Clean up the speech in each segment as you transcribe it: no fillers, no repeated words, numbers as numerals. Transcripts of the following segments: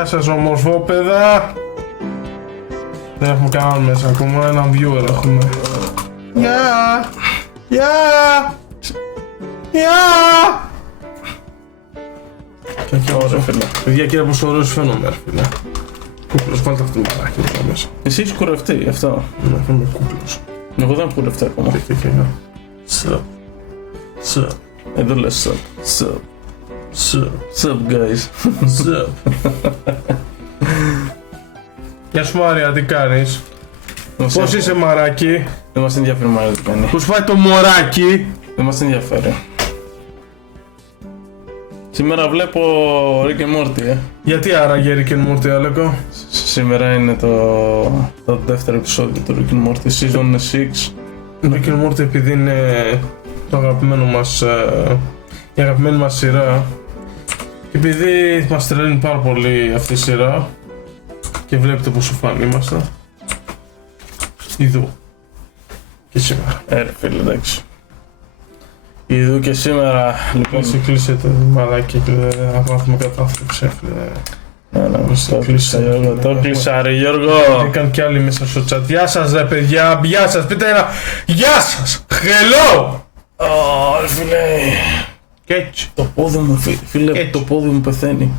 Γεια σας ομορφόπεδα. Δεν έχουμε κανέναν μέσα ακόμα, έναν viewer έχουμε. Γεια! Γεια! Γεια! Και ωραία φίλε. Παιδιά κύριε πόσο ωραίος φαίνομαι ρε φίλε. Κούκλος, βάλτε αυτό το μαράκι εδώ μέσα. Εσύ έχεις κουρευτεί γι' αυτό. Ναι, είμαι κούκλος. Εγώ δεν έχω κουρευτεί ακόμα. Sup. Εδώ λες sup guys. Γεια σου Μάρια, τι κάνεις? Πώς είσαι μαράκι? Δεν μας ενδιαφέρει Μάρια τι κάνει. Πώς πάει το μωράκι? Δεν μας ενδιαφέρει. Σήμερα βλέπω Rick and Morty, Γιατί άραγε Rick and Morty, Άλεκο? Σήμερα είναι το δεύτερο επεισόδιο του Rick and Morty, season 6. Rick and Morty επειδή είναι το αγαπημένο μας, η αγαπημένη μας σειρά και επειδή μας τρελαίνει πάρα πολύ αυτή η σειρά και βλέπετε πόσο φαν είμαστε. Ιδού και σήμερα. Ρε φίλε, εντάξει. Ιδού και σήμερα, λοιπόν. Σε κλείσε το μαλάκι και να μάθουμε κατάφλιψη, φίλε. Το κλείσα ρε Γιώργο. Έκαν κι άλλοι μέσα στο chat. Γεια σας ρε παιδιά, γεια σας, πείτε ένα γεια σας, hello. Ρε φίλε. Και έτσι. Το πόδι μου, φίλε, το πόδι μου πεθαίνει.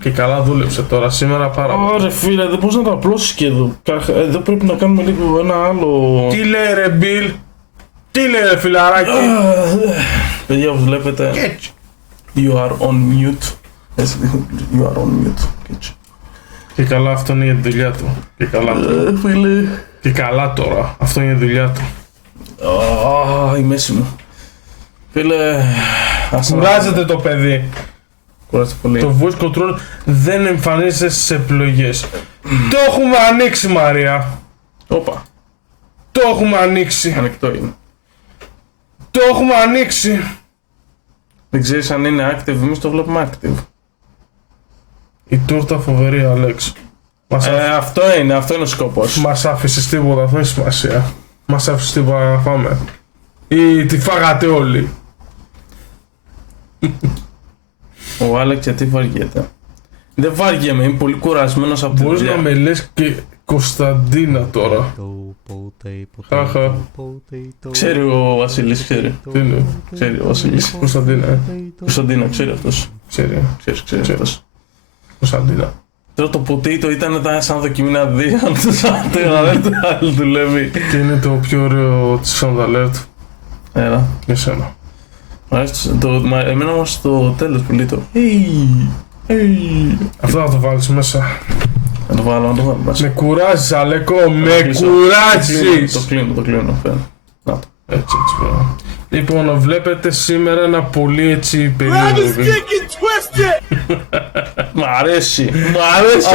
Και καλά δούλεψε τώρα σήμερα πάρα πολύ. Ωραία φίλε, δεν μπορείς να το απλώσεις και εδώ. Εδώ πρέπει να κάνουμε λίγο ένα άλλο. Τι λέει ρε Μπιλ? Τι λέει ρε φιλαράκι? Παιδιά, όπως βλέπετε, you are on mute. You are on mute. Και καλά αυτό είναι η δουλειά του. Και καλά τώρα. Φίλε. Και καλά τώρα, αυτό είναι η δουλειά του. Η μέση μου. Φίλε, κουράζεται το παιδί. Κουράζεται πολύ. Το voice control δεν εμφανίζεται στις επιλογές. Το έχουμε ανοίξει Μαρία. Όπα. Το έχουμε ανοίξει. Ανοιχτό είναι. Το έχουμε ανοίξει. Δεν ξέρεις αν είναι active, εμείς το βλέπουμε active. Η τούρτα φοβερή Αλέξ. Αυτό είναι ο σκοπός. Μας άφησες τίποτα, αυτό έχει σημασία. Μας άφησες τίποτα να φάμε. Ή τη φάγατε όλοι. Ο Άλεξ γιατί βαριέται? Δεν βαριέμαι, είμαι πολύ κουρασμένος από τη δουλειά. Μπορείς να με λες και Κωνσταντίνα τώρα. Χαχα. Ξέρει ο Βασίλης, ξέρει. Τι είναι? Ξέρει ο Βασίλης. Κωνσταντίνα, Κωνσταντίνα, ξέρει αυτός. Ξέρει. Ξέρει αυτός. Κωνσταντίνα. Τώρα το πουτίτο ήταν σαν δοκιμή να δει αν το άλλο δουλεύει. Και είναι το πιο ωραίο της Sound Alert. Έλα. Για σένα. Εμένα όμως το τέλος πολύ το. Αυτό θα το βάλεις μέσα. Να το βάλω μέσα. Με κουράζεις Αλέκο, με κουράζεις. Το κλείνω. Να το. Έτσι πράγμα. Λοιπόν, βλέπετε σήμερα ένα πολύ έτσι περίεργο. Μ' αρέσει.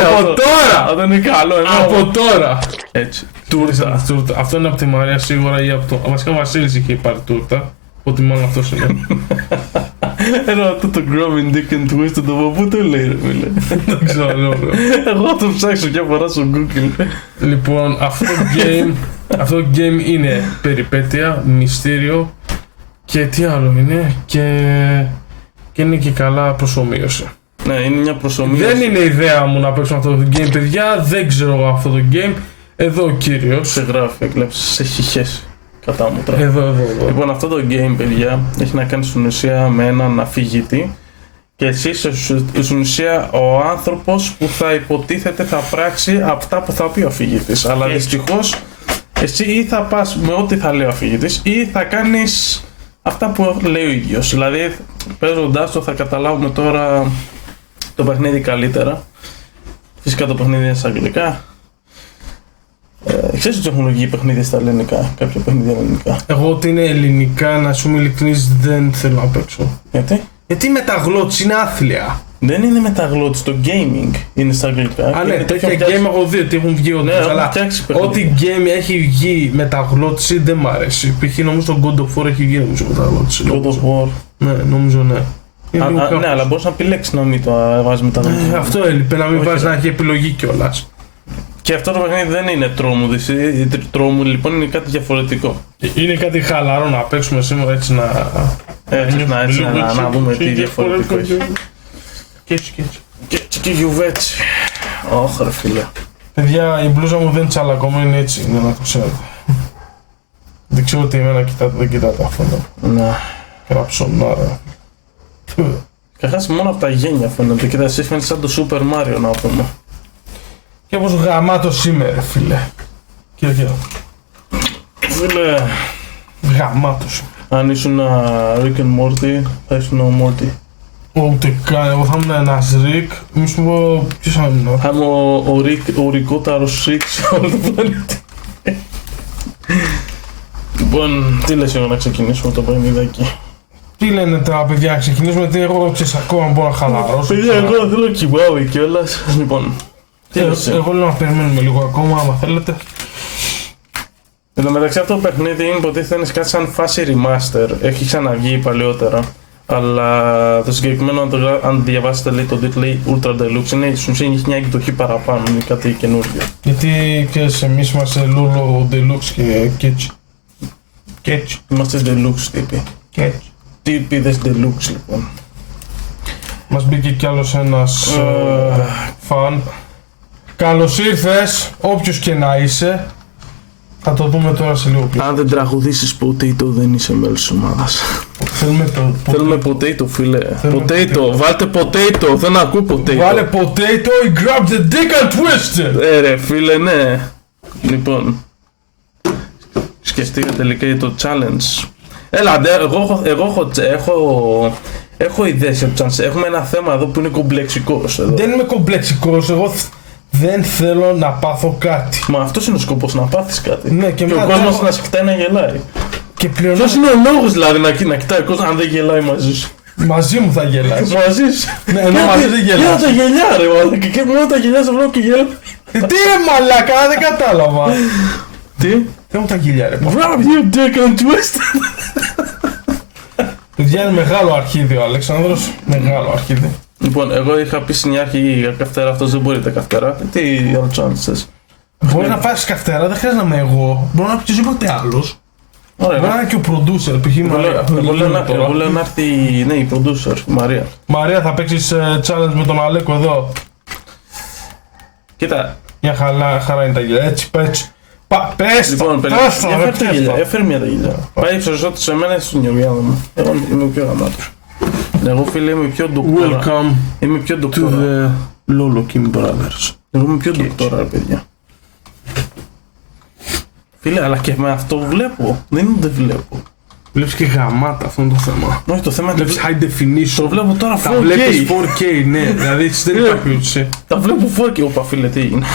Από τώρα! Αυτό είναι καλό. Από τώρα! Έτσι. Τούρτα. Αυτό είναι από τη Μαρία σίγουρα ή από το. Βασικά ο Βασίλης είχε πάρει τούρτα. Ότι μάλλον αυτός είναι. Ενώ αυτό το growing dick and twisted από πού το λέει ρε φίλε? Δεν ξέρω. Εγώ θα το ψάξω μια φορά στο Google. Λοιπόν, αυτό το game είναι περιπέτεια, μυστήριο και τι άλλο είναι και είναι και καλά προσομοίωση. Ναι, είναι μια προσομοίωση. Δεν είναι ιδέα μου να παίξω αυτό το game, παιδιά, δεν ξέρω αυτό το game. Εδώ ο κύριος. Σε γράφει, έκλεψε, σε έχει χέσει. Κατάμουτρα. Εδώ. Λοιπόν, αυτό το game, παιδιά, έχει να κάνει στην ουσία με έναν αφηγητή και εσύ στην ουσία ο άνθρωπος που θα υποτίθεται θα πράξει αυτά που θα πει ο αφηγητής. Αλλά δυστυχώς εσύ ή θα πας με ό,τι θα λέει ο αφηγητής ή θα κάνεις αυτά που λέει ο ίδιος. Δηλαδή, παίζοντάς το θα καταλάβουμε τώρα το παιχνίδι καλύτερα. Φυσικά το παιχνίδι είναι στα αγγλικά. Ξέρεις ότι έχουν βγει παιχνίδια στα ελληνικά, κάποια παιχνίδια ελληνικά? Εγώ ότι είναι ελληνικά, να σου είμαι ειλικρινής, δεν θέλω να παίξω. Γιατί? Γιατί η μεταγλώτηση είναι άθλια. Δεν είναι μεταγλώτηση, το gaming είναι στα αγγλικά. Α, ναι, τέτοια game έχω δει ότι έχουν βγει όντως, αλλά ό,τι game έχει βγει μεταγλώτηση δεν μ' αρέσει. Π.χ. νομίζω το God of War έχει βγει νομίζω μεταγλώτηση. God of War. Ναι, νομίζω ναι. Ναι, αλλά μπορείς να επιλέξεις να μην το βάζεις μεταγλώτηση. Αυτό έλειπε, να μην βάζεις να έχει επιλογή κιόλας. Και αυτό το παιχνίδι δεν είναι τρόμου, τρόμου λοιπόν είναι κάτι διαφορετικό. Είναι κάτι χαλαρό να παίξουμε σήμερα έτσι να δούμε τι διαφορετικό έχει. Και έτσι. και γιουβέτσι. Ωχ ρε φίλε. Παιδιά, η μπλούζα μου δεν τσαλακωμένη, είναι έτσι, είναι να το ξέρετε. Δεν ξέρω τι εμένα κοιτάτε, δεν κοιτάτε αυτό. Ναι. Κραψονάρα. Καταρχάς μόνο από τα γένια φαίνεται. Κοίτα, εσύ φαίνεται σαν το Super Mario να πούμε. Και όπως γαμάτος είμαι ρε φίλε. Κοίτα. Φίλε, Γαμάτος. αν ήσουν Rick and Morty, θα ήσουν ο Morty. Ούτε καν, εγώ θα ήμουν ένας Rick. Μη σου πω ποιος θα ήμουν. Θα είμαι ο Rick, ο ρικόταρος Rick σε όλο το πλανήτη. Λοιπόν, τι λες εγώ να ξεκινήσουμε το παιχνιδάκι. Τι λένε τα παιδιά, να ξεκινήσουμε, τι εγώ ξέρεις ακόμα μπορώ να χαλαρώσω. Παιδιά, εγώ θέλω κιβάουι κιόλας. Λοιπόν, τι λες. Εγώ λέω να περιμένουμε λίγο ακόμα, άμα θέλετε. Εν τω μεταξύ αυτό το παιχνίδι είναι υποτίθεται είναι κάτι σαν φάση remaster. Έχει ξαναβγεί παλαιότερα. Αλλά το συγκεκριμένο, αν διαβάσετε λέει, το τίτλο λέει Ultra Deluxe, είναι στην ουσία έχει μια εκδοχή παραπάνω, είναι κάτι καινούργιο. Γιατί ξέρεις, εμείς είμαστε Λούλο Deluxe και Ketch. Ketch. Είμαστε Deluxe τύποι. Ketch. Τύπηδες Deluxe λοιπόν. Μας μπήκε κι άλλος ένας φαν. Καλώς ήρθες, όποιος και να είσαι. Θα το δούμε τώρα σε λίγο πιο. Αν δεν τραγουδήσεις potato δεν είσαι μέλος της ομάδας. Θέλουμε potato φίλε. Potato, βάλτε potato, δεν ακούω potato. Βάλε potato and grab the dick and twist it. Ρε φίλε, ναι. Λοιπόν, σκεφτήκα τελικά για το challenge. Έλα, εγώ έχω ιδέες για το challenge. Έχουμε ένα θέμα εδώ που είναι κομπλεξικός εδώ. Δεν είμαι κομπλεξικός, εγώ δεν θέλω να πάθω κάτι. Μα αυτός είναι ο σκοπός, να πάθεις κάτι. Ναι, και ο κόσμος να σε κοιτάει να γελάει. Και πληρώνω. Ποιος είναι ο λόγος δηλαδή να κοιτάει ο κόσμος αν δεν γελάει μαζί σου. Μαζί μου θα γελάς. Μαζί σου. Ναι, ενώ μαζί δεν γελάς. Για τα γελιά ρε μαλάκα, και μόνο τα γελιά σε βλέπω και γελάω. Τι ρε μαλάκα, δεν κατάλαβα. Τι? Δεν μου τα γελιά ρε. Grab your dick and twist. Παιδιά είναι μεγάλο αρχίδι ο Αλέξανδρος. Μεγάλο αρχίδι. Λοιπόν, εγώ είχα πει στην αρχή για καυτέρα, αυτός δεν μπορείτε καυτέρα. Τι άλλο τσάντσες. Μπορεί να φάσεις καυτέρα, δεν χρειάζεται να είμαι εγώ. Μπορεί να πει οποιοδήποτε άλλος. Ωραία. Μπορεί να είναι και ο producer, π.χ. Μαρία. Εγώ λέω να έρθει ναι, η producer, η Μαρία. Μαρία, θα παίξεις challenge με τον Αλέκο εδώ. Κοίτα. Μια χαρά είναι τα γελιά. Έτσι, πες. Πες Λοιπόν, τα. έφερε μια τα γελιά. Πάει περισσότερο σε μένα στην νιωβιά μου. Εγώ είμαι πιο γαμάτος. Εγώ φίλε είμαι πιο ντοκτόρα. Welcome Είμαι πιο to ντοκτόρα. the Lolo Kim Brothers. Εγώ είμαι πιο ντοκτόρα ρε παιδιά. Φίλε, αλλά και με αυτό βλέπω. Δεν είναι ότι δεν βλέπω. Βλέπεις και γαμάτα, αυτό είναι το θέμα. Όχι, το θέμα είναι Βλέπεις high definition. το βλέπω τώρα 4K. Τα βλέπεις 4K, ναι. Δηλαδή δεν υπάρχει ούτως. Τα βλέπω 4K. Όπα φίλε, τι έγινε.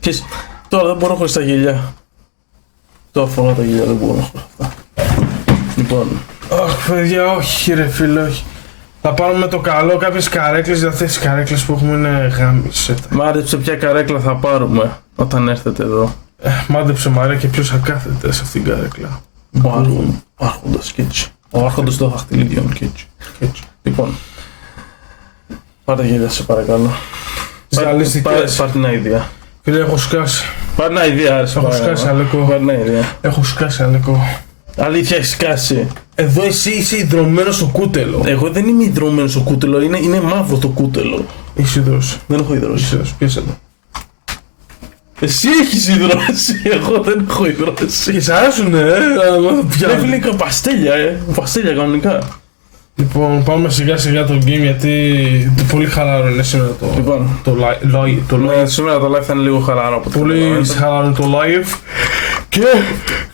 Ξέρεις, τώρα δεν μπορώ χωρίς τα γελιά. Τώρα φοράω τα γελιά, δεν μπορώ χωρίς αυτά. Λοιπόν. Αχ, παιδιά, όχι ρε φίλε, όχι. Θα πάρουμε το καλό κάποιες καρέκλες, γιατί αυτές οι καρέκλες που έχουμε είναι γάμισε. Μάρεψε ποια καρέκλα θα πάρουμε όταν έρθετε εδώ. Μάντεψε Μαρία και ποιος θα κάθεται σε αυτήν την καρέκλα. Ο άρχοντας και έτσι. Ο άρχοντας των δαχτυλίδιων και έτσι. Λοιπόν. Πάρτε γέλια σε παρακαλώ. Πάρτε την αηδία. Φίλε, έχω σκάσει. Πάρτε την αηδία, άρεσε. Έχω σκάσει, Αλέκο. Πάρτε την αηδία. Έχω σκάσει, Αλέκο. Αλήθεια, έχει σκάσει. Εδώ εσύ είσαι ιδρωμένος στο κούτελο. Εγώ δεν είμαι ιδρωμένος στο κούτελο, είναι μαύρο το κούτελο. Έχεις ιδρώσει. Δεν έχω ιδρώσει. Πιέσε το. Εσύ έχεις ιδρώσει, εγώ δεν έχω ιδρώσει. Και σ' αρέσουνε, Πρέπει λίγο παστέλια, παστέλια κανονικά. Λοιπόν, πάμε σιγά σιγά το game γιατί πολύ χαλαρό είναι σήμερα το live. Σήμερα το live θα είναι λίγο χαλαρό. Πολύ χαλαρό είναι το live. Και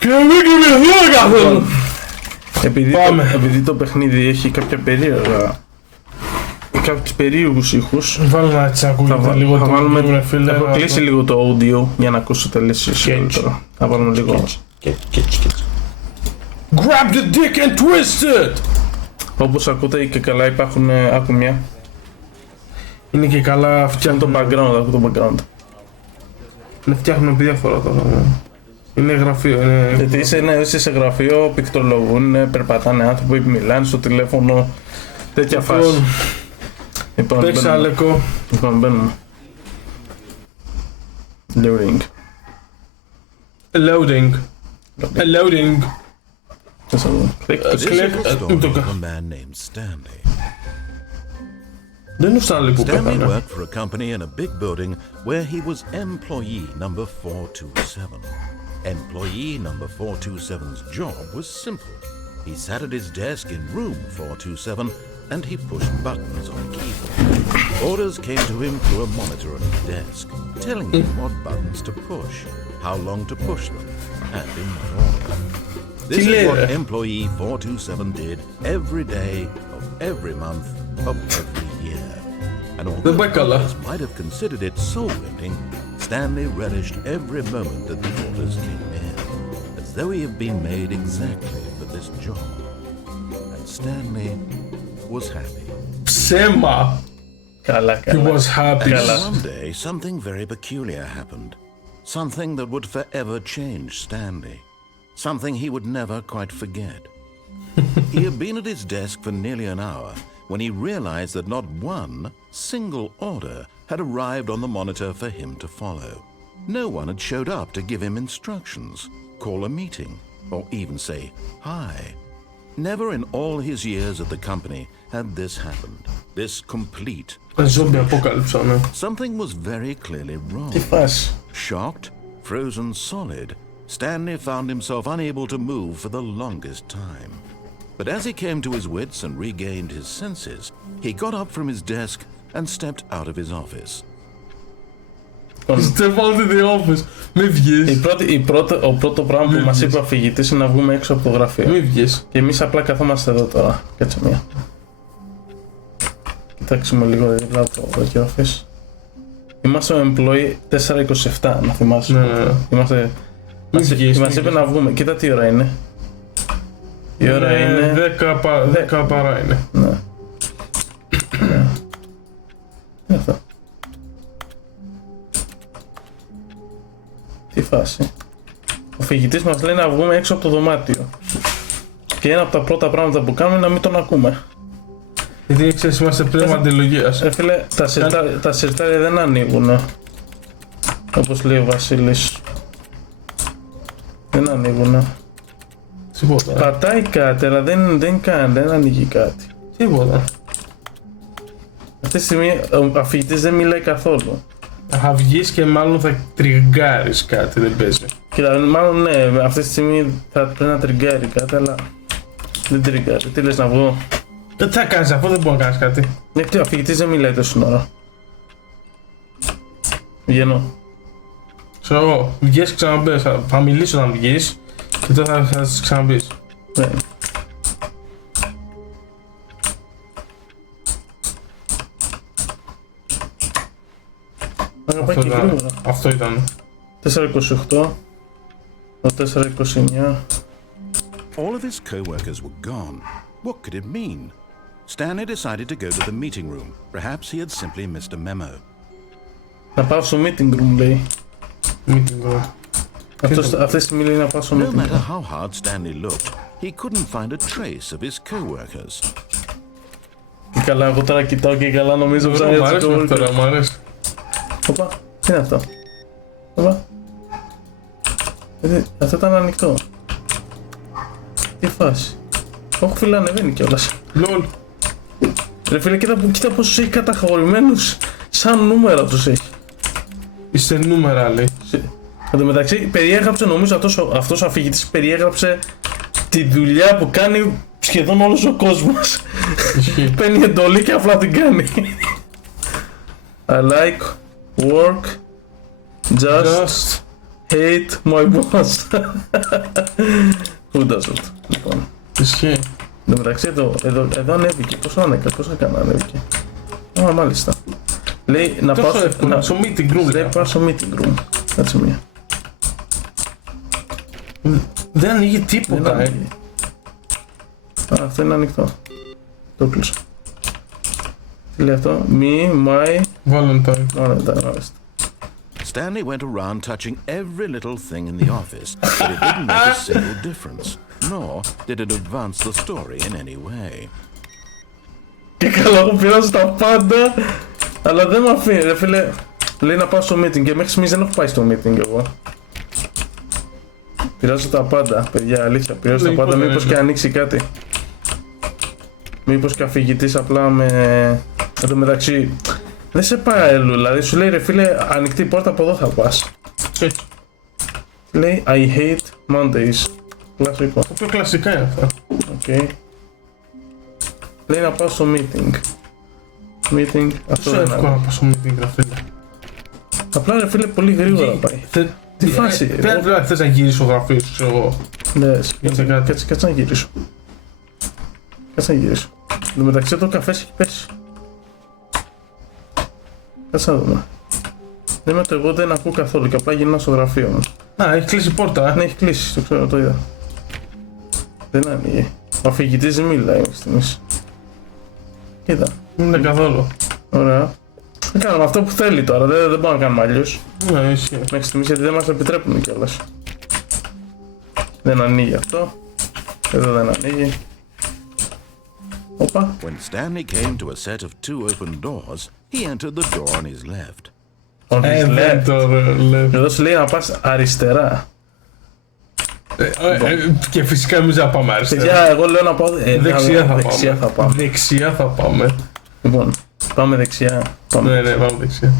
μην κοιμηθώ καθόλου. Επειδή το παιχνίδι έχει κάποια περίεργα, κάποιους περίεργους ήχους, βάλω να έτσι ακούγεται λίγο το βάλουμε, φίλε. έχω κλείσει λίγο το audio για να ακούσετε λύσεις. Θα βάλουμε λίγο. Grab the dick and twist it! Όπως ακούτε και καλά υπάρχουν άκουμια. Είναι και καλά Φτιάχνουν το background, ακούω το background. Είναι φτιάχνουν επί διάφορα τώρα. Είναι γραφείο, είναι... Γιατί είσαι σε γραφείο, πικτρολογούν, περπατάνε άνθρωποι, μιλάνε στο τηλέφωνο, τέτοια φάση. Λοιπόν, παίξε Αλέκο. Λοιπόν, μπαίνουμε. Loading. Loading. Loading. Click. This is the story of a man named Stanley. Δεν είναι ο Stanley που Stanley πέθανε. worked for a company in a big building where he was employee number 427. Employee number 427's job was simple. He sat at his desk in room 427 and he pushed buttons on a keyboard. Orders came to him through a monitor on his desk, telling him what buttons to push, how long to push them, and in what order. This is what employee 427 did every day of every month of every year. And although others might have considered it soul-rending, Stanley relished every moment that the orders came in, as though he had been made exactly for this job. And Stanley was happy. Ψέμα! Καλά, He καλά. was happy. Καλά. One day, something very peculiar happened. Something that would forever change Stanley. Something he would never quite forget. He had been at his desk for nearly an hour when he realized that not one single order had arrived on the monitor for him to follow. No one had showed up to give him instructions, call a meeting, or even say hi. Never in all his years at the company had this happened. This complete Zombie apocalypse, ναι. Something was very clearly wrong. Τι φάση. Shocked, frozen solid, Stanley found himself unable to move for the longest time. But as he came to his wits and regained his senses, he got up from his desk and stepped out of his office. Step out of the office. Μη βγεις. Ο πρώτο πράγμα που μας είπε ο αφηγητής είναι να βγούμε έξω από το γραφείο. Μη βγεις. Και εμείς απλά καθόμαστε εδώ τώρα. Κάτσε μία. Κοιτάξουμε λίγο δίπλα από το office. Είμαστε ο employee 427, να θυμάσαι. Ναι. Είμαστε... Μας είπε να βγούμε. Κοίτα τι ώρα είναι. Η ώρα είναι... 10 παρά είναι. Ναι. Είναι αυτό. Τι φάση. Ο φοιτητής μας λέει να βγούμε έξω από το δωμάτιο. Και ένα από τα πρώτα πράγματα που κάνουμε είναι να μην τον ακούμε. Γιατί ξέρεις, είμαστε πνεύμα αντιλογίας. Φίλε, τα σιρτάρια δεν ανοίγουνε. Όπως λέει ο Βασίλης. Δεν ανοίγουνε. Τίποτα. Πατάει κάτι, αλλά δεν ανοίγει κάτι. Τίποτα. Αυτή τη στιγμή ο αφηγητής δεν μιλάει καθόλου. Θα βγεις και μάλλον θα τριγκάρεις κάτι, δεν παίζει. Κοίτα, μάλλον ναι, αυτή τη στιγμή θα πρέπει να τριγκάρει κάτι, αλλά δεν τριγκάρει. Τι λες να βγω. Τι θα κάνεις αφού δεν μπορεί να κάνεις κάτι. Γιατί ο αφηγητής δεν μιλάει τόση ώρα. Βγαίνω. Ξέρω εγώ, βγες και ξαναμπες. Θα μιλήσω να βγεις και τώρα θα τις ξαναμπείς. Ναι. Αυτό ήταν. 428. Το 429. All of his co-workers were gone. What could it mean? Stanley decided to go to the meeting room. Perhaps he had simply missed a memo. Να πάω στο meeting room, λέει. Meeting room. Αυτή τη στιγμή λέει να πάω στο No meeting matter room. how hard Stanley looked, he couldn't find a trace of his co-workers. Και καλά, εγώ τώρα κοιτάω και καλά νομίζω Μ' ψάχνει αρέσει το μέχρι τώρα, μ' αρέσει. Οπα, τι είναι αυτό. Οπα. Αυτό ήταν ανοιχτό. Τι φάση. Όχι φίλε, ανεβαίνει κιόλας. Λολ. Ρε φίλε, κοίτα πόσους έχει καταχωρημένους. Σαν νούμερα τους έχει. Είστε νούμερα, λέει. Εν τω μεταξύ, περιέγραψε, νομίζω αυτός ο αφηγητής περιέγραψε τη δουλειά που κάνει σχεδόν όλος ο κόσμος. Παίρνει εντολή και απλά την κάνει. I like work, just hate my boss. Who doesn't, λοιπόν. Ισχύει. Εν τω μεταξύ, εδώ ανέβηκε. Πώς έκανα ανέβηκε. Α, μάλιστα. Λέει να πάω στο meeting room. Λέει πάω στο meeting room. Κάτσε μία. Δεν ανοίγει τίποτα, Α, αυτό είναι ανοιχτό. Το κλείσα. Τι λέει αυτό. Me, my... Valentine. Valentine. Stanley went around touching every little thing in the office, but it didn't make a single difference, nor did it advance the story in any way. Και καλά, εγώ πειράζω τα πάντα, αλλά δεν με αφήνει, ρε φίλε. Λέει να πάω στο meeting και μέχρι στιγμής δεν έχω πάει στο meeting εγώ. Πειράζω τα πάντα, παιδιά, αλήθεια, πειράζω τα πάντα, μήπως και ανοίξει κάτι. Μήπως και αφηγητής απλά με... Εν τω μεταξύ, δεν σε πάει αλλού, δηλαδή σου λέει ρε φίλε, ανοιχτή πόρτα από εδώ θα πας. Λέει I hate Mondays. Κλασικό. Το πιο κλασικά είναι αυτά. Okay. Λέει να πάω στο meeting. Meeting, αυτό δεν εύκολο να πάω στο meeting, ρε φίλε. Απλά ρε φίλε, πολύ γρήγορα πάει. Τι φάση. Θες να γυρίσεις στο γραφείο σου, ξέρω εγώ. Ναι, κάτσε να γυρίσω. Κάτσε να γυρίσω. Εν τω μεταξύ το καφές έχει πέσει. Κάτσε να δούμε. Λέμε το εγώ δεν ακούω καθόλου και απλά γυρνάω στο γραφείο μου. Α, έχει κλείσει η πόρτα, Ναι, έχει κλείσει, το ξέρω, το είδα. Δεν άνοιγε. Ο αφηγητής δεν μιλάει μέχρι στιγμής. Κοίτα. Δεν είναι καθόλου. Ωραία. Θα κάνουμε αυτό που θέλει τώρα, δεν μπορούμε να κάνουμε αλλιώς. Ναι, ισχύει. Μέχρι στιγμής γιατί δεν μας επιτρέπουν κιόλας. Δεν ανοίγει αυτό. Εδώ δεν ανοίγει. Όπα. When Stanley came to a set of 2 open doors, he entered the door on his left. On his left. left. Εδώ σου λέει να πας αριστερά. Και φυσικά εμείς θα πάμε αριστερά. Παιδιά, εγώ λέω να πάω Δεξιά θα πάμε. πάμε. Δεξιά θα πάμε. Λοιπόν, πάμε δεξιά. Ναι, πάμε δεξιά.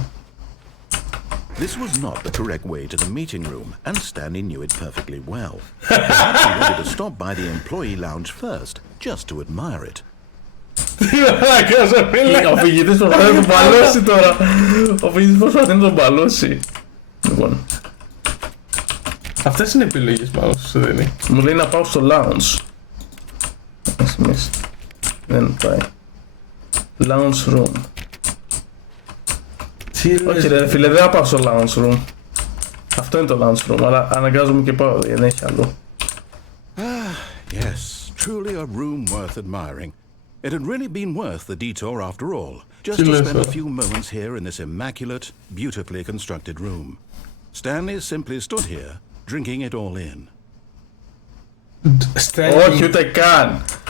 This was not the correct way to the meeting room, and Stanley knew it perfectly well. Perhaps he wanted to stop by the employee lounge first, just to admire it. Τι να κάνω, φίλε. Ο φυγητής προσπαθεί να τον μπαλώσει τώρα. Ο φυγητής προσπαθεί να τον μπαλώσει. Λοιπόν, Αυτές είναι επιλογές μάλλον σου δίνει. μου λέει να πάω στο lounge. Δεν πάει. Lounge room. Όχι ρε φίλε, δεν θα πάω στο lounge room. Αυτό είναι το lounge room, αλλά αναγκάζομαι και πάω, δεν έχει αλλού. Yes, truly a room worth admiring. It had really been worth the detour after all, just to spend a few moments here in this immaculate, beautifully constructed room. Stanley simply stood here, drinking it all in. Όχι,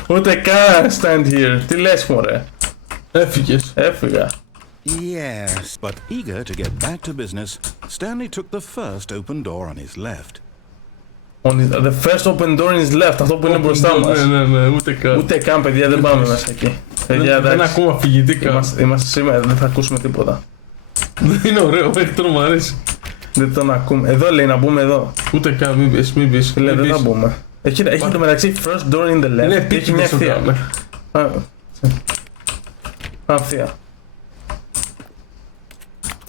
ούτε καν stand here. Τι λες μωρέ. Έφυγες. Έφυγα. Yes, but eager to get back to business, Stanley took the first open door on his left. The first open door is left, αυτό που είναι μπροστά μας. Ναι, ούτε καν. Ούτε καν παιδιά, δεν πάμε μέσα εκεί. Παιδιά, Δεν ακούμε αφηγητικά. Είμαστε σήμερα, δεν θα ακούσουμε τίποτα. Είναι ωραίο, μέχρι τώρα μου αρέσει. Δεν τον ακούμε. Εδώ λέει να μπούμε εδώ. Ούτε καν, μην πεις. Φίλε, δεν θα μπούμε. Έχει το μεταξύ first door in the left. Είναι Έχει μια επίτηδες το θεία. κάνουμε. Θεία.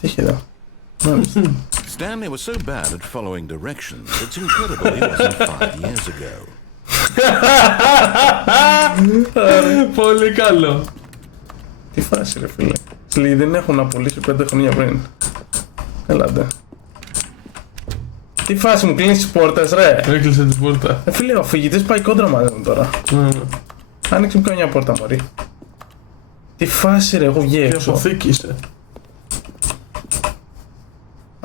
Τι έχει εδώ. Stanley was so bad at following directions, it's incredible he wasn't 5 years ago. Πολύ καλό. Τι φάση ρε φίλε. Λέει δεν έχουν απολύσει 5 χρόνια πριν. Έλατε. Τι φάση μου κλείνεις τις πόρτες ρε. Έκλεισε την πόρτα. Φίλε ο φυγητής πάει κόντρα μαζί μου τώρα. Άνοιξε μου καμιά πόρτα μωρή. Τι φάση ρε, έχω βγει Τι έξω. αποθήκη είσαι.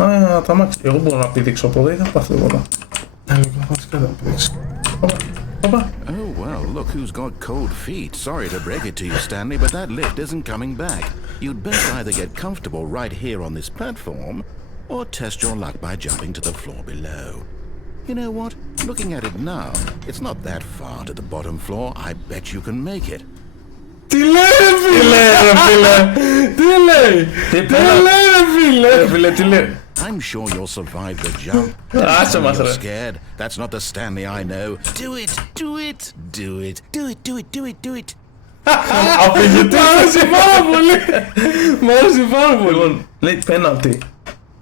Α, τα μάξι. Εγώ μπορώ να πηδήξω από εδώ ή θα πάθω τίποτα. Όπα. Oh well, look who's got cold feet. Sorry to break it to you, Stanley, but that lift isn't coming back. You'd best either get comfortable right here on this platform, or test your luck by jumping to the floor below. You know what? Looking at it now, it's not that far to the bottom floor. I bet you can make it. Τι λέει ρε φίλε. Τι λέει. Τι λέει. I'm sure you'll survive the jump. Άσε μας You're ρε. scared. That's not the Stanley I know. Do it, do it, do it, do it, do it, do it, do it. Αφηγητής. Μ' άρεσε πάρα πολύ. Λοιπόν, λέει penalty.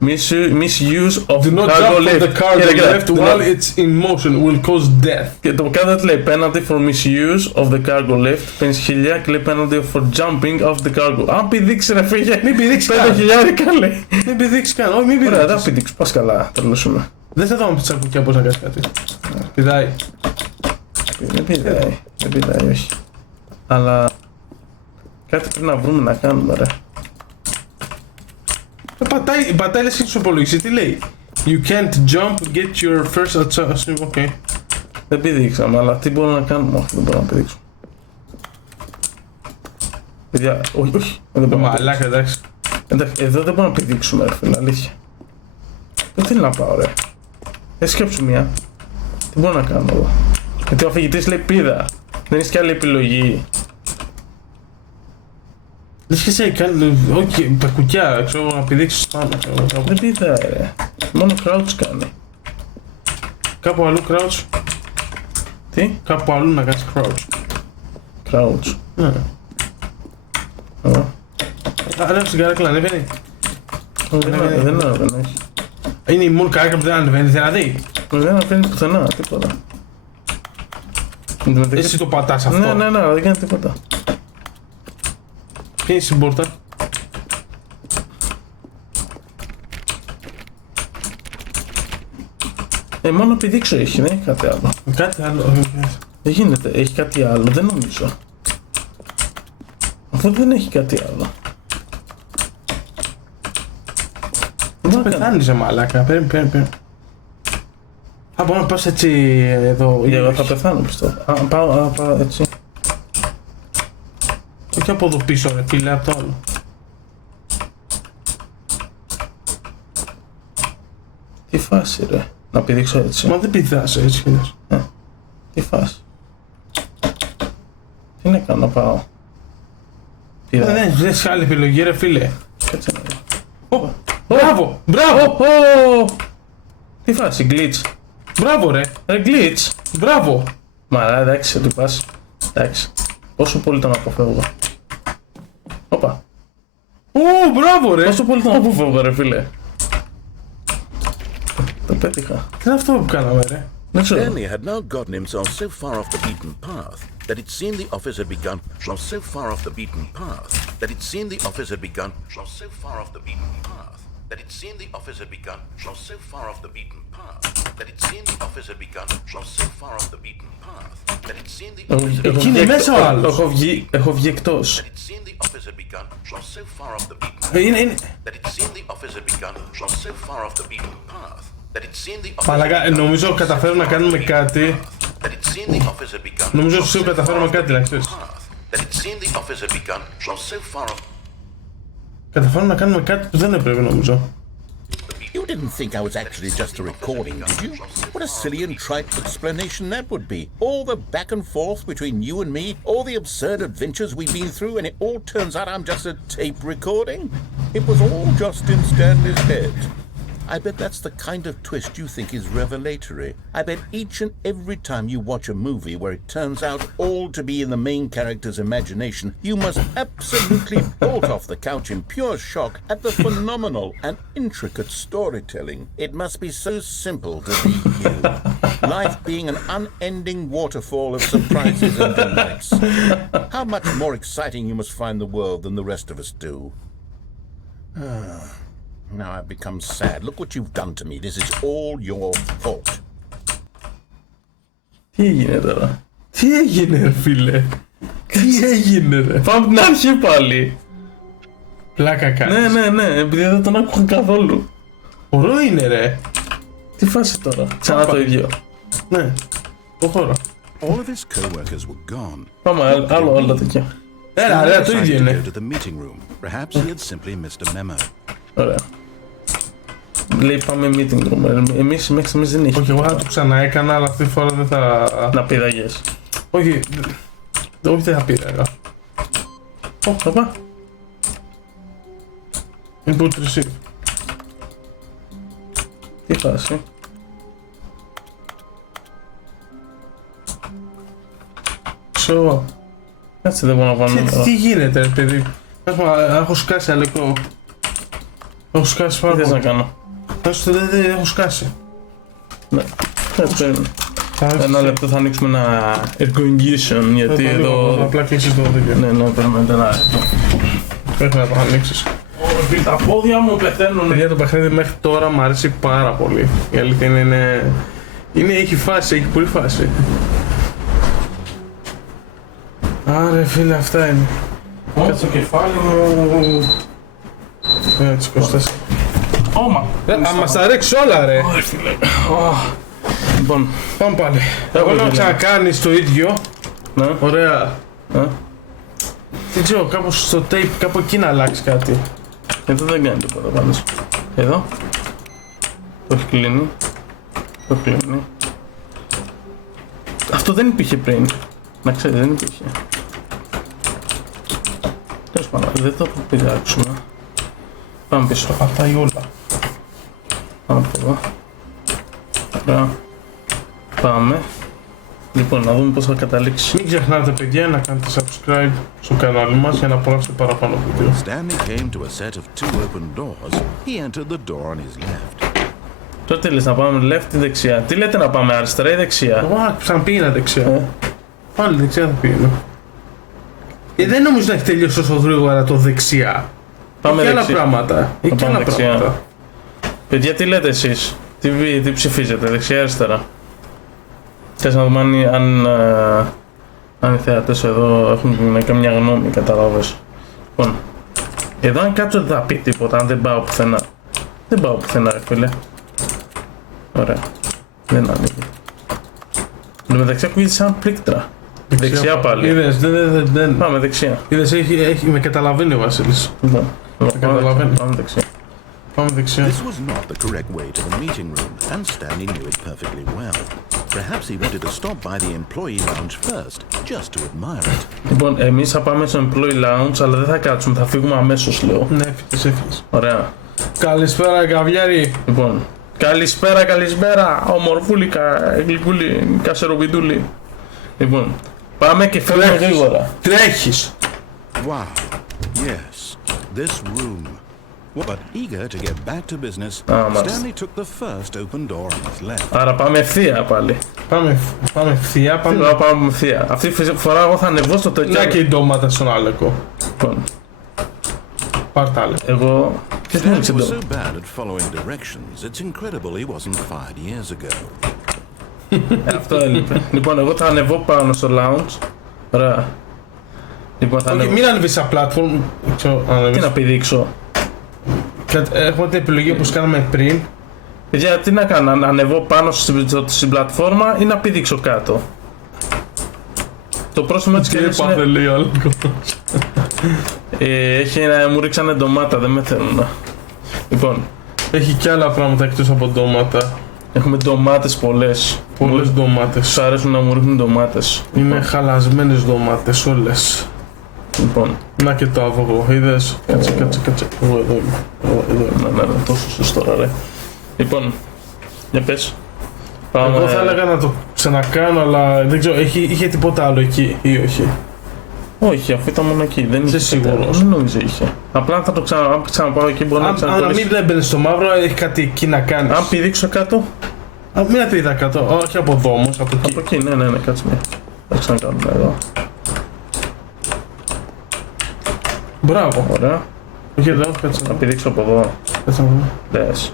Misuse of Do not cargo jump from lift. the cargo Κοίτα, lift do while not- it's in motion. Will cause death. Και το κάτω λέει penalty for misuse of the cargo lift. Παίρνεις 1.000 και λέει penalty for jumping off the cargo. Αν πηδήξει ρε φύγε. Μην πηδήξει 5.000 λέει. Μην πηδήξει καν. Όχι, μην Ωραία, πηδήξει. δεν θα πηδήξω. Πας καλά. Τελειώσουμε. Δεν θα δω με τσακουκιά πώς να κάνεις κάτι. Πηδάει. Δεν πηδάει, όχι. Αλλά κάτι πρέπει να βρούμε να κάνουμε ρε. Πατάει λες και στους υπολογιστή, τι λέει. You can't jump, get your first achievement. Okay. Δεν πηδήξαμε, αλλά τι μπορούμε να κάνουμε. Όχι, δεν μπορούμε να πηδήξουμε. Παιδιά, όχι, δεν μπορούμε να Μαλάκα, εντάξει. Εντάξει, εδώ δεν μπορούμε να πηδήξουμε ρε φίλε, αλήθεια. Δεν θέλω να πάω ρε. Σκέψου μία. Τι μπορώ να κάνω εδώ. Γιατί ο αφηγητής λέει πήδα. Δεν έχεις κι άλλη επιλογή. Λες και σε κάνει, όχι, τα κουκιά, ξέρω, να πηδήξεις πάνω. Δεν πήδα, ρε. Μόνο crouch κάνει. Κάπου αλλού crouch. Τι? Κάπου αλλού να κάνεις crouch. Crouch. Ναι. Ωραία. Άρα στην καρέκλα ανεβαίνει. Δεν έχει. Είναι η μόνη καρέκλα που δεν ανεβαίνει, δηλαδή. Δεν ανεβαίνει πουθενά, τίποτα. Εσύ το πατάς αυτό. Ναι, δεν κάνει τίποτα. Ποια είναι η συμπόρτα. Μόνο πηδήξω έχει, δεν έχει κάτι άλλο. Κάτι άλλο. Δεν γίνεται, έχει κάτι άλλο, δεν νομίζω. Αφού δεν έχει κάτι άλλο. Δεν πεθάνεις ρε μαλάκα, παίρνει. Α, μπορώ να πας έτσι εδώ. Εγώ θα πεθάνω πιστεύω. Πάω έτσι. Όχι από εδώ πίσω ρε φίλε, από το άλλο. Τι φάση ρε, να πηδήξω έτσι. Μα δεν πηδάς έτσι κι αλλιώς. Τι φάση. Τι να κάνω, να πάω. Δεν έχεις άλλη επιλογή ρε φίλε. Κάτσε να δω. Μπράβο, μπράβο. Τι φάση, glitch. Μπράβο ρε, Ρε glitch. μπράβο. Μα εντάξει, ότι πας. Εντάξει. Πόσο πολύ τον αποφεύγω. Όπα. Μπράβο ρε. Πόσο πολύ τον αποφεύγω ρε φίλε. Το πέτυχα. Τι είναι αυτό που κάναμε ρε. Δεν ξέρω. Stanley had now gotten himself so far off the beaten path that it seemed the office had begun from so far off the beaten path that it seemed the office had begun from so far off the beaten path that it seemed the office had begun from so far off the beaten path that it seemed the office had begun from so far off the beaten path that it seemed the office had Εκεί είναι μέσα ο άλλος. Έχω βγει εκτός. that it seemed the office had begun from so far off the beaten Είναι. that it seemed the office had begun from so far off the beaten path that it seemed the office Μαλάκα, νομίζω καταφέρουμε να κάνουμε κάτι. that it seemed the office had begun Νομίζω σίγουρα καταφέρουμε κάτι να ξέρεις. that it seemed the office had begun from so far off. Καταφέρουμε να κάνουμε κάτι που δεν έπρεπε νομίζω. You didn't think I was actually just a recording, did you? What a silly and trite explanation that would be. All the back and forth between you and me, all the absurd adventures we've been through, and it all turns out I'm just a tape recording? It was all just in Stanley's head. I bet that's the kind of twist you think is revelatory. I bet each and every time you watch a movie where it turns out all to be in the main character's imagination, you must absolutely bolt off the couch in pure shock at the phenomenal and intricate storytelling. It must be so simple to be you. Life being an unending waterfall of surprises and delights. How much more exciting you must find the world than the rest of us do. Now I've become sad. Look what you've done to me. This is all your fault. Τι έγινε τώρα. Τι έγινε ρε φίλε. Τι έγινε ρε. Πάμε την αρχή πάλι. Πλάκα κάνεις. Ναι, επειδή δεν τον άκουγα καθόλου. Ωραίο είναι ρε. Τι φάση τώρα. Ξανά το ίδιο. Ναι. Προχώρα. All of his co-workers were gone. Πάμε άλλο τέτοιο. Έλα ρε, το Decided ίδιο to είναι. go to the meeting room. Perhaps he had simply missed a memo. Ωραία. Λέει πάμε meeting room. Εμείς μέχρι στιγμής δεν έχει. Όχι, εγώ θα το ξαναέκανα, αλλά αυτή τη φορά δεν θα... Να πήδαγες. Όχι, όχι δεν θα πήδαγα. Παπά. Input receive. Τι φάση. Show up. Κάτσε δεν μπορώ να βάλω νούμερο. Τι γίνεται ρε παιδί. Έχω σκάσει αλεκό. Έχω σκάσει πάρα Τι θες να πολύ. κάνω. Δεν έχω σκάσει. Ναι. Περίμενε. Ένα λεπτό θα ανοίξουμε ένα air condition γιατί εδώ... Απλά κλείσεις το δίκαιο. Ναι, περιμένετε ένα λεπτό. Πρέπει να το ανοίξεις. Τα πόδια μου πεθαίνουν. Παιδιά, το παιχνίδι μέχρι τώρα μου αρέσει πάρα πολύ. Η αλήθεια είναι... έχει φάση, έχει πολύ φάση. Άρε φίλε, αυτά είναι. Κάτσε το κεφάλι μου. Έτσι, 24. Όμα. Μας τα ρίξει όλα ρε. Λοιπόν, Πάμε πάλι. Εγώ λέω να ξανακάνεις το ίδιο. ναι. Ωραία. Δεν ξέρω, κάπως στο tape, κάπου εκεί να αλλάξει κάτι. Εδώ δεν κάνει τίποτα πάντως. Εδώ. Το έχει κλείνει. Το κλείνει. Αυτό δεν υπήρχε πριν. Να ξέρετε, δεν υπήρχε. Τέλος πάντων, δεν το πειράξουμε. Πάμε πίσω. Πατάει όλα. Πάμε από εδώ. Ωραία. Πάμε. Λοιπόν, να δούμε πώς θα καταλήξει. Μην ξεχνάτε παιδιά να κάνετε subscribe στο κανάλι μας για να απολαύσετε παραπάνω βίντεο. Stanley came to a set of two open doors. He entered the door on his left. Τώρα τι λες, να πάμε left ή δεξιά? Τι λέτε, να πάμε αριστερά ή δεξιά? Εγώ ξαναπήγαινα δεξιά. Πάλι δεξιά θα πήγαινα. Δεν νομίζω να έχει τελειώσει τόσο γρήγορα το δεξιά. Πάμε Έχει άλλα δεξιά. πράγματα. Έχει πάμε άλλα δεξιά. πράγματα. Παιδιά, τι λέτε εσείς? Τι ψηφίζετε, δεξιά ή αριστερά? Θες να δούμε αν οι θεατές εδώ έχουν καμιά γνώμη, καταλάβες? Λοιπόν, εδώ αν κάτσω δεν θα πει τίποτα, αν δεν πάω πουθενά. Δεν πάω πουθενά, ρε φίλε. Ωραία. Δεν ανοίγει. Εν τω μεταξύ ακούγεται σαν πλήκτρα. Δεξιά πάλι. Είδες, δεν. Πάμε δεξιά. Είδες, με καταλαβαίνει ο Βασίλης. Λοιπόν, καταλαβαίνω. πάμε δεξιά. Πάμε δεξιά. This was not the correct way to the meeting room, and Stanley knew it perfectly well. Perhaps he wanted to stop by the employee lounge first, just to admire it. Λοιπόν, εμείς θα πάμε στο employee lounge, αλλά δεν θα κάτσουμε, θα φύγουμε αμέσως, λέω. Ναι, έφυγες. Ωραία. Καλησπέρα, καβλιάρι. Λοιπόν, καλησπέρα, ομορφούλικα, γλυκούλη, κασεροβιτούλη. Λοιπόν, πάμε και φεύγουμε γρήγορα. Τρέχεις. Wow. Yes, this room. But eager to get back to business, Stanley took the first open door on his left. Άρα πάμε ευθεία πάλι. Πάμε ευθεία, Πάμε ευθεία. Αυτή τη φορά εγώ θα ανεβώ στο τέτοιο. Να και οι ντόματα στον άλεκο. Λοιπόν, Πάρ' τα άλλα. εγώ... Τι θα Stanley ρίξει was εδώ? so bad at following directions, it's incredible he wasn't fired years ago. Αυτό έλειπε. Λοιπόν, εγώ θα ανεβώ πάνω στο lounge. Ωραία. Λοιπόν, θα Όχι, ανεβώ. μην ανεβείς στα platform. Τι να πηδήξω? Έχουμε την επιλογή όπως κάναμε πριν. Παιδιά, τι να κάνω, να ανεβώ πάνω στην πλατφόρμα ή να πηδήξω κάτω? Το πρόσωπο έτσι και έτσι είναι... λέει ο άλεκος. Μου ρίξανε ντομάτα, δεν με θέλουν. Λοιπόν, Έχει και άλλα πράγματα εκτός από ντόματα. έχουμε ντομάτες πολλές. Πολλές ντομάτες. Τους αρέσουν να μου ρίχνουν ντομάτες. Είναι χαλασμένες ντομάτες όλες. Λοιπόν, Να και το άβογο, είδες. Κάτσε. Εγώ εδώ είμαι. ναι, τόσο σωστό ρε. Λοιπόν, για πες. Πάμε... Εγώ θα έλεγα να το ξανακάνω, αλλά δεν ξέρω, είχε τίποτα άλλο εκεί ή όχι? Όχι, αφού ήταν μόνο εκεί, δεν είχε. σίγουρος? Δεν νομίζω είχε. Απλά θα το ξαναπάω εκεί, μπορεί να Αν ξανακολλήσει. μην δεν μπαίνεις στο μαύρο, έχει κάτι εκεί να κάνεις. Αν πηδήξω κάτω, Μην πήδα κάτω, όχι από εδώ όμως, από εκεί. από εκεί, ναι, κάτσε μια. Θα ξανακάνουμε εδώ. Μπράβο. Ωραία. Όχι εδώ, κάτσε. Να πηδήξω από εδώ. Κάτσε να δούμε. Λες.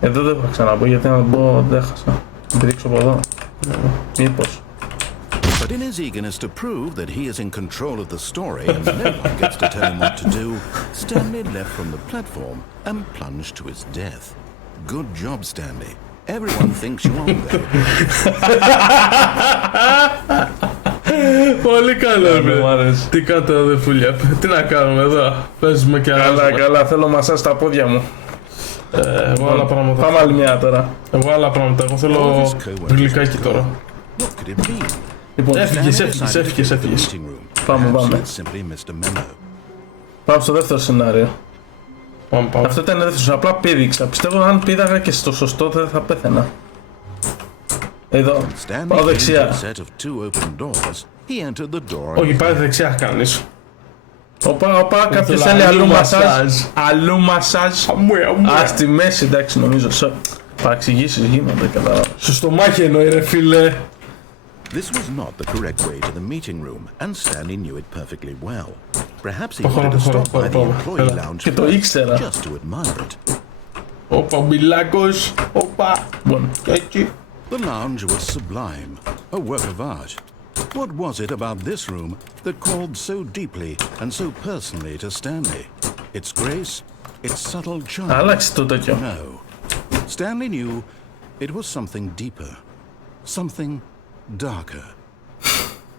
Εδώ δεν θα ξαναμπω, γιατί να μπω δεν έχασα. Να πηδήξω από εδώ. Μήπως. But in his eagerness to prove that he is in control of the story and no one gets to tell him what to do, Stanley left from the platform and plunged to his death. Good job, Stanley. Everyone thinks you are there. Πολύ καλό, Μου άρεσε. Τι κάνετε αδερφούλια, τι να κάνουμε εδώ, παίζουμε και άλλα. Καλά, θέλω μασάζ στα πόδια μου. Εγώ άλλα πράγματα. Πάμε άλλη μια τώρα. Εγώ θέλω γλυκάκι τώρα. What could it be? Λοιπόν, Έφυγες. Πάμε. Simply missed a memo. Πάμε στο δεύτερο σενάριο. Πάμε. Αυτό ήταν δεύτερο, απλά πήδηξα. Πιστεύω αν πήδαγα και στο σωστό δεν θα πέθαινα. Εδώ, πάω δεξιά. Όχι, πάει δεξιά κάνεις. Όπα, κάποιος θέλει αλλού μασάζ. Α, στη μέση, εντάξει, νομίζω. Παραξηγήσεις γίνονται, κατάλαβα. Στο στομάχι εννοεί ρε φίλε. This was not the correct way to the meeting room, and Stanley knew it perfectly well. Perhaps he wanted to stop by the employee lounge Και το ήξερα. just to admire it. Όπα, μιλάκος. Όπα. Και έτσι. The lounge was sublime, a work of art. What was it about this room that called so deeply and so personally to Stanley? Its grace, its subtle charm. Άλλαξε το τέτοιο. No. Stanley knew it was something deeper, something darker.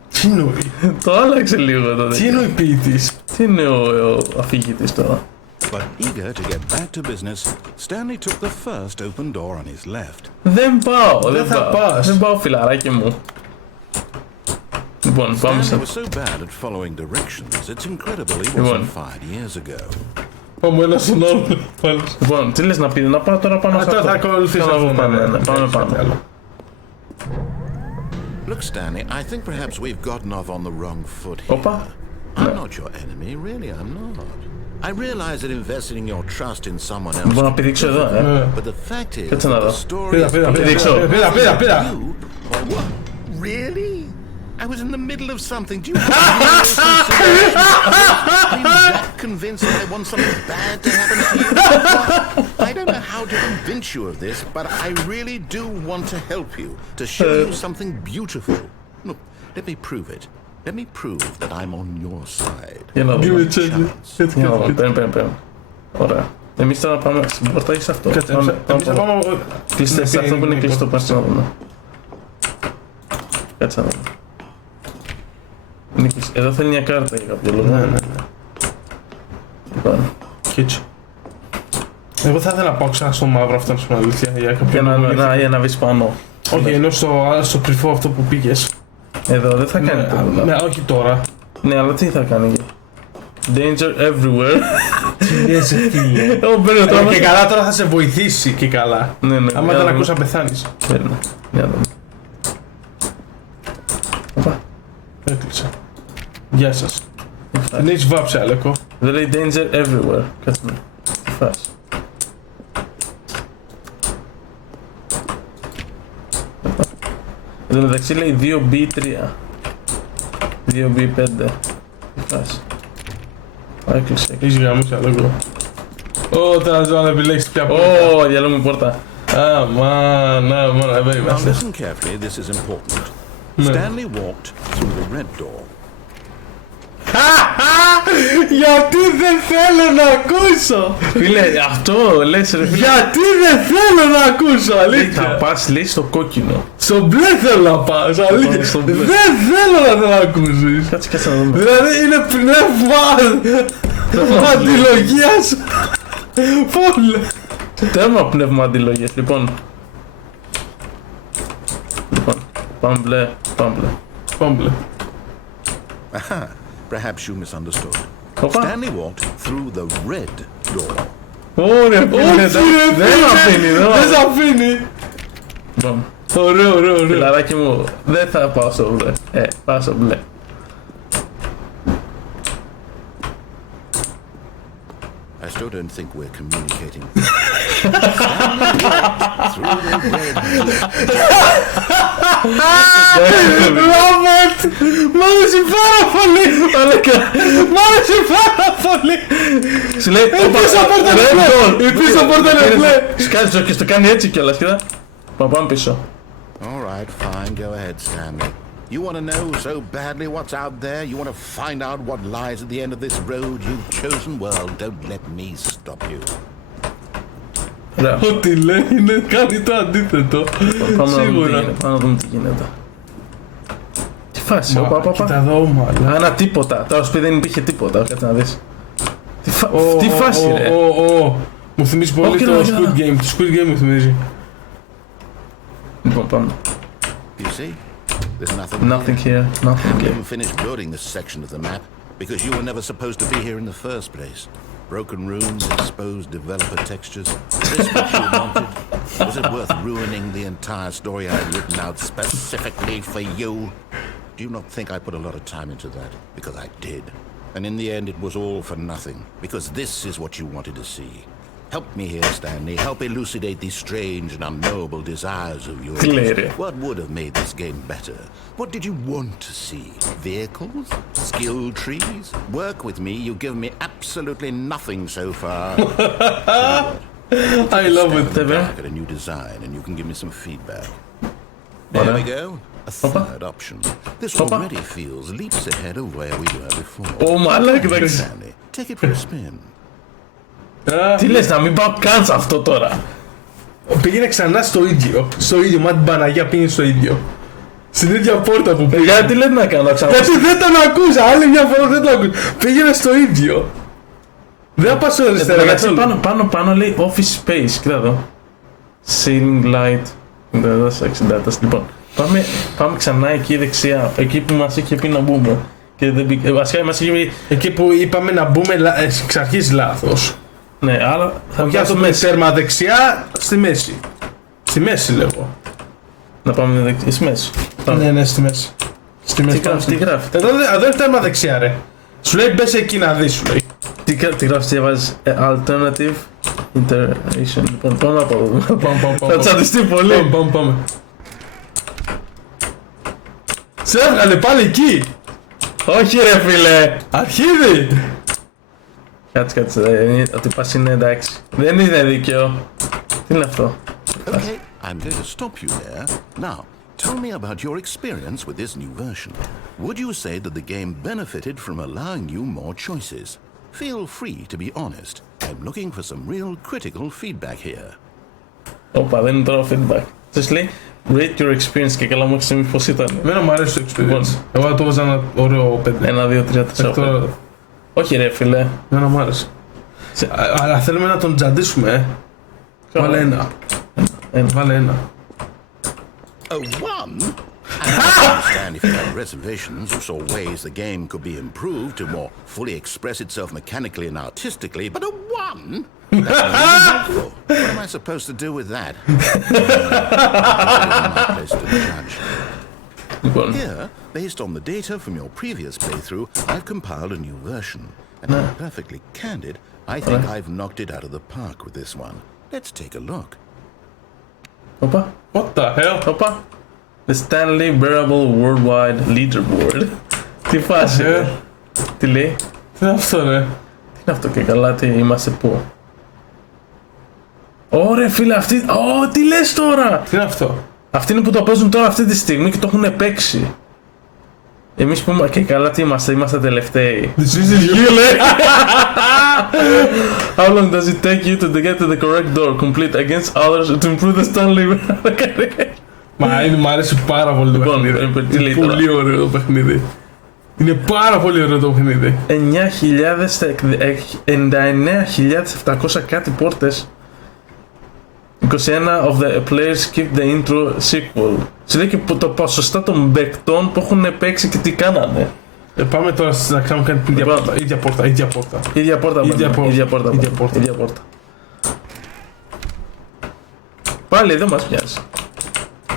Τι εννοεί? Το άλλαξε λίγο το Τι τέτοιο. εννοεί ποιητής? Τι είναι ο αφηγητής τώρα? But eager to get back to business, Stanley took the first open door on his left. Δεν πάω, Δεν θα πας. Δεν πάω, φιλαράκι μου. Λοιπόν, πάμε Stanley σε... was so bad at following directions, it's incredible he Λοιπόν. wasn't fired years ago. Πάμε ένα στον άλλο. Λοιπόν, τι λες να πει, να πάω τώρα πάνω σε Τώρα αυτό. θα ακολουθήσω Θέλω να αυτό. πάμε, ναι, πάμε πάνω. Look, Stanley, I think perhaps we've gotten off on the wrong foot here. Όπα. I'm not your enemy, really, I'm not. I realize that investing your trust in someone else. Μπορώ να πηδήξω εδώ, But the fact is, Κάτσε να that δω. the story Πήρα, is πήρα, Πήδηξω. πήρα. you. Or what? Really? I was in the middle of something. Do you have real consideration? I'm that convinced that I want something bad to happen to you? I don't know how to convince you of this, but I really do want to help you, to show you something beautiful. Look, let me prove it. Let me prove that I'm on your side. Για να Give δούμε. me a chance. Για να δούμε, παίρνει. Ωραία. Εμείς τώρα πάμε στην πόρτα, έχεις αυτό. Πάμε. Κλείστε σε αυτό που είναι κλειστό, πας να δούμε. Κάτσε να δούμε. Εδώ θέλει μια κάρτα για κάποιο λόγο. Ναι. Λοιπόν, Και έτσι. Εγώ θα ήθελα να πάω ξανά στο μαύρο αυτό, στην αλήθεια. για να βρεις πάνω. Όχι, ενώ στο κρυφό αυτό που πήγες. Εδώ δεν θα κάνει τίποτα. Ναι, όχι τώρα. Ναι, αλλά τι θα κάνει. Danger everywhere. Yes, φίλε. Παίρνω τώρα. Και καλά τώρα θα σε βοηθήσει και καλά. Ναι. Άμα δεν ακούς να πεθάνεις. Παίρνω. Για να δούμε. Οπα. Έκλεισα. Γεια σας. Την έχεις βάψει, Αλέκο. Δεν λέει danger everywhere. Κάτσε με. Τι φάση. Εδώ μεταξύ λέει 2B3. 2B5. Τι φάση. Έκλεισε. Έχεις γραμμίσει, Αλέκο. Όταν ζω να επιλέξεις ποια πόρτα. Ω, διαλέγουμε πόρτα. Αμάν, εδώ Now είμαστε. listen carefully, this is important. No. Stanley walked through the red door. Γιατί δεν θέλω να ακούσω! Φίλε, αυτό λες ρε φίλε. Γιατί δεν θέλω να ακούσω, Θα αλήθεια! πας λέει στο κόκκινο. Στο μπλε θέλω να πας, αλήθεια! στο μπλε. Δεν θέλω να ακούσεις! Κάτσε να δούμε. Δηλαδή είναι πνεύμα αντιλογίας! Φόλε! Τέρμα πνεύμα αντιλογίες. Λοιπόν, πάμε μπλε. Πάμπλε. Aha, perhaps you misunderstood. Οπα. Stanley walked through the red door. Ωραία, φίλε. Δεν με αφήνει, Δεν σ' αφήνει! Λοιπόν, Ωραίο. φιλαράκι μου, δεν θα πάω στο μπλε. Πάω στο μπλε. I still don't think we're communicating. Stanley walked through the red door. Ρόμπερτ! Μ' άρεσε πάρα πολύ! Μ' άρεσε πάρα πολύ! Σου λέει, Η πίσω πόρτα είναι μπλε! Η πίσω πόρτα είναι μπλε! σκάζει και στο κάνει έτσι κιόλας, κοίτα. Πάμε πίσω. All right, fine, go ahead, Stanley. You want to know so badly what's out there? You want to find out what lies at the end of this road you've chosen? Well, don't let me stop you. Ωραία. Ό,τι λέει είναι κάνει το αντίθετο. Σίγουρα. Πάμε να δούμε τι γίνεται. Τι φάση, Κοίτα εδώ, μάλλον. Ένα τίποτα. Τώρα σπίτι δεν υπήρχε τίποτα. Κάτσε να δεις. Τι φάση ρε. Μου θυμίζει πολύ Όχι, το όχι, Squid Game. Το Squid Game μου θυμίζει. Λοιπόν, πάμε. You see? There's nothing Nothing here. here, nothing I here. didn't finish building this section of the map because you were never supposed to be here in the first place. Broken rooms, exposed developer textures. Is this what you wanted? Was it worth ruining the entire story I had written out specifically for you? Do you not think I put a lot of time into that? Because I did. And in the end, it was all for nothing. Because this is what you wanted to see. Help me here, Stanley. Help elucidate these strange and unknowable desires of yours. Clearly. What would have made this game better? What did you want to see? Vehicles? Skill trees? Work with me. You've given me absolutely nothing so far. I love it. Back at a new design, and you can give me some feedback. There we go. A third option. This already feels leaps ahead of where we were before. Ω μαλάκα, εντάξει. Stanley, take it for a spin. Τι λες, να μην πάω καν σε αυτό τώρα. Πήγαινε ξανά στο ίδιο. Στο ίδιο, μα την Παναγία πήγαινε στο ίδιο. Στην ίδια πόρτα που πήγαινε. Γιατί λέτε να κάνω ξανά. Γιατί δεν τον ακούσα, άλλη μια φορά δεν τον ακούσα. Πήγαινε στο ίδιο. Δεν θα πας στο αριστερά. Πάνω λέει office space, κοίτα εδώ. Ceiling light. Λοιπόν, πάμε ξανά εκεί δεξιά, εκεί που μας είχε πει να μπούμε. Και βασικά μας είχε πει... Εκεί που είπαμε να μπούμε εξ αρχής λάθος. Ναι, αλλά θα πιάσουμε τέρμα δεξιά στη μέση. Στη μέση λέγω. Να πάμε στη μέση. Ναι, στη μέση. Στη μέση. Τι γράφει. Εδώ είναι τέρμα δεξιά, ρε. Σου λέει μπες εκεί να δεις, σου λέει. Τι γράφει, διαβάζεις alternative iteration. Λοιπόν, πάμε από εδώ. Θα τσαντιστεί πολύ. Πάμε. Σε έβγαλε πάλι εκεί. Όχι ρε φίλε. Αρχίδι. Κάτσε, ότι πας είναι εντάξει. Δεν είναι δίκαιο. Τι είναι αυτό. Okay, I'm going to stop you there. Now, tell me about your experience with this new version. Would you say that the game benefited from allowing you more choices? Feel free to be honest. I'm looking for some real critical feedback here. Όπα, δεν είναι τώρα feedback. Σας λέει, rate your experience και καλά μου έχεις εμείς πως ήταν. Εμένα μου αρέσει το experience. Εγώ το βάζα ένα ωραίο 5. 1, 2, 3, 4, 5. Όχι ρε φίλε. Εμένα μου άρεσε. Αλλά θέλουμε να τον τζαντίσουμε, Βάλε ένα. Βάλε ένα. A one? I understand if you had reservations or saw ways the game could be improved to more fully express itself mechanically and artistically, but a one? What am I supposed to do with that? My place to judge. Here, based on the data from your previous playthrough, I've compiled a new version. And to be perfectly candid, I think I've knocked it out of the park with this one. Let's take a look. Όπα. What the hell? Όπα. The Stanley Bearable Worldwide Leaderboard. Τι φάση, τι λέει. Τι είναι αυτό, ρε. Τι είναι αυτό και καλά, τι είμαστε πού. Ωραία φίλε, αυτή. Τι λες τώρα. Τι είναι αυτό. Αυτοί είναι που το παίζουν τώρα αυτή τη στιγμή και το έχουν παίξει. Εμείς που και καλά τι είμαστε τελευταίοι. This is you, λέει. How long does it take you to get to the correct door? Complete against others to improve the Stanley. Μ' αρέσει πάρα πολύ το παιχνίδι. Είναι πολύ ωραίο το παιχνίδι. Είναι πάρα πολύ ωραίο το παιχνίδι. 99.700 κάτι πόρτες. 21 of the players keep the intro sequel. Σε λέει και το ποσοστά των παικτών που έχουν παίξει και τι κάνανε. Πάμε τώρα να κάνουμε κάτι την ίδια πόρτα. Ίδια πόρτα. Πάλι δεν μας πιάσει.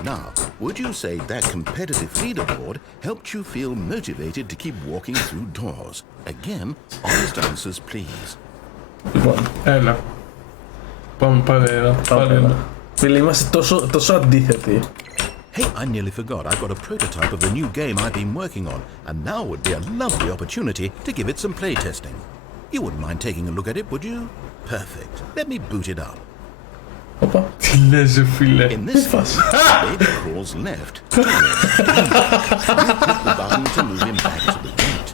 Now, would you say that competitive leaderboard helped you feel motivated to keep walking through doors? Again, honest answers, please. Λοιπόν, ένα. Πάμε ένα. Φίλοι, είμαστε τόσο αντίθετοι. Hey, I nearly forgot. I've got a prototype of the new game I've been working on, and now would be a lovely opportunity to give it some playtesting. You wouldn't mind taking a look at it, would you? Perfect. Let me boot it up. Όπα. Τι λες, φίλε. In this case, the baby crawls left. You click the button to move him back to the gate.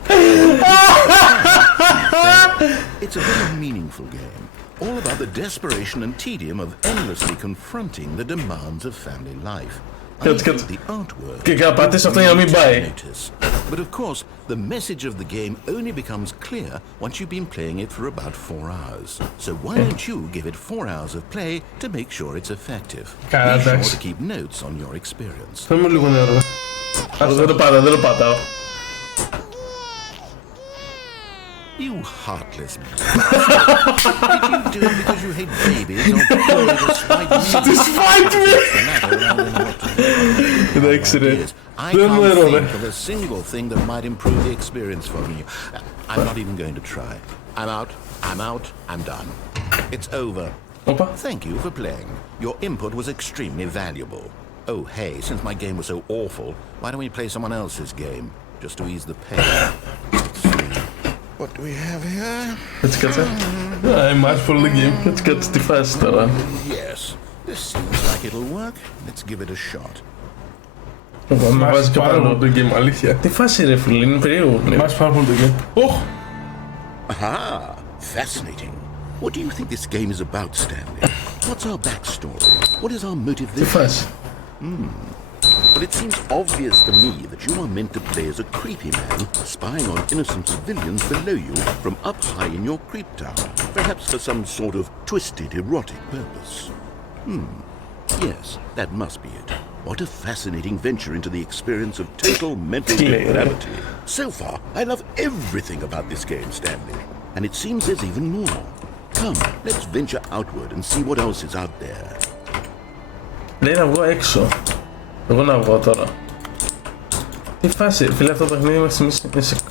It's a very meaningful game, all about the desperation and tedium of endlessly confronting the demands of family life. Κάτσε. The artwork. Και πατήσεις αυτό για να μην πάει. But of course, the message of the game only becomes clear once you've been playing it for about 4 hours. So why don't you give it 4 hours of play to make sure it's effective? Be sure to keep notes on your experience. Θέλουμε λίγο νερό. Δεν το πατάω. You heartless man. Did you do it because you hate babies or to spite me? To spite me! I can't think of a single thing that might improve the experience for me. I'm not even going to try. I'm out, I'm done. It's over. Opa. Thank you for playing. Your input was extremely valuable. Oh hey, since my game was so awful, why don't we play someone else's game? Just to ease the pain. What do we have here? Έτσι κάτσε. I'm much for the game. Έτσι κάτσε τη φάση τώρα. Yes, this seems like it'll work. Let's give it a shot. Μ' βάζει και πάρα πολύ το game, αλήθεια. Τι φάση ρε φίλε, είναι περίεργο. Μ' άρεσε πάρα πολύ το game. Aha, fascinating. What do you think this game is about, Stanley? What's our backstory? What is our motive Τι there? φάση. But it seems obvious to me that you are meant to play as a creepy man spying on innocent civilians below you from up high in your creep tower, perhaps for some sort of twisted erotic purpose. Yes, that must be it. What a fascinating venture into the experience of total mental depravity. So far, I love everything about this game, Stanley. And it seems there's even more. Come, let's venture outward and see what else is out there. Λέει να βγω έξω. Εγώ να βγω τώρα. Τι φάση, φίλε, αυτό το παιχνίδι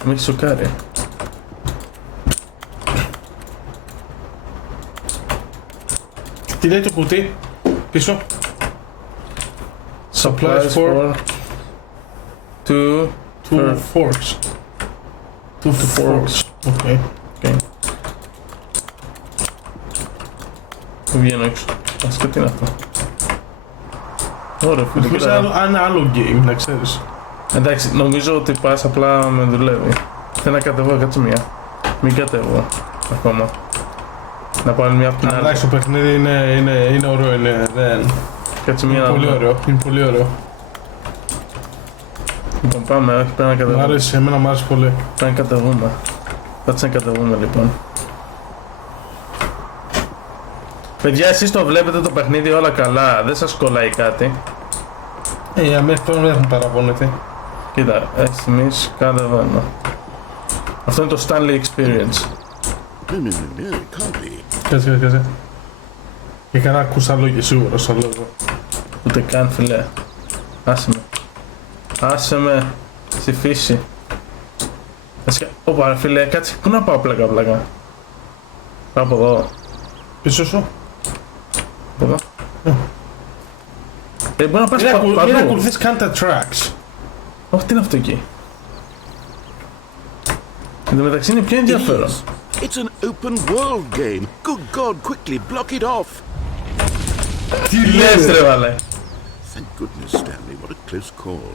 με έχει σοκάρει. Τι λέει το κουτί, πίσω. Supplies for two forks. Two forks. Okay. Βγαίνω έξω. Ας και τι είναι αυτό. Ωραία, φίλε. Νομίζω ένα άλλο game, να ξέρεις. Εντάξει, νομίζω ότι πας απλά με δουλεύει. Θέλω να κατεβώ, κάτσε μία. Μην κατεβώ ακόμα. Να πάρει μία από την άλλη. Εντάξει, το παιχνίδι είναι ωραίο, Κάτσε μία να πολύ ωραίο, είναι πολύ ωραίο. Λοιπόν, πάμε, όχι, πρέπει να κατεβούμε. Μ' άρεσε, εμένα μ' άρεσε πολύ. Πρέπει να κατεβούμε. Κάτσε να κατεβούμε, λοιπόν. Παιδιά, εσείς το βλέπετε το παιχνίδι όλα καλά, δεν σας κολλάει κάτι. Μέχρι τώρα δεν έχουν παραπονεθεί. Κοίτα, εμείς κατεβαίνω. Αυτό είναι το Stanley Experience. No, it can't be. Κάτσε. Και κανένα ακούσα λόγια σίγουρα στο λόγο. Ούτε καν, φιλέ. Άσε με. Στη φύση. Ωπα, ρε φίλε, κάτσε. Πού να πάω πλάκα. Πάω από εδώ. Πίσω σου. Από εδώ. Μπορεί να πας παντού. Μην ακολουθείς καν τα tracks. Όχι, τι είναι αυτό εκεί. Εν τω μεταξύ είναι πιο ενδιαφέρον. It's an open world game. Good God, quickly block it off. Τι λες ρε βάλε. Thank goodness, Stanley. What a close call.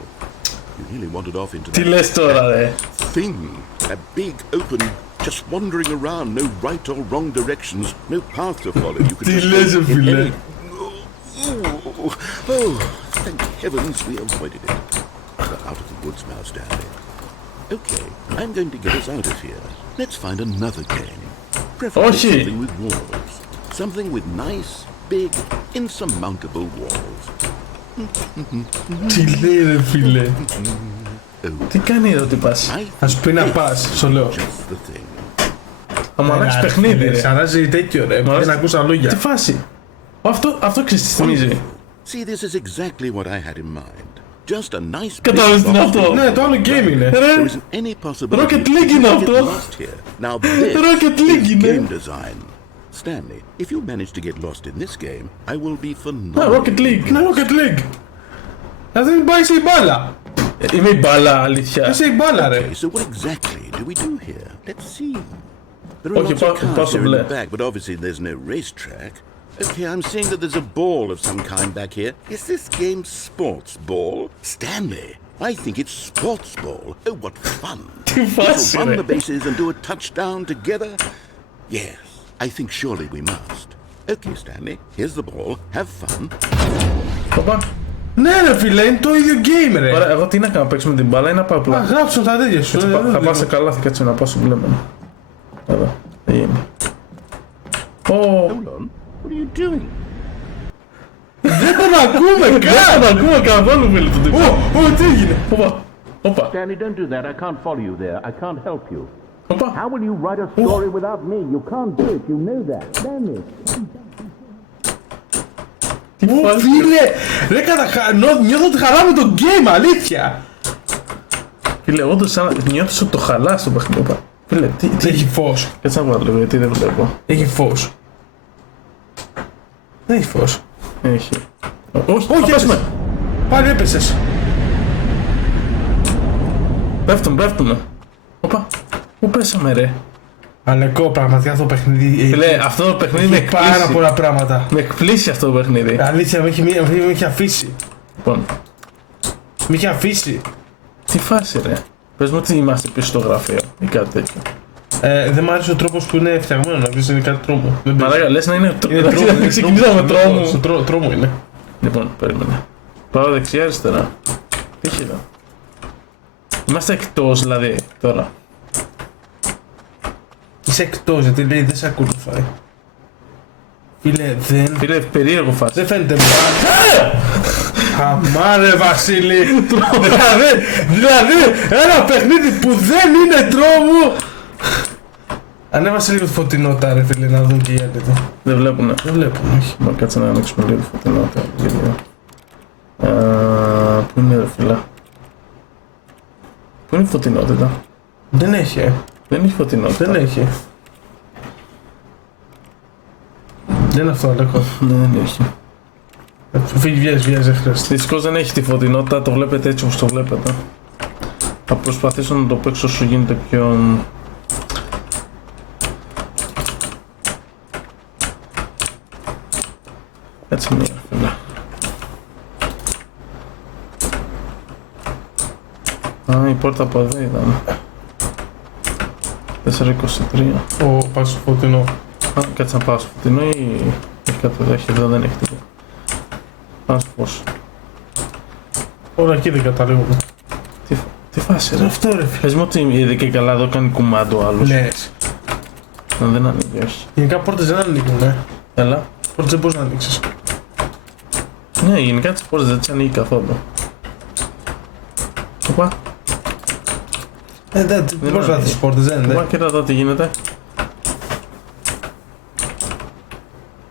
You nearly wandered off into Τι that λες τώρα ρε. thing. A big open, just wandering around. No right or wrong directions. No path to follow. You could Τι just λες, go in φίλε. any... Oh, thank heavens we avoided it. We're out of the woods now, Stanley. Okay, I'm going to get us out of here. Let's find another game. Preferably something with walls. Something with nice, big, insurmountable walls. Τι λέει ρε φίλε. Τι κάνει εδώ τι πας. Θα σου πει να πας, σου λέω. Just the thing. Θα μου αλλάξει παιχνίδι ρε. Σ' αράζει τέτοιο ρε, δεν ακούσα λόγια. Τι φάση. Αυτό ξέρεις τι θυμίζει. See, this is exactly what I had in mind. Just a nice big Κατάλαβες τι είναι box. αυτό. Ναι, το άλλο game είναι. There Ρε, isn't any possibility Rocket you League είναι could αυτό. get lost here. Now this Rocket League is είναι. game design. Stanley, if you manage to get lost in this game, I will be ναι, phenomenal. Rocket League. Είναι Rocket League. Δεν πάει σε μπάλα. Είμαι η μπάλα, αλήθεια. Είσαι η μπάλα ρε. Okay, so what exactly do we do here? Let's see. There are Okay, lots of cars here in the possible. back, but obviously there's no racetrack. Okay, I'm seeing that there's a ball of some kind back here. Is this game sports ball? Stanley, I think it's sports ball. Oh, what fun. Τι We φάση shall run ρε. the bases and do a touchdown together. Yes, I think surely we must. Okay, Stanley, here's the ball. Have fun. Οπα. Ναι ρε φίλε, είναι το ίδιο game ρε. Ωραία, εγώ τι να κάνω, παίξουμε την μπάλα ή να πάω Α, απλά. γράψω τα τέτοια σου. Θα πάω σε καλάθι, κάτσε να πάω στο μπλέμενο. Εδώ, δεν γίνει. Hold on. What are you doing? Δεν τον ακούμε καν. Δεν ακούω καθόλου φίλε του τύπου. Τι έγινε. Όπα, Stanley, don't do that. I can't follow you there. I can't help you. όπα. How will you write a story without me? You can't do it. You know that. Stanley. Τι Ω φάση. φίλε, ρε νιώθω ότι χαλάμε το game, αλήθεια. Φίλε, όντως σαν νιώθεις ότι το χαλάς το παιχνίδι. Όπα. Φίλε, τι Έχει φως. Κάτσε να βάλω λίγο γιατί δεν βλέπω. Έχει φως. Δεν έχει φως. Έχει. Όχι, Όχι, πέσουμε. Πάλι έπεσες. Πέφτουμε. Όπα. Πού πέσαμε ρε. Αλεκό, πραγματικά αυτό το παιχνίδι. Φίλε, αυτό το παιχνίδι με έχει πάρα εκπλήσει. πολλά πράγματα. Με εκπλήσει αυτό το παιχνίδι. Αλήθεια, με έχει αφήσει. Λοιπόν, Με έχει αφήσει. τι φάση ρε. Πες μου ότι είμαστε πίσω στο γραφείο ή κάτι τέτοιο. Δεν μ' άρεσε ο τρόπος που είναι φτιαγμένο, να πεις είναι κάτι τρόμο. Μαλάκα, λες να είναι Είναι τρόμο. τρόμο. Ξεκινήσαμε με τρόμο. Τρόμο είναι. Λοιπόν, περίμενε. Πάω δεξιά αριστερά. Τι έχει εδώ. Είμαστε εκτός δηλαδή τώρα. Είσαι εκτός γιατί λέει δεν σε ακολουθάει. Φίλε, δεν... Φίλε, περίεργο φάση. Δεν φαίνεται αμάρε Βασίλη. Δηλαδή, ένα παιχνίδι που δεν είναι τρόμο. Ανέβασε λίγο τη φωτεινότητα ρε φίλε, να δουν και οι άλλοι εδώ. Δεν βλέπουνε. Δεν βλέπουν, όχι. Μα κάτσε να ανοίξουμε λίγο τη φωτεινότητα. Πού είναι ρε φίλε? Πού είναι η φωτεινότητα? Δεν έχει, Δεν έχει φωτεινότητα. δεν έχει. Δεν είναι αυτό, Αλέκο. Δεν έχει. Φύγει, βγες, δεν χρειάζεται. Δυστυχώς δεν έχει τη φωτεινότητα, το βλέπετε έτσι όπως το βλέπετε. Θα προσπαθήσω να το παίξω όσο γίνεται πιο... Έτσι μία φίλε. Α, η πόρτα από εδώ ήταν. 423. Ω, πας στο φωτεινό. Α, κάτσε να πάω στο φωτεινό ή... Έχει κάτι εδώ, έχει εδώ, δεν έχει τίποτα. Ας πώς. Όλα εκεί δεν καταλήγουμε. Τι φάση ρε. Αυτό ρε φίλε. Πες μου ότι είδε και καλά εδώ κάνει κουμάντο ο άλλος. Λες. Αν δεν ανοίγει, όχι. Γενικά πόρτες δεν ανοίγουν, Έλα. Πόρτες δεν μπορείς να ανοίξεις. Ναι, γενικά τις πόρτες δεν τις ανοίγει καθόλου. Οπα. Δεν μπορείς να δεις τις πόρτες, δεν Οπα, είναι. κοίτα εδώ τι γίνεται.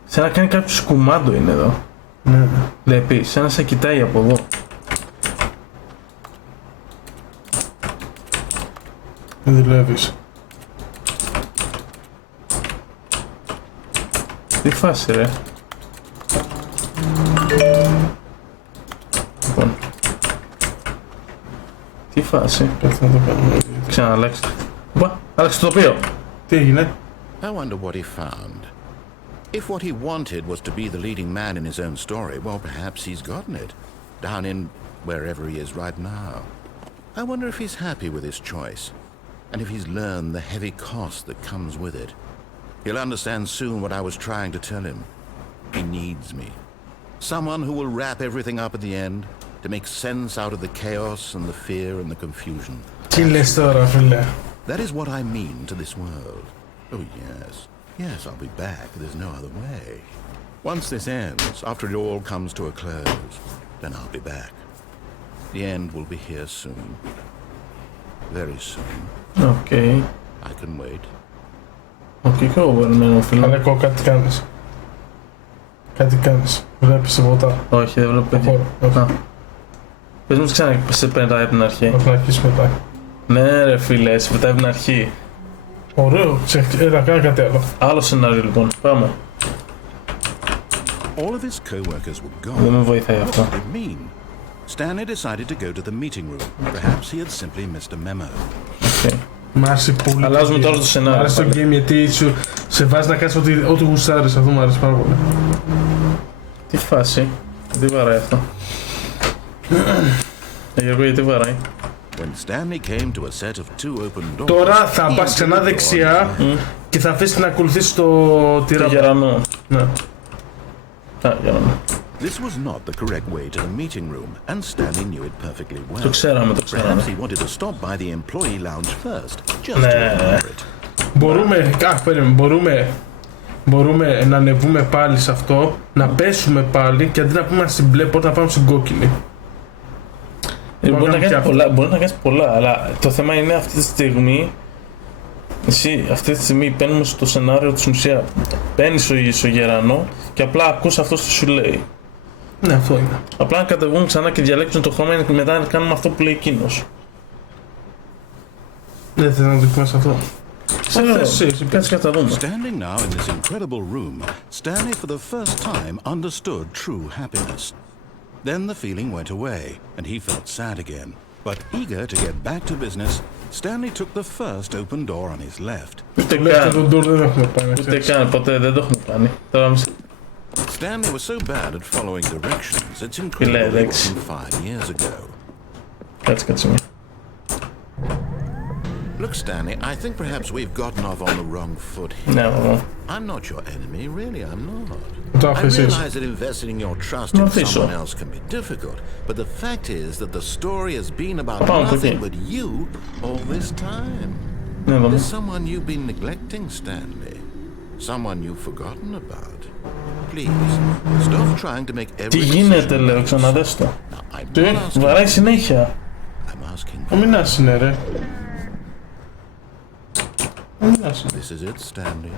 Σαν να κάνει κάποιος κουμάντο είναι εδώ. Ναι. Βλέπει, σαν να σε κοιτάει από εδώ. Δεν δουλεύεις. Τι φάση ρε. Λοιπόν. Τι φάση. Κάτι να το κάνουμε. Ξαναλλάξει. Οπα, άλλαξε το τοπίο. Τι έγινε. I wonder what he found. If what he wanted was to be the leading man in his own story, well, perhaps he's gotten it. Down in wherever he is right now. I wonder if he's happy with his choice. And if he's learned the heavy cost that comes with it. He'll understand soon what I was trying to tell him. He needs me. Someone who will wrap everything up at the end to make sense out of the chaos and the fear and the confusion. Τι λες τώρα φίλε. That is what I mean to this world. Oh, yes. Yes, I'll be back. There's no other way. Once this ends, after it all comes to a close, then I'll be back. The end will be here soon. Very soon. Οκ. I can wait. Οκ, και εγώ περιμένω φίλο. Αλέκο, κάτι κάνεις. Κάτι κάνεις. Βλέπεις τίποτα. Όχι, δεν βλέπω παιδί. Όχι. Α. Πες μου ξανά σε πετάει από την αρχή. Όχι να αρχίσεις μετά. Ναι ρε φίλε, σε πετάει από την αρχή. Ωραίο. Έλα, κάνε κάτι άλλο. Άλλο σενάριο λοιπόν, πάμε. All of his co-workers were Δεν με gone. βοηθάει What αυτό. did it mean? Stanley decided to go to the meeting room. Perhaps he had simply missed a memo. Okay. Μ' άρεσε πολύ. Αλλάζουμε τώρα το σενάριο. Μ' άρεσε το πάλι. game γιατί σε βάζει να κάνεις ό,τι γουστάρεις. Αυτό μου άρεσε πάρα πολύ. Τι φάση, τι βαράει αυτό. Γιώργο, γιατί βαράει. When Stanley came to a set of two open doors, Τώρα θα he πας entered ξανά the door δεξιά και θα αφήσεις να ακολουθήσεις το Το τυράμπα. γερανό. Ναι. Α, γερανό. This was not the correct way to the meeting room, and Stanley knew it perfectly well. Το ξέραμε. Perhaps he wanted to stop by the employee lounge first, just to Ναι. remember it. Μπορούμε να ανεβούμε πάλι σε αυτό, να πέσουμε πάλι και αντί να πούμε στην μπλε πόρτα να πάμε στην κόκκινη. Μπορεί να και κάνει αυτό. πολλά, μπορεί να κάνεις πολλά, αλλά το θέμα είναι αυτή τη στιγμή. Εσύ αυτή τη στιγμή μπαίνουμε στο σενάριο της ουσία. Μπαίνεις στο γερανό και απλά ακούς αυτό που σου λέει. Ναι, αυτό είναι. Απλά να κατεβούμε ξανά και διαλέξουν το χρώμα και μετά να κάνουμε αυτό που λέει εκείνος. Δεν θες να δοκιμάσεις αυτό. Ξέρω, εσύ κάτσε και θα δούμε. Standing now in this incredible room, Stanley for the first time understood true happiness. Then the feeling went away, and he felt sad again. But eager to get back to business, Stanley took the first open door on his left. Ούτε Λες καν, τον δεν έχουμε πάει. ούτε καν, ποτέ δεν το έχουμε κάνει. Τώρα μισή. Stanley was so bad at following directions, it's Relax. incredible it wasn't 5 years ago. Κάτσε μία. Look, Stanley, I think perhaps we've gotten off on the wrong foot here. Ναι, μόνο. I'm not your enemy, really, I'm not. Το I αφήσεις. realize that investing your trust in Not this someone one. else can be difficult, but the fact is that the story has been about Πάμε, nothing okay. but you all this time. Ναι, There's δούμε. someone you've been neglecting, Stanley. Someone you've forgotten about. Please, stop trying to make every Τι γίνεται, decision λέω, by ξαναδες το. yourself. I'm Τι? not asking. Βαράει συνέχεια. I'm asking. Να μην άσυνε ρε. Να μην άσυνε. This is it, Stanley.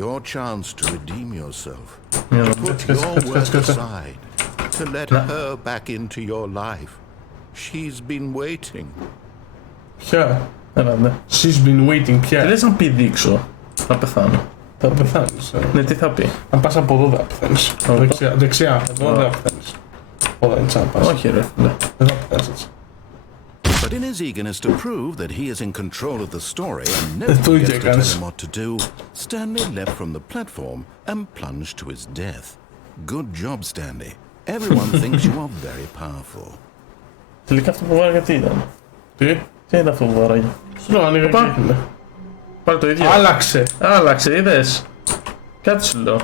Your chance to redeem yourself. Μια To put your work κάτσε. aside. To let her back into your life. She's been waiting. Ποια? Έλα, ναι. She's been waiting, Τι ποια? λες αν πηδήξω, θα πεθάνω. Θα πεθάνεις. Ναι, τι θα πει. Αν πας από εδώ θα πεθάνεις. Δεξιά, εδώ δεν θα πεθάνεις. Εδώ δεν θα πας. Όχι ρε, ναι. Δεν θα πεθάνεις έτσι. But in his eagerness to prove that he is in control of the story and no Το one ίδιο gets to tell έκανες. him what to do, Stanley leapt from the platform and plunged to his death. Good job, Stanley. Everyone thinks you are very powerful. Τελικά αυτό που βάραγε τι ήταν. Τι? Τι ήταν αυτό που βάραγε. Σου λέω ανοίγα και Οπα. έγινε. Πάλι το ίδιο. Άλλαξε. Άλλαξε, είδες. Κάτι σου λέω.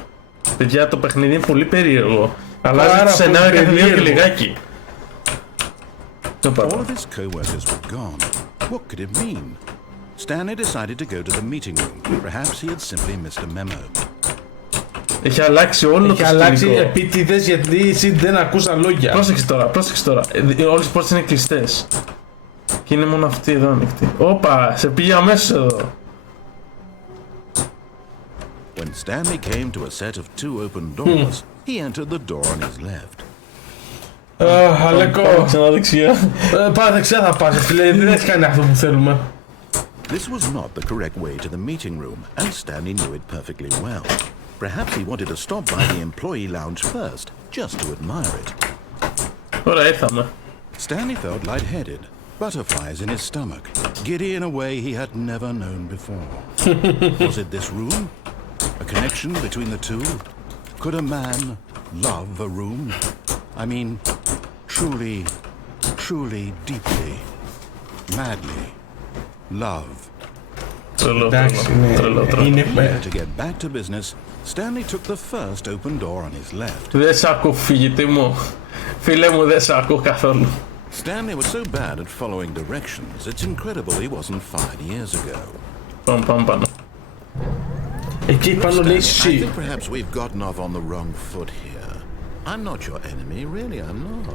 Παιδιά, το παιχνίδι είναι πολύ περίεργο. Αλλάζει Πάρα το σενάριο πολύ κάθε δύο και περίεργο. λιγάκι. Το All πάω. of his co-workers were gone. What could it mean? Stanley decided to go to the meeting room. Perhaps he had simply missed a memo. Έχει αλλάξει όλο Έχει το αλλάξει σκηνικό. επίτηδες γιατί εσύ δεν ακούσα λόγια. Πρόσεξε τώρα, πρόσεξε τώρα. Όλες οι πόρτες είναι κλειστές. Και είναι μόνο αυτή εδώ ανοιχτή. Όπα, σε πήγε αμέσως εδώ. When Stanley came to a set of two open doors, he entered the door on his left. Αλέκο. Πάμε ξανά δεξιά. Πάμε δεξιά θα πας, φίλε. Δεν έχει κάνει αυτό που θέλουμε. This was not the correct way to the meeting room, and Stanley knew it perfectly well. Perhaps he wanted to stop by the employee lounge first, just to admire it. Ωραία, ήρθαμε. Stanley felt lightheaded, butterflies in his stomach, giddy in a way he had never known before. Was it this room? A connection between the two? Could a man love a room? I mean, truly, truly, deeply, madly love. Τρελό, Εντάξει, τρελό, τρελό. είναι Eager to get back to business, Stanley took the first open door on his left. Δεν σ' ακούω, φυγητή μου. Φίλε μου, δεν σ' ακούω καθόλου. Stanley was so bad at following directions, it's incredible he wasn't fired years ago. Πάμε, πάμε πάνω. Εκεί πάνω λέει Stanley, I she. think perhaps we've gotten off on the wrong foot here. I'm not your enemy, really, I'm not.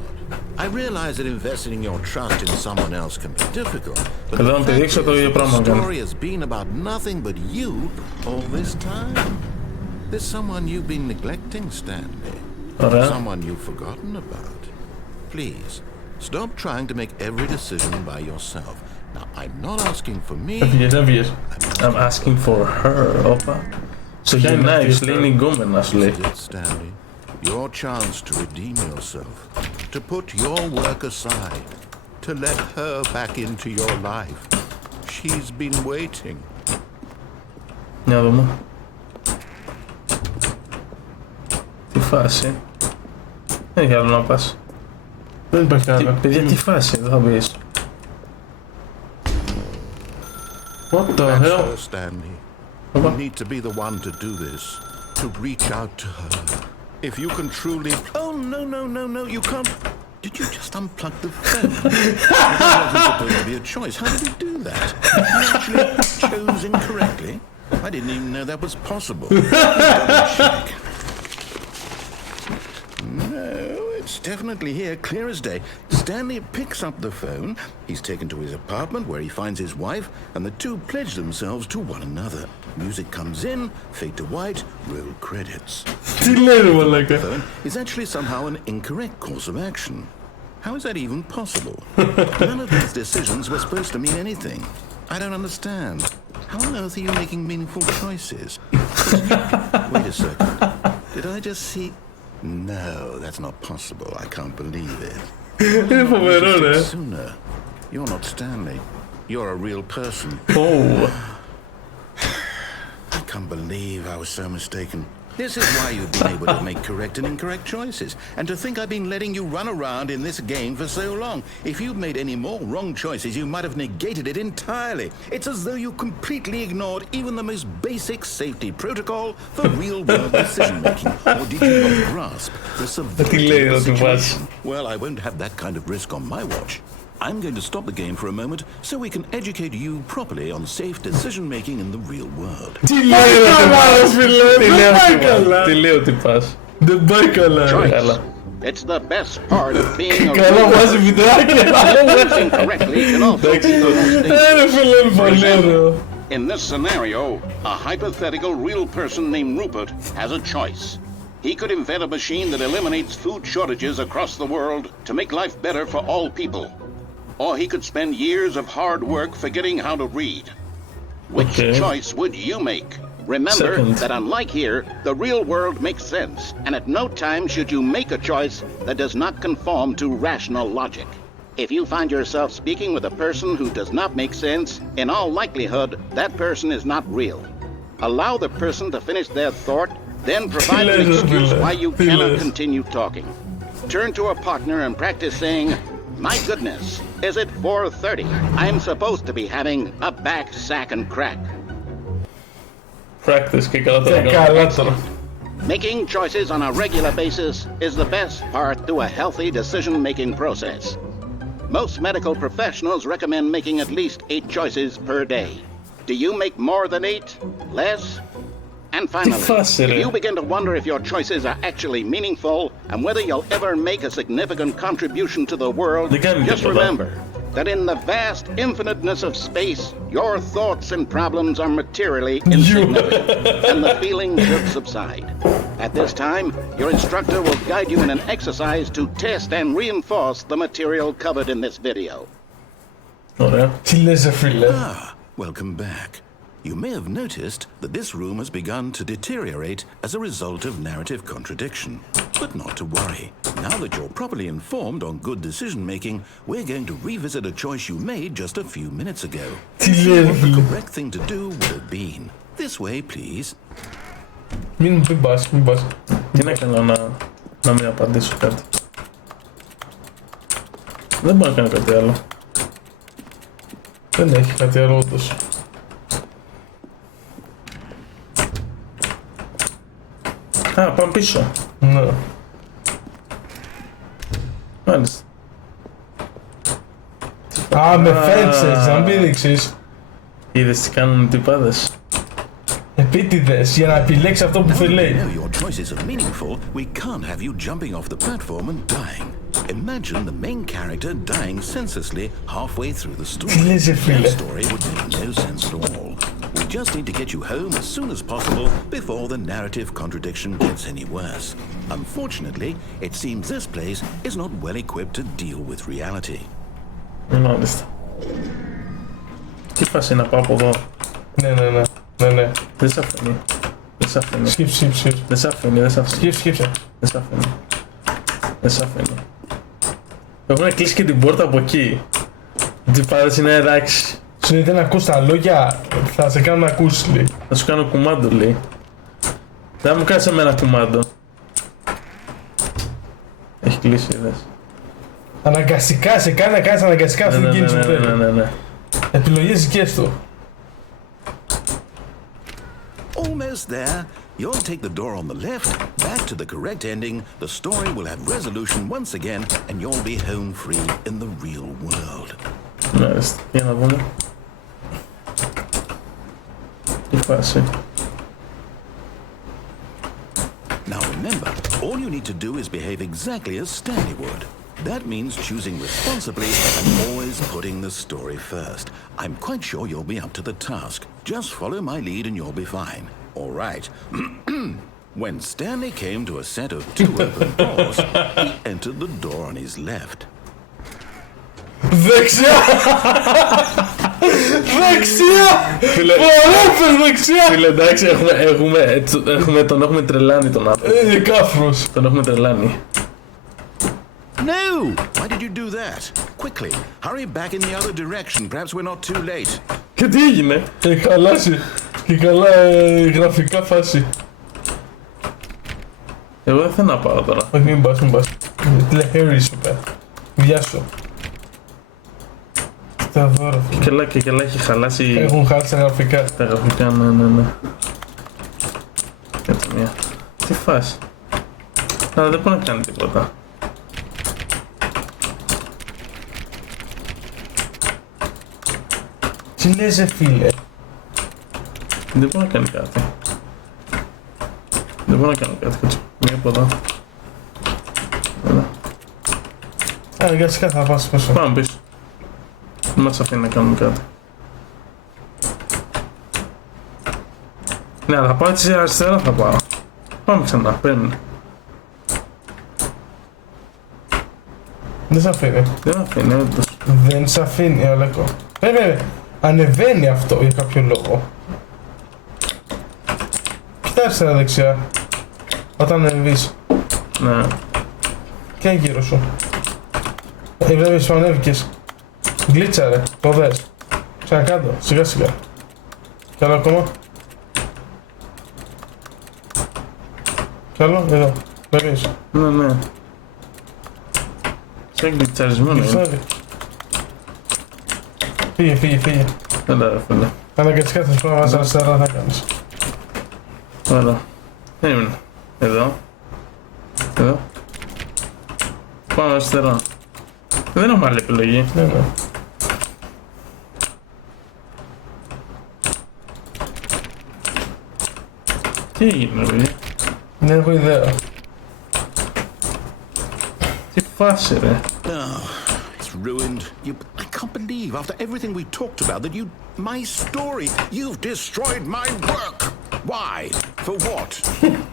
I realize that investing your trust in someone else can be difficult, but Εδώ the να fact πηδήξω is το ίδιο that the πράγμα κάνω. story has been about nothing but you all this time. There's someone you've been neglecting, Stanley. Ωραία. Someone you've forgotten about. Please, stop trying to make every decision by yourself. Now, I'm not asking for me. Έφυγες. I'm asking for her, όπα. Στο Ποια είναι γυρνάει, αυτή η σου λέει είναι η γκόμενα, σου This λέει. is it, Stanley. Your chance to redeem yourself, to put your work aside, to let her back into your life. She's been waiting. Για να δούμε. Τι φάση. Δεν έχει άλλο να πας. Δεν υπάρχει άλλο. Παιδιά, τι φάση, δεν θα μπεις. What the That's hell? her, Stanley. You need to be the one to do this, to reach out to her. If you can truly... Oh, no, you can't... Did you just unplug the phone? That wasn't supposed to be a choice. How did you do that? You actually chose incorrectly? I didn't even know that was possible. Double check. No, it's definitely here, clear as day. Stanley picks up the phone. He's taken to his apartment where he finds his wife, and the two pledge themselves to one another. Music comes in, fade to white, roll credits. Τι λέει ρε μαλάκα. Phone is actually somehow an incorrect course of action. How is that even possible? None of these decisions were supposed to mean anything. I don't understand. How on earth are you making meaningful choices? Wait a second. Did I just see... No, that's not possible. I can't believe it. Είναι φοβερό ρε. Sooner. You're not Stanley. You're a real person. Ω, I can't believe I was so mistaken. This is why you've been able to make correct and incorrect choices. And to think I've been letting you run around in this game for so long. If you'd made any more wrong choices, you might have negated it entirely. It's as though you completely ignored even the most basic safety protocol for real-world decision-making. Or did you not grasp the severity λέει, of the ότι βάζει. situation? Well, I won't have that kind of risk on my watch. I'm going to stop the game for a moment so we can educate you properly on safe decision-making in the real world. Τι λέει ρε τυπάς φίλε. τι Δεν λέω πάει τι καλά. πας. Τι λέω τι πας. Δεν πάει καλά. Καλά. It's the best part of being a Καλά βάζει βιντεάκια. Using correctly can also be the most Ρε φίλε, πολύ ωραίο. In this scenario, a hypothetical real person named Rupert has a choice. He could invent a machine that eliminates food shortages across the world to make life better for all people. Or he could spend years of hard work forgetting how to read. Which choice would you make? Remember that unlike here, the real world makes sense, and at no time should you make a choice that does not conform to rational logic. If you find yourself speaking with a person who does not make sense, in all likelihood, that person is not real. Allow the person to finish their thought, then provide an excuse why you cannot continue talking. Turn to a partner and practice saying, "My goodness, is it 4:30? I'm supposed to be having a back sack and crack." Practice και καλά τώρα. Καλά τώρα. Making choices on a regular basis is the best part to a healthy decision-making process. Most medical professionals recommend making at least 8 choices per day. Do you make more than 8? Less? And finally, if you begin to wonder if your choices are actually meaningful and whether you'll ever make a significant contribution to the world, just remember that in the vast infiniteness of space, your thoughts and problems are materially insignificant, and the feeling should subside. At this time, your instructor will guide you in an exercise to test and reinforce the material covered in this video. Ωραία. Τι λες, φίλε. Welcome back. You may have noticed that this room has begun to deteriorate as a result of narrative contradiction. But not to worry. Now that you're properly informed on good decision-making, we're going to revisit a choice you made just a few minutes ago. And see what the correct thing to do would have been. This way, please. Μην πας. Τι να έκανα να μην απαντήσω κάτι. Δεν μπορώ να κάνω κάτι άλλο. Δεν έχει κάτι άλλο όντως. Α, πάμε πίσω. Ναι. Μάλιστα. Α, με φέρνεις, να μην πήδηξες. Είδες τι κάνουν οι τυπάδες. Επίτηδες, για να επιλέξει αυτό που Now that θέλει. you know your choices are meaningful, we can't have you jumping off the platform and dying. Imagine the main character dying senselessly halfway through the story. That story would make no sense at all. We just need to get you home as soon as possible before the narrative contradiction gets any worse. Unfortunately, it seems this place is not well equipped to deal with reality. Μάλιστα. Τι φάση να πάω από εδώ. Ναι. Δεν σ' αφήνει. Σκύψε. Δεν σ' αφήνει. Σκύψε. Δεν σ' αφήνει. Έχουν κλείσει και την πόρτα από εκεί. Τι πάρες είναι εντάξει. Σου λέει δεν ακούς τα λόγια, θα σε κάνω να ακούσεις, λέει. Θα σου κάνω κουμάντο, λέει. Δεν θα μου κάνεις εμένα κουμάντο. Έχει κλείσει, είδες. Αναγκαστικά, σε κάνει να κάνεις αναγκαστικά αυτή την κίνηση που θέλει. Ναι. Επιλογές δικές του. Almost there. You'll take the door on the left, back to the correct ending, the story will have resolution once again, and you'll be home free in the real world. Μάλιστα, για να δούμε. Τι φάση. Now remember, all you need to do is behave exactly as Stanley would. That means choosing responsibly and always putting the story first. I'm quite sure you'll be up to the task. Just follow my lead and you'll be fine. All right. When Stanley came to a set of 2 open doors, he entered the door on his left. Δεξιά! Φίλε, εντάξει, τον έχουμε τρελάνει τον άνθρωπο. Κάφρος. Τον έχουμε τρελάνει. No! Why did you do that? Quickly, hurry back in the other direction. Perhaps we're not too late. Και τι έγινε? Έχει χαλάσει. Και καλά γραφικά φάση. Εγώ δεν θέλω να πάω τώρα. Όχι, μην πας. Τηλεχέρι σου πέρα. Γεια σου. Τα δώρα. Και καλά έχει χαλάσει. Έχουν χάσει τα γραφικά. Τα γραφικά, ναι. Κάτσε μία. Τι φάση. Αλλά δεν μπορεί να κάνει τίποτα. Τι λες, φίλε. Δεν μπορώ να κάνει κάτι. Κάτσε. Μία από εδώ. Έλα. Αναγκαστικά θα πας πίσω. Πάμε πίσω. Δεν μας αφήνει να κάνουμε κάτι. Ναι, θα πάω έτσι αριστερά θα πάω. Πάμε ξανά, παίρνει. Δεν σ' αφήνει. Δεν αφήνει, όντως. Δεν σ' αφήνει, Αλέκο. Ανεβαίνει αυτό για κάποιο λόγο. Κοίτα αριστερά δεξιά. Όταν ανεβείς. Ναι. Και γύρω σου. Βλέπεις που ανέβηκες. Γκλίτσα ρε, το δες. Ξανακάτω, σιγά σιγά. Κι άλλο ακόμα. Κι άλλο, εδώ. Βλέπεις. Ναι, ναι. Σε γκλιτσαρισμένο είναι. Φύγε, φύγε, φύγε. Έλα ρε φίλε. Αναγκαστικά θα σου πω να βάζεις αριστερά, θα κάνεις. Έλα. Έμεινε. Εδώ. Εδώ. Πάμε αριστερά. Δεν έχουμε άλλη επιλογή. Ναι, ναι. Τι έγινε, παιδί. Δεν έχω ιδέα. Τι φάση, ρε. It's ruined. I can't believe, after everything we talked about, that my story, you've destroyed my work. Why? For what?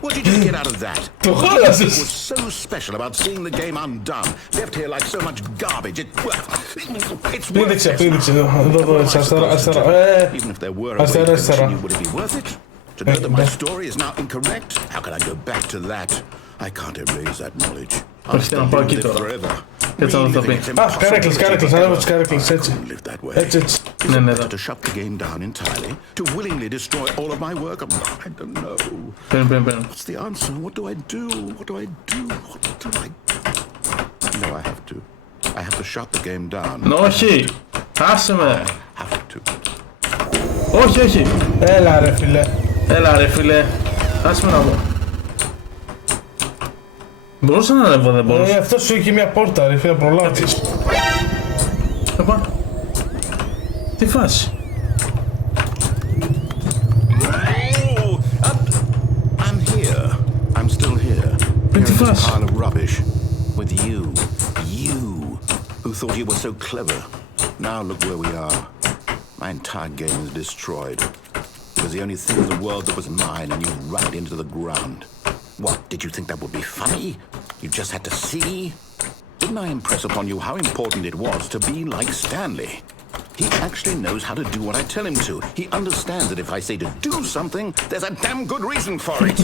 What did you get out of that? Το What χάλασες. was so special about seeing the game undone, left here like so much garbage? It's Πήγε δεξιά, πήγε δεξιά. Εδώ, αριστερά, αριστερά. Even if there were a way Αριστερά, to αριστερά. continue, would it be worth it? To know that my story is now incorrect? How can I go back to that? I can't erase that knowledge. I'll Όχι, να still πάω live εκεί with it τώρα. forever. Έτσι να το πει. Α, καρέκλες, καρέκλες, ανέβω τις καρέκλες, έτσι. Live that way. Έτσι, έτσι. Ναι, ναι, εδώ. To shut the game down entirely, to willingly destroy all of my work. I don't know. Παίρνει. What's the answer? What do I do? What do I do? What do I? No, I have to. I have to shut the game down. Όχι! Άσε με! Have to. Όχι, όχι! Έλα ρε φίλε. Έλα ρε φίλε. Άσε με να πω. Μπορούσα να ανέβω, δεν μπορούσα. Αυτό σου είχε μια πόρτα ρε φίλε, προλάβεις. Επα. Τι φάση. I'm here. I'm still here. What the Here in fuss? this pile of rubbish. With you. You. Who thought you were so clever. Now look where we are. My entire game is destroyed. It was the only thing in the world that was mine, and you ran it into the ground. What, did you think that would be funny? You just had to see? Didn't I impress upon you how important it was to be like Stanley? He actually knows how to do what I tell him to. He understands that if I say to do something, there's a damn good reason for it.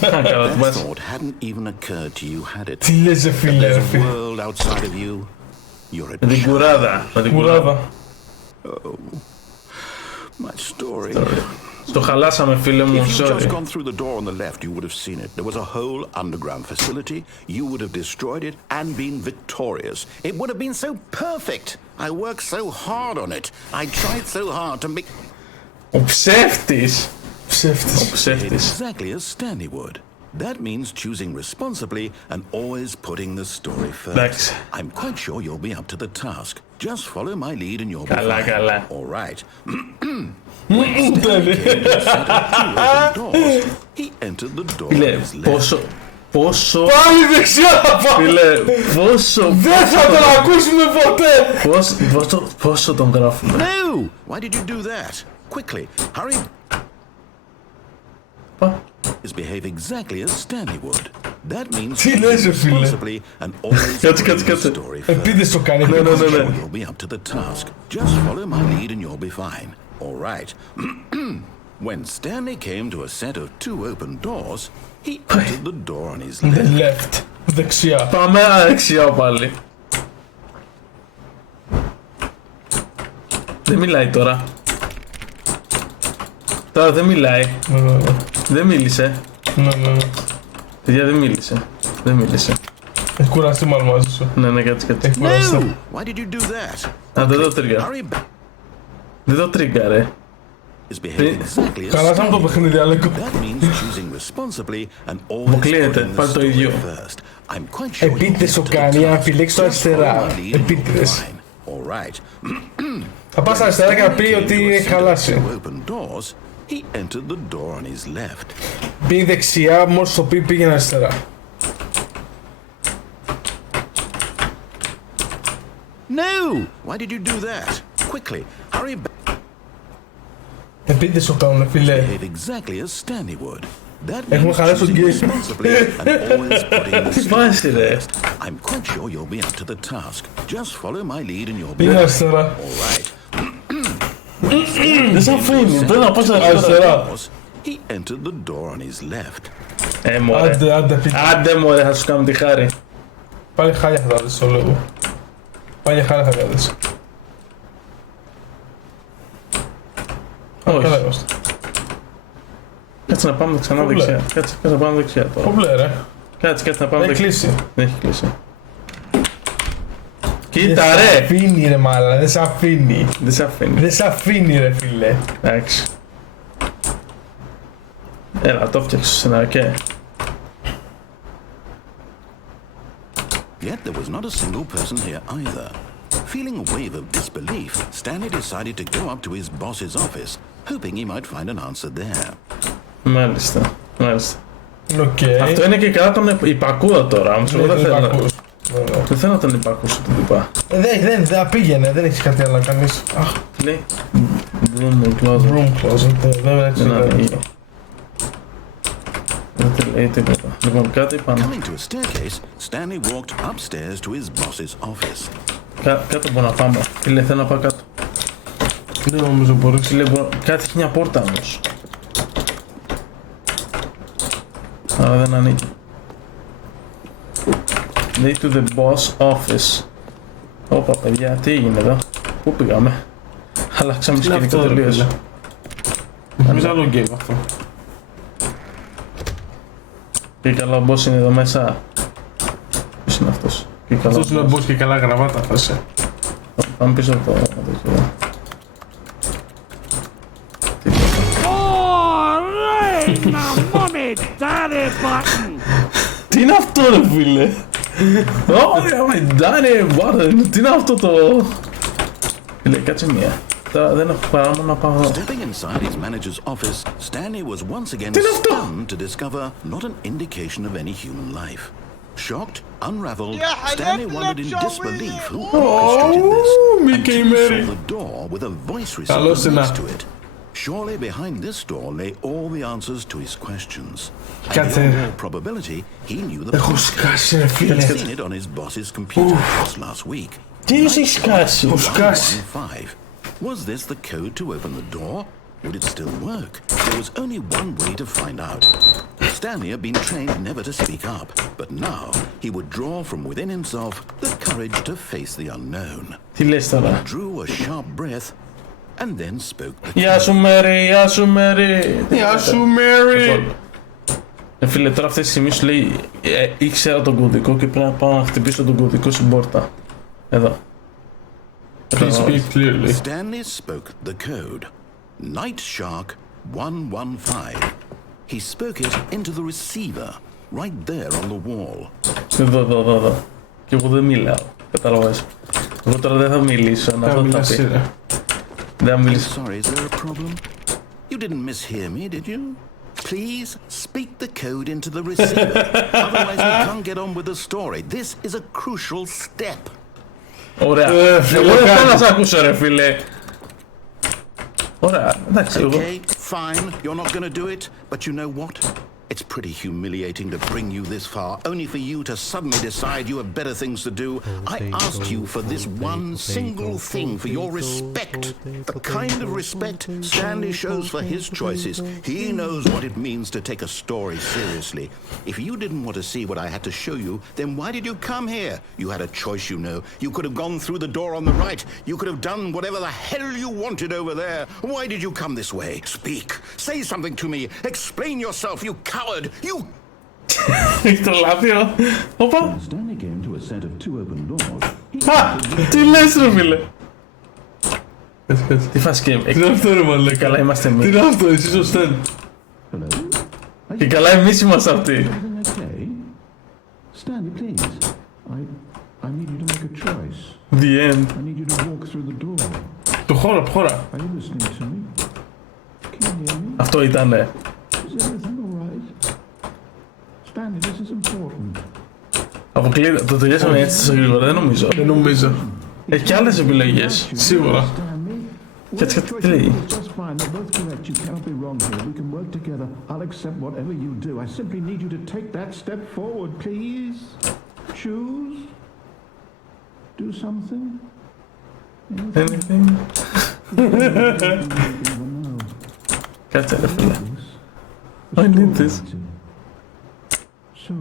That thought hadn't even occurred to you, had it? Τι λες ρε φίλε, ρε There's a φίλε. world outside of you. You're a Με την κουράδα. Με την κουράδα. Κουράδα. My story. Στο χαλάσαμε φίλε μου, If you'd just sorry. gone through the door on the left, you would have seen it. There was a whole underground facility. You would have destroyed it and been victorious. It would have been so perfect. I worked so hard on it. I tried so hard to make Ο ψεύτης. Ψεύτης. Ο ψεύτης. exactly as Stanley would. That means choosing responsibly and always putting the story first. Εντάξει. I'm quite sure you'll be up to the task. Just follow my lead and you'll be Καλά, fine. καλά. All right. Τέλει. He entered the door Φίλε, on his left. πόσο... Πάλι δεξιά θα πάω. Φίλε, πόσο... Δεν θα τον ακούσουμε ποτέ. Πόσο τον γράφουμε. No! Why did you do that? Quickly, hurry. Is behave exactly as Stanley would. That means Τι λες, ρε φίλε. responsibly and always Κάτσε, putting the κάτσε. story first. Επίτες το κάνει. Ναι. You'll be up to the task. Just follow my lead and you'll be fine. All right. When Stanley came to a set of two open doors, he entered the door on his left. Left. Δεξιά. Πάμε δεξιά πάλι. Δεν μιλάει τώρα. Τώρα δεν μιλάει. Δεν μίλησε. Ναι. Παιδιά δεν μίλησε. Δεν μίλησε. Έχει κουραστεί μάλλον μαζί σου. Ναι, κάτσε. Έχει κουραστεί. Why did you do that? Α, δεν το τρίγκα. Hurry back. Δεν το τρίγκα, ρε. Is behaving exactly as Χαλάσαμε το Stanley παιχνίδι, Αλέκο. That means choosing responsibly and always Αποκλείεται, putting the πάλι το story ίδιο. first. I'm quite sure Επίτηδες you'll το be up to the κάνει, αν task. επιλέξει το Just αριστερά. follow my lead and you'll be Επίτηδες. fine. All right. Θα πας αριστερά και να πει ότι έχει χαλάσει. Open doors, he entered the door on his left. Πήγε δεξιά, μόλις το πει πήγαινε αριστερά. No! Why did you do that? Quickly, hurry back. Επίτηδες το κάνουν, φίλε. Behave exactly as Stanley would. That Έχουμε means χαλάσει το choosing game. responsibly and always putting the Τι βάζει ρε. I'm quite sure you'll be up to the task. Just follow my lead and you'll be Πήγα fine. αριστερά. All right. Δεν σε αφήνει, πρέπει να πας αριστερά. Αριστερά. He entered the door on his left. Μωρέ. Άντε, φίλε. Άντε μωρέ, θα σου κάνω τη χάρη. Πάλι χάλια θα τα δεις, το λέω. Πάλι χάλια θα τα δεις. Καλά Όχι. είμαστε. Κάτσε να πάμε ξανά Πού δεξιά. λέει? Κάτσε να πάμε δεξιά τώρα. Πού μπλε, ρε. Κάτσε να πάμε Έχει δεξιά. κλείσει. Δεν έχει κλείσει. Δεν Κοίτα σε ρε! αφήνει ρε μάλα, δεν σε αφήνει. Δεν σε αφήνει. Δεν σε αφήνει ρε φίλε. Εντάξει. Έλα, το φτιάξω ένα και. Yet there was not a single person here either. Feeling a wave of disbelief, Stanley decided to go up to his boss's office, hoping he might find an answer there. Μάλιστα. Μάλιστα. Είναι οκ. Αυτό είναι και καλά τον υπακούω τώρα. Όμως εγώ Ναι, δεν το θέλω. ακούς. Βέβαια. Δεν θέλω να τον υπακούσω τον τυπά. Δεν πήγαινε, δεν έχεις κάτι άλλο να κάνεις. Αχ, Τι λέει? Room closet. room closet, δεν έτσι Δεν δεν ανοίγει. Δεν τη λέει τίποτα. Λοιπόν, κάτι πάνω. Coming to a staircase, Stanley walked upstairs to his boss's office. Κάτω μπορώ να πάμε. Φίλε, θέλω να πάω κάτω. Δεν νομίζω μπορείς. Φίλε, κάτι έχει μια πόρτα όμως. Αλλά δεν ανοίγει. Λέει to the boss office. Όπα παιδιά, τι έγινε εδώ? Πού πήγαμε? Αλλάξαμε Τι είναι σκηνικό αυτό, ρε τελείως. φίλε? Νομίζω άλλο game αυτό. Και καλά ο boss είναι εδώ μέσα. Ποιος είναι αυτός? Και καλά Αυτός είναι ο boss και καλά γραβάτα θα είσαι. Πάμε πίσω από το τέτοιο. Τι είναι αυτό ρε φίλε? Τι είναι αυτό το... Φίλε, κάτσε μία. Τώρα δεν έχω παρά μόνο να πάω εδώ. Stepping inside his manager's office, Stanley was once again είναι αυτό? stunned to discover not an indication of any human life. Shocked, unraveled, Stanley wondered in disbelief who orchestrated this Mickey until he Mary. saw the door with a voice Καλώς receiver είναι. next to it. Surely behind this door lay all the answers to his questions. And Κάτσε. in all probability, he knew the Έχω passcode. σκάσει ρε He'd φίλε. seen it on his boss's computer just last week. Τι έχει σκάσει? Έχω σκάσει. 115. Was this the code to open the door? Would it still work? There was only one way to find out. Stanley had been trained never to speak up, but now he would draw from within himself the courage to face the unknown. Τι λες τώρα? Drew a sharp breath and then spoke the Γεια σου Μέρι, γεια σου Μέρι. Γεια σου Mary. Φίλε, τώρα αυτή τη στιγμή σου λέει ήξερα τον κωδικό και πρέπει να πάω να χτυπήσω τον κωδικό στην πόρτα. Εδώ. Please speak clearly. Stanley spoke the code. Night Shark 115. He spoke it into the receiver, right there on the wall. Εδώ. Και εγώ δεν μιλάω. Καταλαβαίνεις. Εγώ τώρα δεν θα μιλήσω. Να Θα δω τι μιλάς θα πει. ρε. Δεν θα μιλήσω. Sorry, is there a problem? You didn't mishear me, did you? Please speak the code into the receiver. Otherwise, we can't get on with the story. This is a crucial step. Ωραία. Φίλε, Εγώ δεν θέλω να κάτι. σ' ακούσω ρε φίλε. Ωραία. Εντάξει, εγώ. Okay, fine, you're not going to do it, but you know what? It's pretty humiliating to bring you this far, only for you to suddenly decide you have better things to do. I asked you for this one single thing, for your respect. The kind of respect Stanley shows for his choices. He knows what it means to take a story seriously. If you didn't want to see what I had to show you, then why did you come here? You had a choice, you know. You could have gone through the door on the right. You could have done whatever the hell you wanted over there. Why did you come this way? Speak. Say something to me. Explain yourself, you coward. You... Έχει το λάπιο. Όπα. Stanley came to a set of two open doors. Α, τι λες ρε φίλε. Κάτσε, κάτσε. Τι φάση και... Τι είναι αυτό ρε μαλάκα. Καλά είμαστε Τι εμείς. είναι αυτό, εσύ σωστά. Και καλά εμείς είμαστε αυτοί. Okay. Stanley, please. I need you to make a choice. The end. I need you to walk through the door. Προχώρα. Are you listening to me? Can you hear me? Αυτό ήτανε. Is everything all right? Stanley, this is important. Αποκλείται. Το τελειώσαμε έτσι τόσο γρήγορα, δεν νομίζω. Δεν νομίζω. Έχει και άλλες επιλογές. Σίγουρα. Κάτσε, τι λέει. Just fine. They're both correct. You cannot be wrong here. We can work together. I'll accept whatever you do. I simply need you to take that step forward, please. Choose. Do something. Anything. Κάτσε ρε φίλε. I need this. So,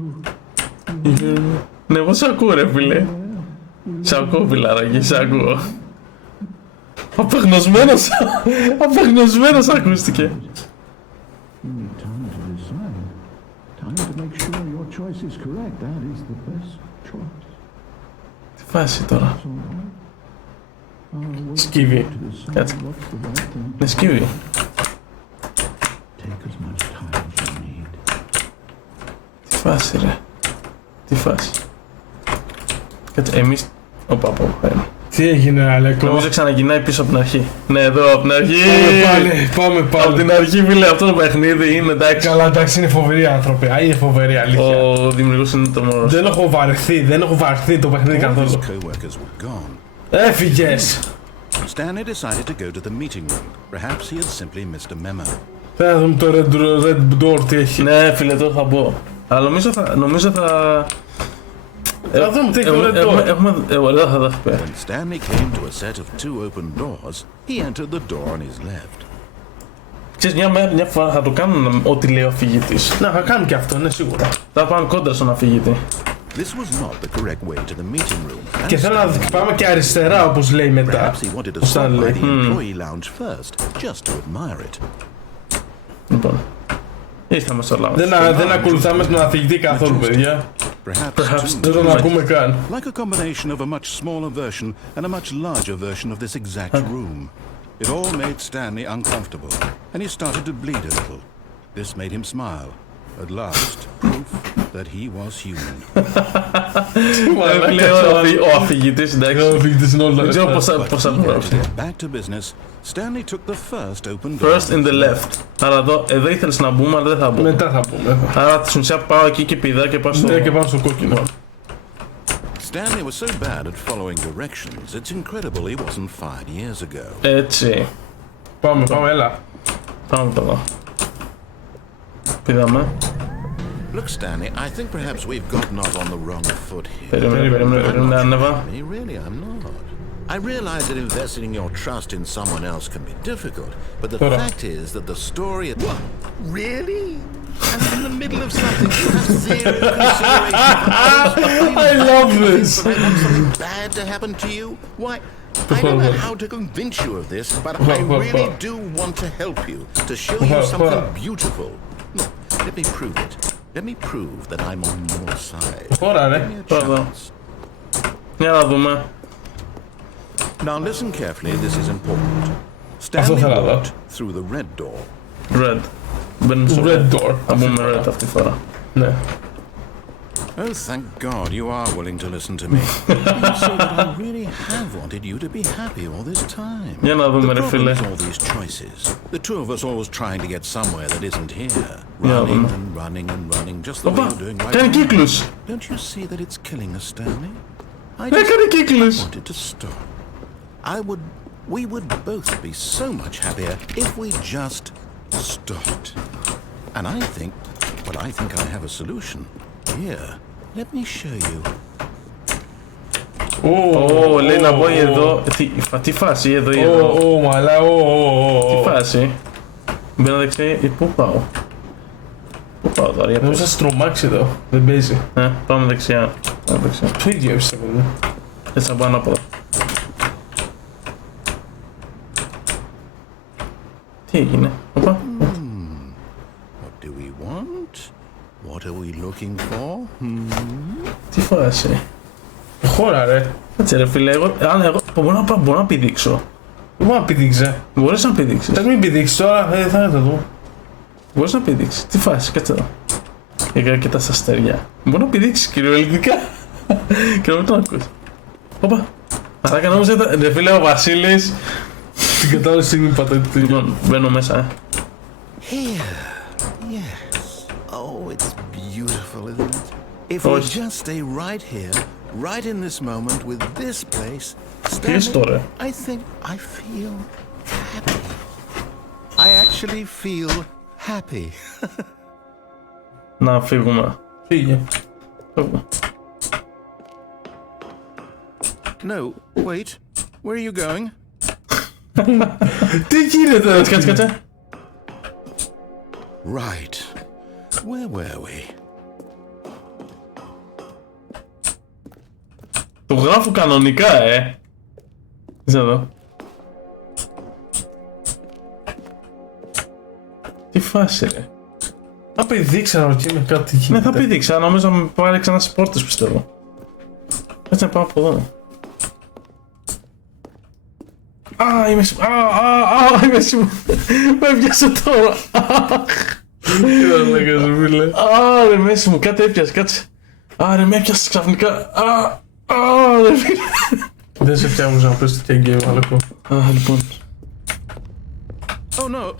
Ναι, εγώ σ' ακούω ρε φίλε. Σ' ακούω φιλαράκι, σ' ακούω. Απεγνωσμένος ακούστηκε. you need time to decide. Time to make sure your choice is correct. That is the best choice. Τι φάση τώρα. Σκύβει. Κάτσε. What's the right thing? Ναι, σκύβει. Take as much time as you need. Τι φάση ρε. Τι φάση. Κάτσε, εμείς... Οπα, Τι έγινε, Αλέκο? νομίζω ξαναγυρνάει πίσω από την αρχή. Ναι, εδώ από την αρχή. Πάμε Από πάλι. την αρχή, φίλε, αυτό το παιχνίδι είναι εντάξει. Καλά, εντάξει, είναι φοβεροί άνθρωποι. Είναι φοβερή, αλήθεια. Ο δημιουργός είναι τρομερός. Δεν έχω βαρεθεί το παιχνίδι All of his καθόλου. co-workers were gone. Έφυγες! Stanley decided to go to the meeting room. Perhaps he had simply missed a memo. Θα δούμε το Red Door τι έχει. Ναι, φίλε, τώρα θα μπω. Αλλά νομίζω θα... Θα δούμε τι έχει το Red Door. Εδώ θα τα πει. When Stanley came to a set of two open doors, he entered the door on his left. Ξέρεις, μια φορά θα το κάνουν ό,τι λέει ο αφηγητής. Να, θα κάνουμε και αυτό, ναι, σίγουρα. Θα πάμε κόντρα στον αφηγητή. This was not the correct way to the meeting room. and Και θέλω να πάμε και αριστερά, όπως λέει μετά. Perhaps he wanted to Ο stop by Stanley. the employee lounge first, just to admire it. Λοιπόν, ήρθαμε στο λαό. Δεν ακολουθάμε τον αφηγητή καθόλου, παιδιά. Perhaps Δεν τον ακούμε καν. like a combination of a much smaller version and a much larger version of this exact room. It all made Stanley uncomfortable, and he started to bleed a little. This made him smile. At last, proof that he was human. Ο αφηγητής, εντάξει. Ο αφηγητής είναι όλα. Δεν ξέρω πώς θα το To γράψει. get back to business, Stanley took the first open door. First in the left. Άρα εδώ ήθελες να μπούμε, αλλά δεν θα μπούμε. Μετά θα πούμε. Άρα στην ουσία πάω εκεί και πηδά και πάω στο... Ναι, και πάμε στο κόκκινο. Stanley was so bad at following directions, it's incredible he wasn't fired years ago. Έτσι. Πάμε, έλα. Πάμε τώρα. Πηδάμε. Look, Stanley, I think perhaps we've gotten off on the wrong foot here. Περίμενε, ανέβα. Really, I'm not. I realize that investing your trust in someone else can be difficult, but the fact is that the story... What? Really? I'm in the middle of something. You have zero consideration. I love this. I want something bad to happen to you? Why? I don't know how to convince you of this, but I really do want to help you, to show you something beautiful. Look, let me prove it. Let me prove that I'm on your side. Τώρα, ρε. Τώρα εδώ. Για να δούμε. Now listen carefully, this is important. Αυτό Stanley θέλω να δω. walked through the red door. Red. Μπαίνουμε στο Red Door. Θα μπούμε red αυτή τη φορά. Ναι. Oh, thank God you are willing to listen to me. You see that I really have wanted you to be happy all this time. Για να δούμε, The ρε problem φίλε. is all these choices. The two of us always trying to get somewhere that isn't here. Running and running and running, just the way Οπα, you're doing right κάνει now. κύκλους. Don't you see that it's killing us, Stanley? I Έκανε κύκλους. wanted to stop. We would both be so much happier if we just stopped. And I think I have a solution. Here, let me show you. Ω, λέει να μπω εδώ. Τι φάση, εδώ ή εδώ. Ω, μαλά, Τι φάση. Μπαίνω δεξιά, πού πάω. Πού πάω τώρα, για Δεν πες. θα στρομάξει εδώ. Δεν παίζει. Πάμε δεξιά. Το ίδιο πιστεύω. Έτσι θα πάω ανάποδα. Τι έγινε, οπα. What do we want? What are we looking for? Τι φάση. Χώρα, ρε. Έτσι ρε φίλε, εγώ μπορώ να πηδήξω. Μα πηδήξε. Μπορείς να πηδήξεις. Θα μην πηδήξεις τώρα, θα το δω. Μπορείς να πηδήξεις. Τι φάση, κάτσε εδώ. Έκανα και τα στα αστέρια. Μπορεί να πηδήξεις κυριολεκτικά. Και να μην το ακούς. Όπα. Αυτά έκανα όμως, ρε φίλε, ο Βασίλης. Την κατάλληλη στιγμή πατάει το Λοιπόν, μπαίνω μέσα, Here. Yes. Oh, it's beautiful, isn't it? If we Όχι. just stay right here right in this moment with this place, Τι είσαι Stanley, τώρα? I think I feel happy. I actually feel happy. Να φύγουμε. Φύγε. Φύγουμε. No, wait. Where are you going? Τι γίνεται, Κάτσε. Right. Where were we? Το γράφω κανονικά, Είσαι εδώ. Τι φάση, Θα πει δείξα να ρωτήσουμε κάτι γίνεται. Ναι, θα πει δείξα, νομίζω να με πάρει ξανά στις πόρτες, πιστεύω. Έτσι να πάω από εδώ. Είμαι σήμερα. Με έπιασε τώρα. Τι θα λέγες, φίλε. Ρε μέση μου, κάτι έπιασε, κάτσε. Ρε με έπιασε ξαφνικά. Ρε φίλε. Δεν σε φτιάχνω να πες τέτοια game, Αλέκο. Λοιπόν. Oh no.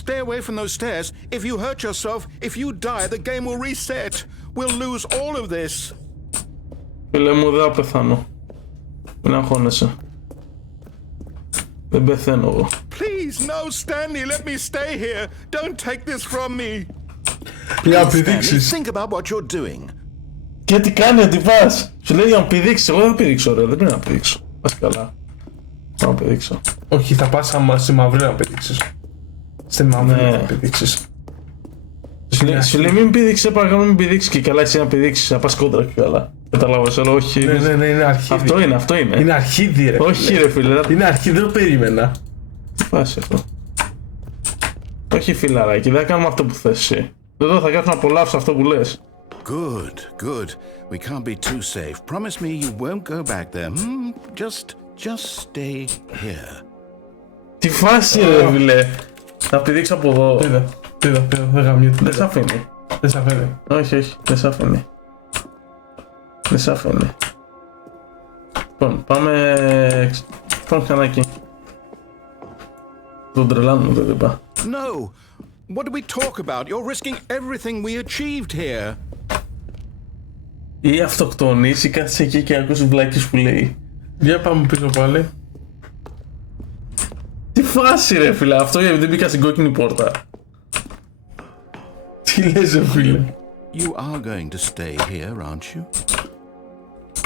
Stay away from those stairs. If you hurt yourself, if you die, the game will reset. We'll lose all of this. Φίλε μου, δεν θα πεθάνω. Μην αγχώνεσαι. Δεν πεθαίνω εγώ. Please, no, Stanley, let me stay here. Don't take this from me. Για Stanley, πηδήξεις. think about what you're doing. Και τι κάνει, αντιβάς. Σου λέει για να πηδήξεις. Εγώ δεν θα πηδήξω, ρε. Δεν πρέπει να πηδήξω. Πας καλά. Να πηδήξω. Όχι, θα πας στη μαύρη να πηδήξεις. Στη μαύρη Ναι. να πηδήξεις. Σου λέει μην πηδήξεις, παρακαλώ μην πηδήξεις και καλά εσύ να πηδήξεις, να πας κόντρα και καλά. Κατάλαβες, αλλά όχι. Ναι, είναι αρχίδι. Αυτό είναι. Είναι αρχίδι, ρε. Όχι ρε φίλε. Είναι αρχίδι, δεν το περίμενα. Τι φάση αυτό. Όχι φιλαράκι, δεν κάνουμε αυτό που θες εσύ. Εδώ θα κάτσω να απολαύσω αυτό που λες. Good, good. We can't be too safe. Promise me you won't go back there. Just stay here. Τι φάση ρε φίλε. Να πηδήξω από εδώ. Είδα, δεν γαμιέται. Δεν σ' αφήνει. Δεν σ' αφήνει. Όχι, δεν σ' αφήνει. Δεν σ' αφήνει. Λοιπόν, πάμε ξανά εκεί. Τον τρελάνουμε δεν είπα. No. What do we talk about? You're risking everything we achieved here. Ή αυτοκτονείς ή κάθεσαι εκεί και ακούς βλάκες που λέει. Για πάμε πίσω πάλι. Τι φάση ρε φίλε, αυτό γιατί δεν μπήκα στην κόκκινη πόρτα. Τι λες, ρε φίλε. You are going to stay here, aren't you?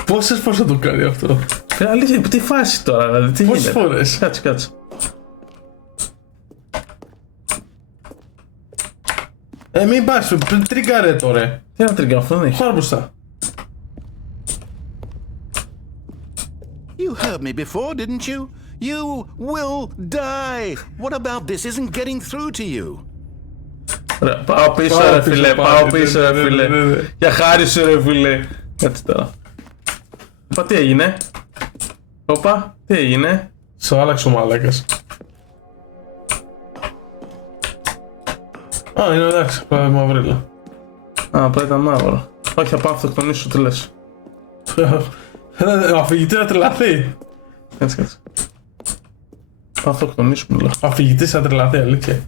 Πόσες φορές θα το κάνει αυτό. Αλήθεια, τι φάση τώρα, δηλαδή, τι Πόσες γίνεται. φορές. Κάτσε. Μην πας, τρίκαρε τώρα. Τι να τριγκάρω, αυτό δεν έχει. Πάρε μπροστά. You heard me before, didn't you? You will die. What about this isn't getting through to you? Ρε, πάω πίσω ρε φίλε, πάω πίσω ρε φίλε. Για χάρη σου ρε φίλε. Κάτσε τώρα. Όπα, τι έγινε. Όπα, τι έγινε. Σου άλλαξε ο μαλάκας. Είναι εντάξει, πάει μαυρίλα. Πάει τα μαύρο. Όχι, θα πάω να αυτοκτονήσω, τι λες. Ο αφηγητής θα τρελαθεί. Κάτσε. Πάω να αυτοκτονήσουμε, λέω. Ο αφηγητής θα τρελαθεί, αλήθεια.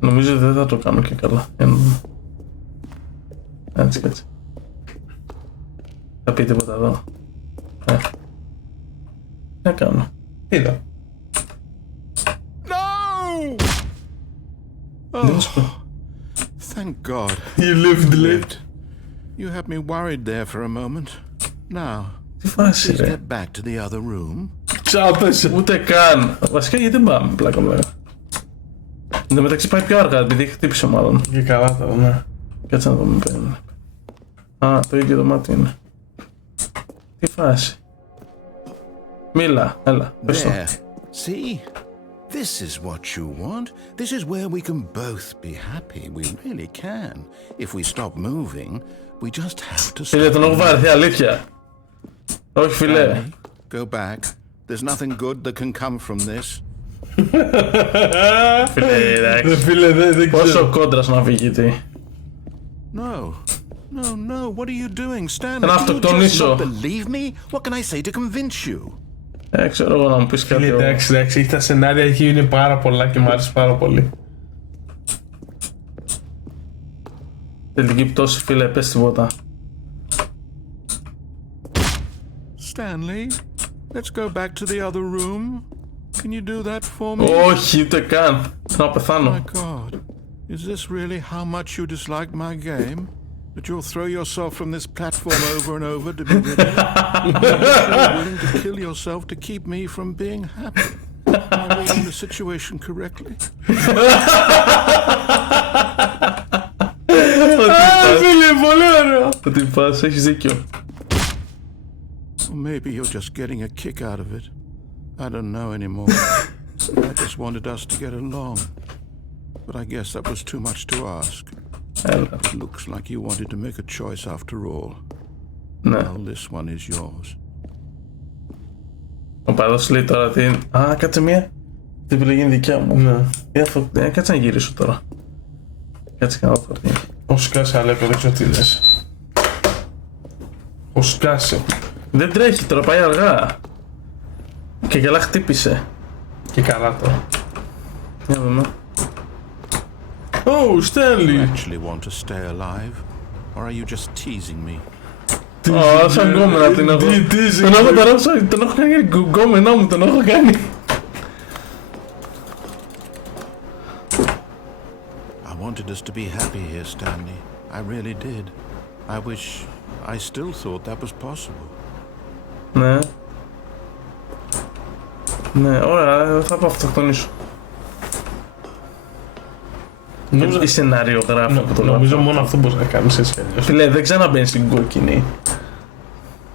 Νομίζω ότι δεν θα το κάνω και καλά. Κάτσε. Θα πει τίποτα εδώ. Τι να κάνω. Είδα. No! Δεν σου πω. Thank God. You lived. You had me worried there for a moment. Now, Τι φάση please ρε. get back to the other room. Τσάπεσε. Ούτε καν. Βασικά γιατί δεν πάμε πλάκα. Εν τω μεταξύ πάει πιο αργά επειδή χτύπησε μάλλον. Και καλά τα δούμε. Κάτσε να δούμε πέρα. Το ίδιο το μάτι είναι. Τι φάση. Μίλα, έλα, πες το. There. See? This is what you want. This is where we can both be happy. We really can. If we stop moving, we just have to Φίλε, stop. τον έχω βαρεθεί, αλήθεια. Όχι φίλε. Go back. There's nothing good that can come from this. Φίλε, εντάξει. Φίλε, δεν Πόσο ξέρω. κόντρας να φύγει τι. No. No. What are you doing, Stanley? Να Do you just αυτοκτονήσω. not believe me? What can I say to convince you? Ξέρω εγώ να μου πεις κάτι. Εντάξει, έχει τα σενάρια εκεί είναι πάρα πολλά και μου άρεσε πάρα πολύ. Τελική πτώση, φίλε, πες τίποτα. Stanley, let's go back to the other room. Can you do that for me? Όχι, ούτε καν. Θα πεθάνω. My God, is this really how much you dislike my game? That you'll throw yourself from this platform over and over to be rid of it? You're willing to kill yourself to keep me from being happy? Am I reading the situation correctly? Φίλε, πολύ ωραίο. Ότι πας, έχεις δίκιο. Or maybe you're just getting a kick out of it. I don't know anymore. I just wanted us to get along. But I guess that was too much to ask. It looks like you wanted to make a choice after all. Well, this one is yours. Ο παδός λέει τώρα τι... Α, κάτσε μία. Τι επιλογή είναι δικιά μου. Ναι. Κάτσε να γυρίσω τώρα. Κάτσε να δω. Πώς σκάσε, Αλέκο, δεν ξέρω τι λες. Πώς σκάσε. Δεν τρέχει τώρα, πάει αργά. Και καλά χτύπησε. Και καλά τώρα. Για να δούμε. Oh, Stanley! You actually want to stay alive? Or are you just teasing me? Ω, σαν γκόμενα την έχω. Τον έχω περάσει, τον έχω κάνει γκόμενά μου, τον έχω κάνει. I wanted us to be happy here, Stanley. I really did. I wish I still thought that was possible. Ναι. Ναι, ωραία, θα πάω αυτοκτονήσω. Τι σενάριο γράφω από το Νομίζω μόνο αυτό μπορείς να κάνεις έτσι κι αλλιώς. Φίλε, δεν ξαναμπαίνεις στην κόκκινη.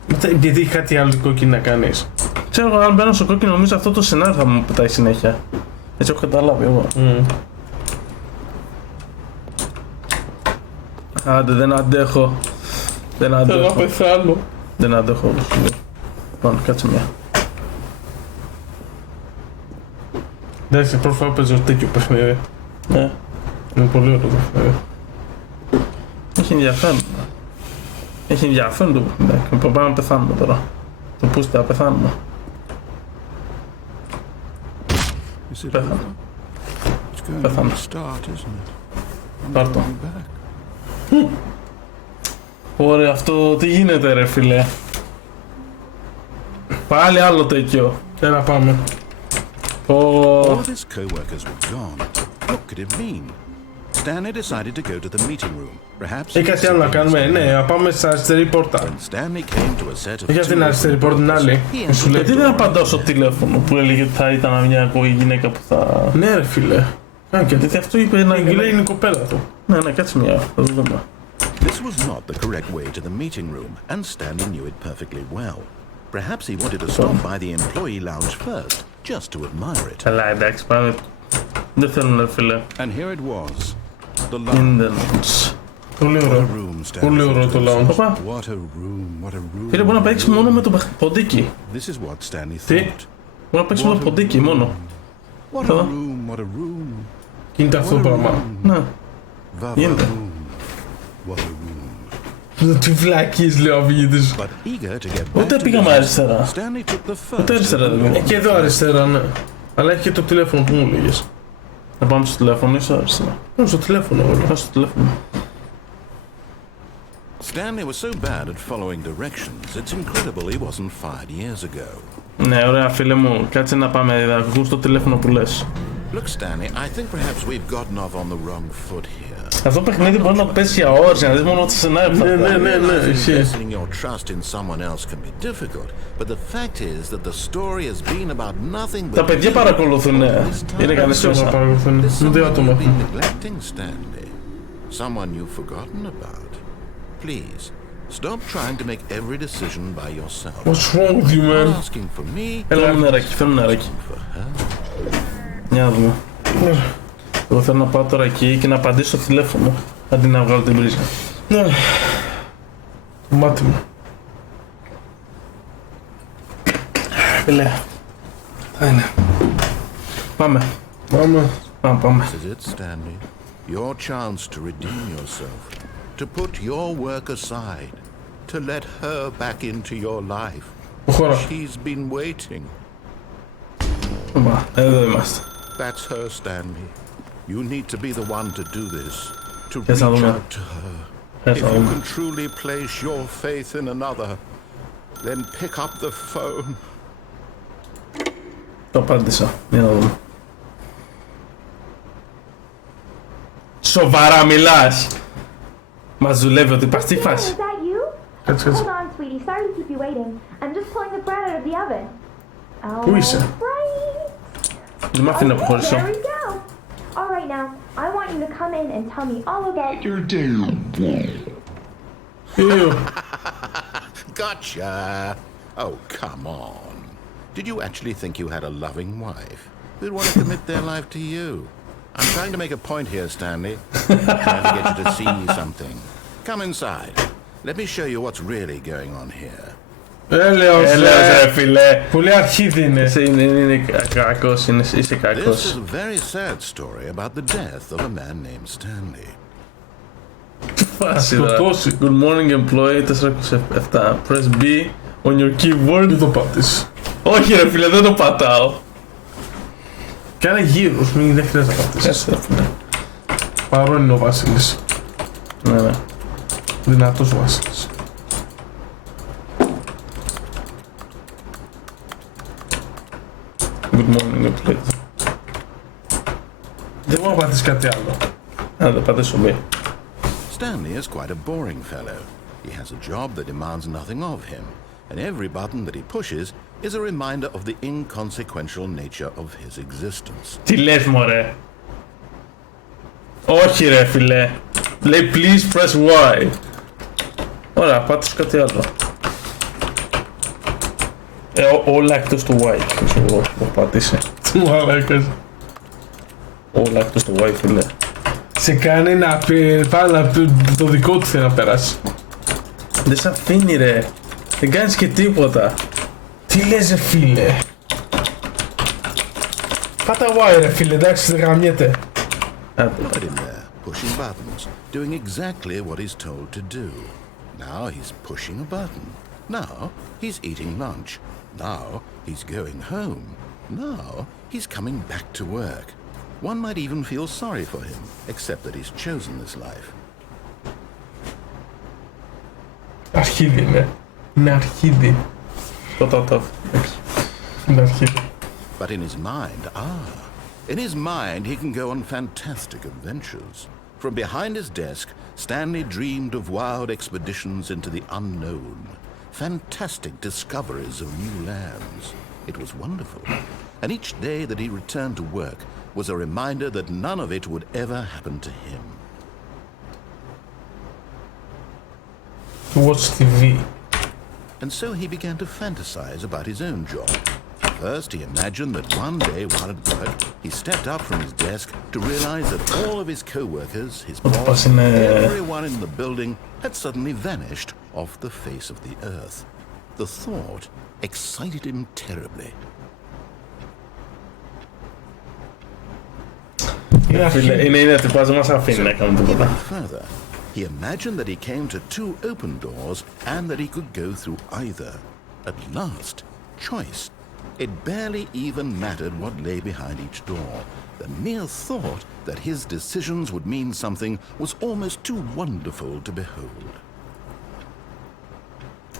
Γιατί έχει κάτι άλλο κόκκινη να κάνεις. Ξέρω, αν μπαίνω στο κόκκινο, νομίζω αυτό το σενάριο θα μου πετάει συνέχεια. Έτσι έχω καταλάβει εγώ. Άντε, δεν αντέχω. Δεν Θέλω να αντέχω. πεθάνω. Δεν αντέχω. Λοιπόν, κάτσε μια. Εντάξει, πρώτη φορά παίζω τέτοιο παιχνίδι. Ναι. Είναι πολύ ωραίο το παιχνίδι. Έχει ενδιαφέρον. Έχει ενδιαφέρον το παιχνίδι. Πάμε να πεθάνουμε τώρα. Το πούστε, να πεθάνουμε. Is it Πεθάνω. over? It's going Πεθάνω. to start, isn't it? I'm Πάρ' το. going back. Ωραία, αυτό τι γίνεται ρε φίλε. Πάλι άλλο τέτοιο. Έλα πάμε. All his co-workers were gone. What could it mean? Stanley decided to go to the meeting room. Perhaps Έχει κάτι άλλο να κάνουμε. Ναι, να πάμε στην αριστερή πόρτα. When Stanley came to a set of Έχει αυτή την αριστερή πόρτα την άλλη. Σου λέει. Γιατί δεν απαντάω στο τηλέφωνο που έλεγε ότι θα ήταν μια γυναίκα που θα... Ναι ρε φίλε. Γιατί αυτό είπε να Λέει είναι η κοπέλα του. Ναι, ναι, κάτσε μια. Θα το δούμε. This was not the correct way to the meeting room, and Stanley knew it perfectly well. Perhaps he wanted to stop by the employee lounge first, just to admire it. Καλά, εντάξει, πάμε. Δεν θέλουν ρε φίλε. And here it was. The In lounge. the lunch. Πολύ What a ωραίο. room, Πολύ Stanley. ωραίο το lounge. Οπα, What a room, what a room. φίλε, μπορεί να παίξει μόνο με το ποντίκι. This is what Stanley Τι? thought. Μπορεί να παίξει με το ποντίκι μόνο. What a room, what a room. Γίνεται αυτό το πράγμα. Ναι. Va Γίνεται. room. What a room. Τι βλακείς λέει ο αφηγητής. But eager to get back Ούτε to πήγαμε business, αριστερά. Stanley took the Ούτε first. αριστερά δεν πήγαμε. Και εδώ αριστερά, ναι. Αλλά έχει και το τηλέφωνο που μου λέγες. Να πάμε στο τηλέφωνο ή στο αριστερά. Πάμε στο τηλέφωνο όλο. Πάμε στο τηλέφωνο. Stanley was so bad at following directions, it's incredible he wasn't fired years ago. Ναι, ωραία φίλε μου, κάτσε να πάμε να ακούς στο τηλέφωνο που λες. Look, Stanley, I think perhaps we've gotten off on the wrong foot here. Αυτό το παιχνίδι μπορεί να πέσει για ώρες, για να δεις μόνο το σενάριο που θα πάει. Ναι, ισχύει. Investing your trust in someone else can be difficult, but the fact is that the story has been about nothing but Τα παιδιά παρακολουθούν, ναι. Είναι κανείς Δεν μέσα. παρακολουθούν. There's Είναι δύο someone άτομα you've έχουν. been neglecting, Stanley. Someone you've forgotten about. Please, stop trying to make every decision by yourself. What's wrong with you, Not man? asking for me, Θέλω νεράκι, θέλω νεράκι. for her. Για να δούμε. Εγώ θέλω να πάω τώρα εκεί και να απαντήσω στο τηλέφωνο, αντί να βγάλω την πρίζα. Ναι. Το μάτι μου. Φίλε, θα είναι. Πάμε. Πάμε. Πάμε. This is it, Stanley. Your chance to redeem yourself. To put your work aside. To let her back into your life. Προχώρα. She's been waiting. Εδώ είμαστε. That's her, Stanley. You need to be the one to do this. to Yes, reach I'll- out to her. Yes, If you I'll- can truly place your faith in another, then pick up the phone. Το απάντησα. Για να δούμε. Σοβαρά μιλάς! Μας δουλεύει ότι πας στη Is φάση. that you? Κάτσε, κάτσε. Hold on, sweetie. Sorry to keep you waiting. I'm just pulling the bread out of the oven. Πού είσαι? Right. Δεν μ' αφήνει να Okay, αποχωρήσω. there we go. All right, now I want you to come in and tell me all about your Gotcha. Oh, come on. Did you actually think you had a loving wife who'd want to commit their life to you? I'm trying to make a point here, Stanley. I'm trying to get you to see something. Come inside. Let me show you what's really going on here. Έλεος, Έλεος, φίλε. πολύ αρχίδι είναι. Είσαι είναι κακός, είσαι This κακός. is a very sad story about the death of a man named Stanley. Φάση τώρα. σκοτώσει. Good morning employee 427. Press B on your keyboard. Δεν το πατήσεις. Όχι ρε φίλε, δεν το πατάω. Κάνε γύρους, μην δεν χρειάζεται να πατήσεις. Κάτσε ρε φίλε. Παρόν είναι ο Βασίλης. Ναι, ναι. Δυνατός ο Βασίλης. Good morning employee. Δεν μπορώ να πατήσεις κάτι άλλο. Α, δεν πατήσω B. Stanley is quite a boring fellow. He has a job that demands nothing of him, and every button that he pushes is a reminder of the inconsequential nature of his existence. Τι λες μωρέ. Όχι ρε φίλε. Λέει please press Y. Ωραία, πάτησε κάτι άλλο. Όλα εκτός του Y. Ξέρω εγώ, το πατήσει. Τι μαλάκας. Όλα εκτός του Y φίλε. Σε κάνει να πει, πάει να πει το δικό του θέλει να περάσει. Δεν σε αφήνει ρε. Δεν κάνεις και τίποτα. Τι λες ρε φίλε. Πάτα Y ρε φίλε, εντάξει δεν γαμιέται. Άντε. Look at him there, pushing buttons, doing exactly what he's told to do. Now he's pushing a button. Now he's eating lunch. Now he's going home. Now he's coming back to work. One might even feel sorry for him, except that he's chosen this life. Αρχίδι είναι. Είναι αρχίδι. Το. Είναι αρχίδι. But in his mind, in his mind he can go on fantastic adventures. From behind his desk, Stanley dreamed of wild expeditions into the unknown, fantastic discoveries of new lands. It was wonderful. And each day that he returned to work was a reminder that none of it would ever happen to him. To watch TV. And so he began to fantasize about his own job. First, he imagined that one day while at work, he stepped up from his desk to realize that all of his co-workers, his boss, everyone in the building had suddenly vanished off the face of the earth. The thought excited him terribly. Είναι τυπάς, δεν μας αφήνει να κάνουμε τίποτα. Even further, he imagined that he came to two open doors and that he could go through either. At last, choice. It barely even mattered what lay behind each door. The mere thought that his decisions would mean something was almost too wonderful to behold.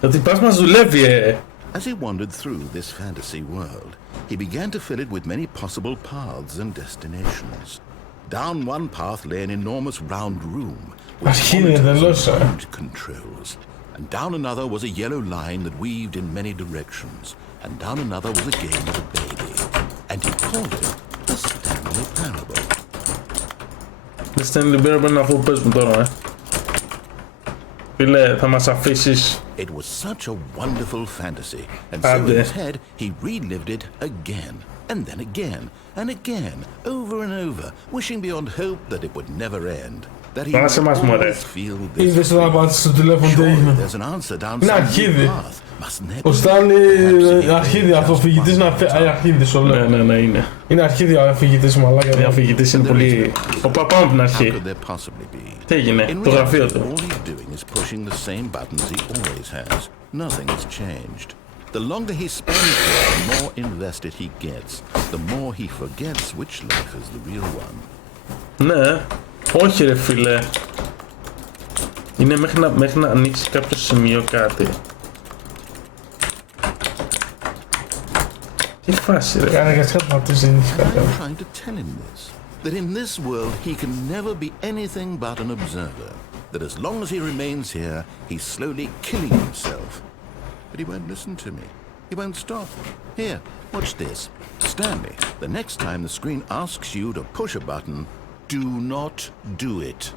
Ο τυπάς μας δουλεύει, As he wandered through this fantasy world, he began to fill it with many possible paths and destinations. Down one path lay an enormous round room with monitors and huge controls. And down another was a yellow line that weaved in many directions. And down another was a game with a baby. And he called it the Stanley Parable. The Stanley Parable είναι αυτό που παίζουμε τώρα, Φίλε, θα μας αφήσεις. It was such a wonderful fantasy, and so in his head he relived it again, and then again, and again, over and over, wishing beyond hope that it would never end. That he would always feel this. Είδες να πάτησες στο τηλέφωνο τι έγινε. There's an answer down Είναι αρχίδι. Ο Stanley αρχίδι, αυτό φυγητής είναι αρχίδι, σου λέω. Ναι, είναι. Είναι αρχίδι ο αφηγητής μαλάκα. Ο αφηγητής είναι πολύ... Ο πάμε από την αρχή. Τι έγινε, το γραφείο του. All he's doing is pushing the same buttons he always has. Nothing has changed. The longer he spends there, the more invested he gets. The more he forgets which life is the real one. Ναι. Όχι ρε φίλε. Είναι μέχρι να ανοίξει κάποιο σημείο κάτι. Τι φάση ρε. Κάνε και κάτι να πεις δεν έχει κάτι. I'm trying to tell him this. That in this world he can never be anything but an observer. That as long as he remains here, he's slowly killing himself. But he won't listen to me. He won't stop. Here, watch this. Stanley, the next time the screen asks you to push a button, do not do it.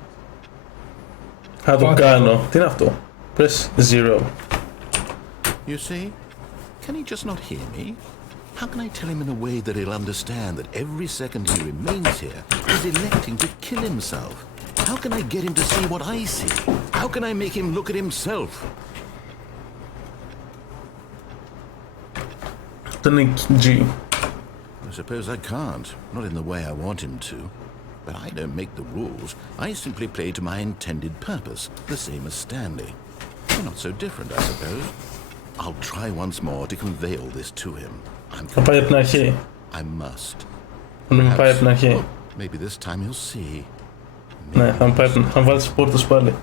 Θα το κάνω. Τι είναι αυτό? Press 0. You see? Can he just not hear me? How can I tell him in a way that he'll understand that every second he remains here, he's electing to kill himself? How can I get him to see what I see? How can I make him look at himself? Το είναι G. I suppose I can't, not in the way I want him to. But I don't make the rules. I simply play to my intended purpose, the same as Stanley. We're not so different, I suppose. I'll try once more to convey all this to him. Θα πάει από την αρχή. I must. Να μην πάει από την αρχή. Oh, maybe this time he'll see. Ναι, θα βάλεις τις πόρτες πάλι.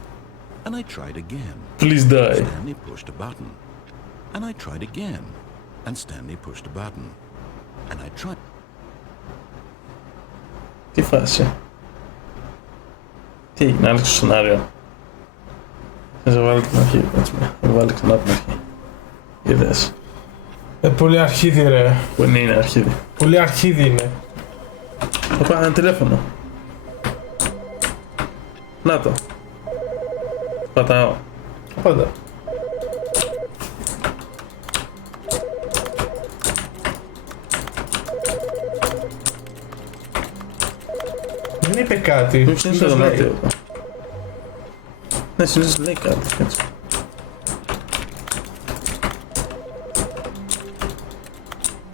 And I tried again. Please die. Stanley pushed a button. And I tried again. And Stanley pushed a button. And I tried. Τι φάση. Τι έγινε, άλλαξε το σενάριο. Θα βάλω την αρχή. Θα βάλω ξανά την αρχή. Είδες. Πολύ αρχίδι ρε. Που είναι αρχίδι. Πολύ αρχίδι είναι. Θα πάω ένα τηλέφωνο. Να το. Πατάω. Πάντα. Δεν είπε κάτι. Μήπως είναι στο δωμάτιο. Ναι, συνήθως λέει κάτι. Έτσι.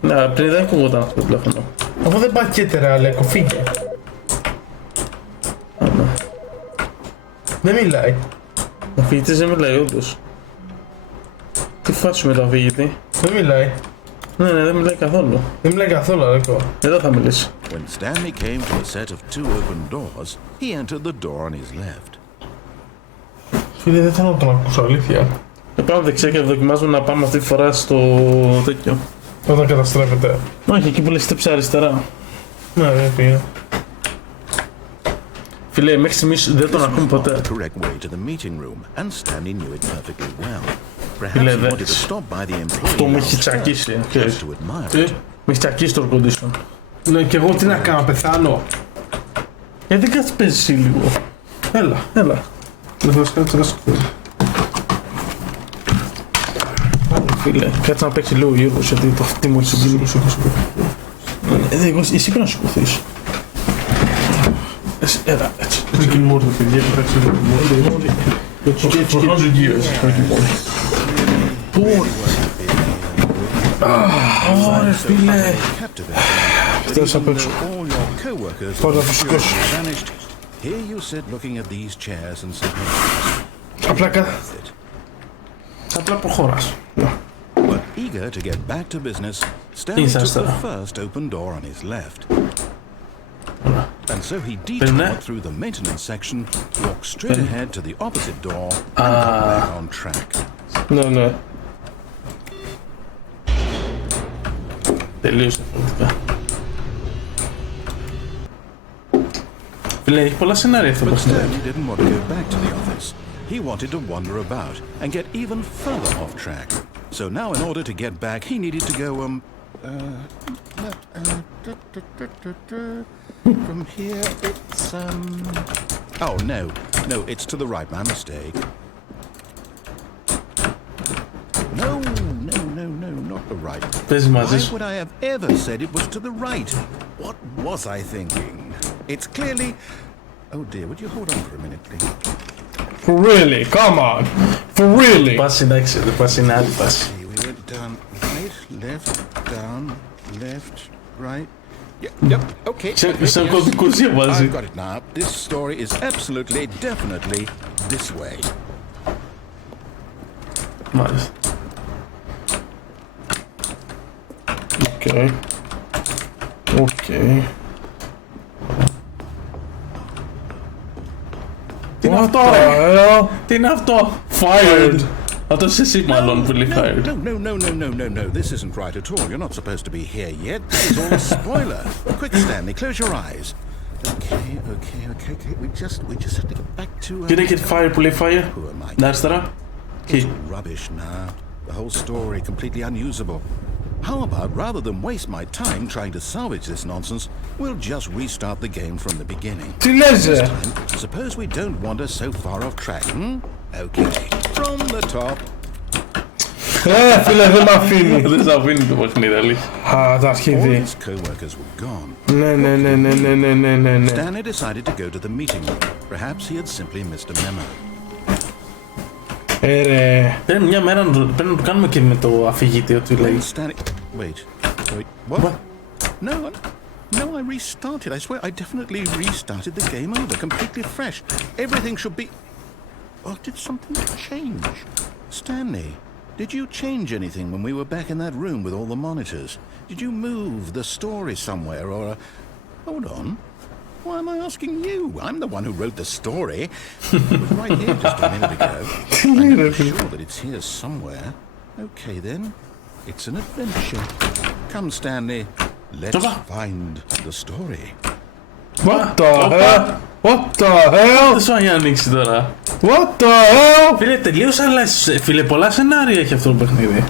Ναι, πριν δεν ακούγονταν αυτό το τηλέφωνο. Αφού δεν πατιέται ρε Αλέκο, φύγε. Δεν μιλάει. Ο αφηγητής δεν μιλάει όντως. Τι φάση με το αφηγητή. Δεν μιλάει. Ναι, δεν μιλάει καθόλου. Δεν μιλάει καθόλου Αλέκο. Εδώ θα μιλήσει. When Stanley came to a set of two open doors, he entered the door on his left. Φίλε, δεν θέλω να τον ακούσω, αλήθεια. Πάμε δεξιά και δοκιμάζουμε να πάμε αυτή τη φορά στο τέτοιο. Όταν καταστρέφεται. Όχι, εκεί που λέει στέψε αριστερά. Ναι, δεν πήγε. Φίλε, μέχρι στιγμής δεν τον ακούμε ποτέ. The correct way to the meeting room, and Stanley knew it perfectly well. Perhaps Φίλε, he wanted to stop by the αυτό με employee έχει lounge τσακίσει. just to admire Τι. it. Με έχει τσακίσει το air condition. Ναι, και εγώ τι να κάνω, πεθάνω. Γιατί δεν κάτσε παίζεις εσύ λίγο. Έλα. Έλα. Δεν θα σκάτσω, θα σκάτσω. Φίλε, κάτσε να παίξει λίγο Γιώργος, γιατί το αυτή μου έχει συγκίνει. Εσύ πρέπει να σηκωθείς. Έλα, έτσι. Rick and Morty, παιδιά, πέταξε Rick and Morty. Προχωράζω γύρως. Πού? Ωραία, φίλε. Φτάσα απ' έξω. All your co-workers Πάω να τους σηκώσω. vanished. Here you sit looking at these chairs and say, Απλά προχωράς. but eager to get back to business, Stanley Είσαι took the αριστερά. first open door on his left. And so he detoured through the maintenance section, walked straight ahead to the opposite door, and got back on track. Ναι, ναι. Τελείως διαφορετικά. Φίλε, έχει πολλά σενάρια αυτό το But παιχνίδι. Stanley didn't want to go back to the office. He wanted to wander about and get even further off track. So now in order to get back, he needed to go, from here it's, oh no, it's to the right, my mistake. No, not the right. Παίζει μαζί Why σου. would I have ever said it was to the right? What was I thinking? It's clearly... Oh dear, would you hold on for a minute, please? For really, come on. For really. Πας εντάξει, δεν πας είναι άλλη πάση. See, we went down right, left, down, left, right. Yep, okay. Σαν κωδικοζία μαζί. I've got it now. This story is absolutely, definitely this way. Μάλιστα. Οκ. Αυτό ρε! Τι είναι αυτό? Fired! Αυτό είσαι εσύ μάλλον που λέει fired. No. This isn't right at all. You're not supposed to be here yet. This is all a spoiler. Quick, Stanley, close your eyes. Okay. We just have to get back to... Can I get fire που λέει fire? Who am I? Να αριστερά. It's rubbish now. The whole story completely unusable. How about, rather than waste my time trying to salvage this nonsense, we'll just restart the game from the beginning. Τι λες, This time, suppose we don't wander so far off track, Okay, from the top. Φίλε, δεν μ' αφήνει. Δεν σ' αφήνει το παιχνίδι, αλήθεια. Α, τα All αρχίδι. his co-workers were gone. Ναι. Stanley decided to go to the meeting room. Perhaps he had simply missed a memo. Ρε. Πρέπει μια μέρα πρέπει να το κάνουμε και με το αφηγητή του λέει. Stanley, wait, what? No, I restarted. I swear, I definitely restarted the game over, completely fresh. Everything should be... Oh, did something change? Stanley, did you change anything when we were back in that room with all the monitors? Did you move the story somewhere or... Hold on. Why am I asking you? I'm the one who wrote the story. It was right here just a minute ago. I'm sure that it's here somewhere. Okay then. It's an adventure. Come, Stanley. Let's find the story. What the hell? What the hell? Δεν σου έχει ανοίξει τώρα. What the hell? Φίλε, τελείως αλλάζει. Φίλε, πολλά σενάρια έχει αυτό το παιχνίδι.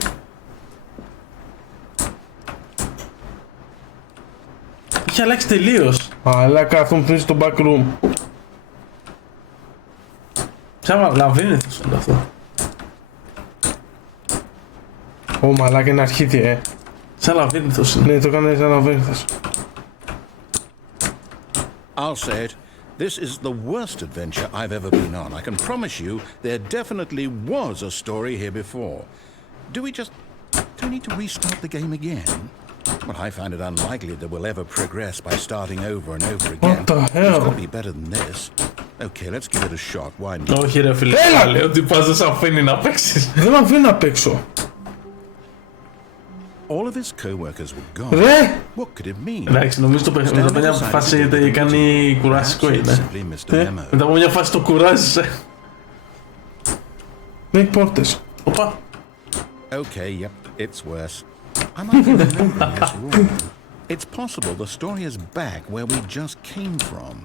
Έχει αλλάξει τελείως. Μαλάκα, αυτό μου θυμίζει στο backroom. Σαν λαβύρινθος είναι αυτό. Ω, μαλάκα, είναι αρχίδι, Σαν λαβύρινθος είναι. Ναι, το έκανε σαν λαβύρινθος. I'll say it. This is the worst adventure I've ever been on. I can promise you there definitely was a story here before. Do we need to restart the game again? Well, I find it unlikely that we'll ever progress by starting over and over again. What the hell? It's got to be better than this. Okay, let's give it a shot. Why not? Όχι ρε φίλε, λέει ότι πας δεν σ' αφήνει να παίξεις. Δεν με αφήνει να παίξω. All of his co-workers were gone. Ρε! What could it mean? Εντάξει, νομίζω το παιχνίδι μετά από μια φάση κάνει κουράσικο είναι. Μετά από μια φάση το κουράζεσαι. Δεν έχει πόρτες. Οπα. Okay, yep, it's worse. I might be remembering this wrong. It's possible the story is back where we just came from.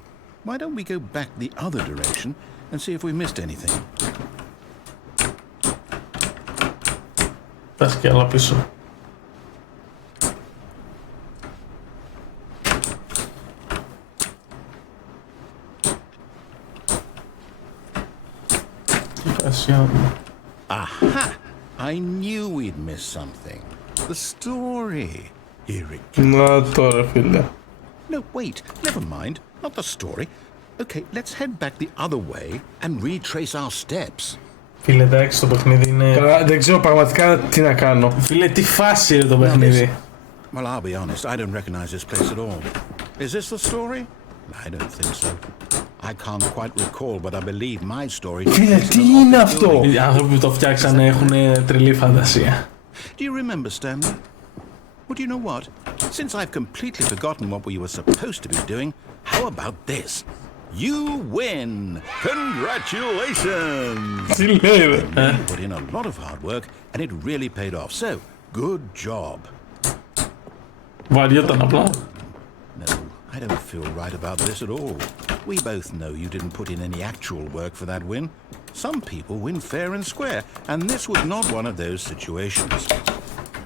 Why don't we go back the other direction and see if we missed anything? Πας και άλλα πίσω. Aha! I knew we'd missed something. The story. Here it comes. Να τώρα, φίλε. No, wait. Never mind. Not the story. Okay, let's head back the other way and retrace our steps. Φίλε, εντάξει, το παιχνίδι είναι... Καλά, δεν ξέρω πραγματικά τι να κάνω. Φίλε, τι φάση είναι το παιχνίδι. Well, I'll be honest. I don't recognize this place at all. Is this the story? I don't think so. I can't quite recall, but I believe my story... Φίλε, τι είναι αυτό? Οι άνθρωποι που το φτιάξανε έχουν τρελή φαντασία. Do you remember, Stanley? Well, do you know what? Since I've completely forgotten what we were supposed to be doing, how about this? You win! Congratulations! Τι λέει, ρε? You put in a lot of hard work, and it really paid off. So, good job. Βαριόταν απλά. No, I don't feel right about this at all. We both know you didn't put in any actual work for that win. Some people win fair and square, and this was not one of those situations.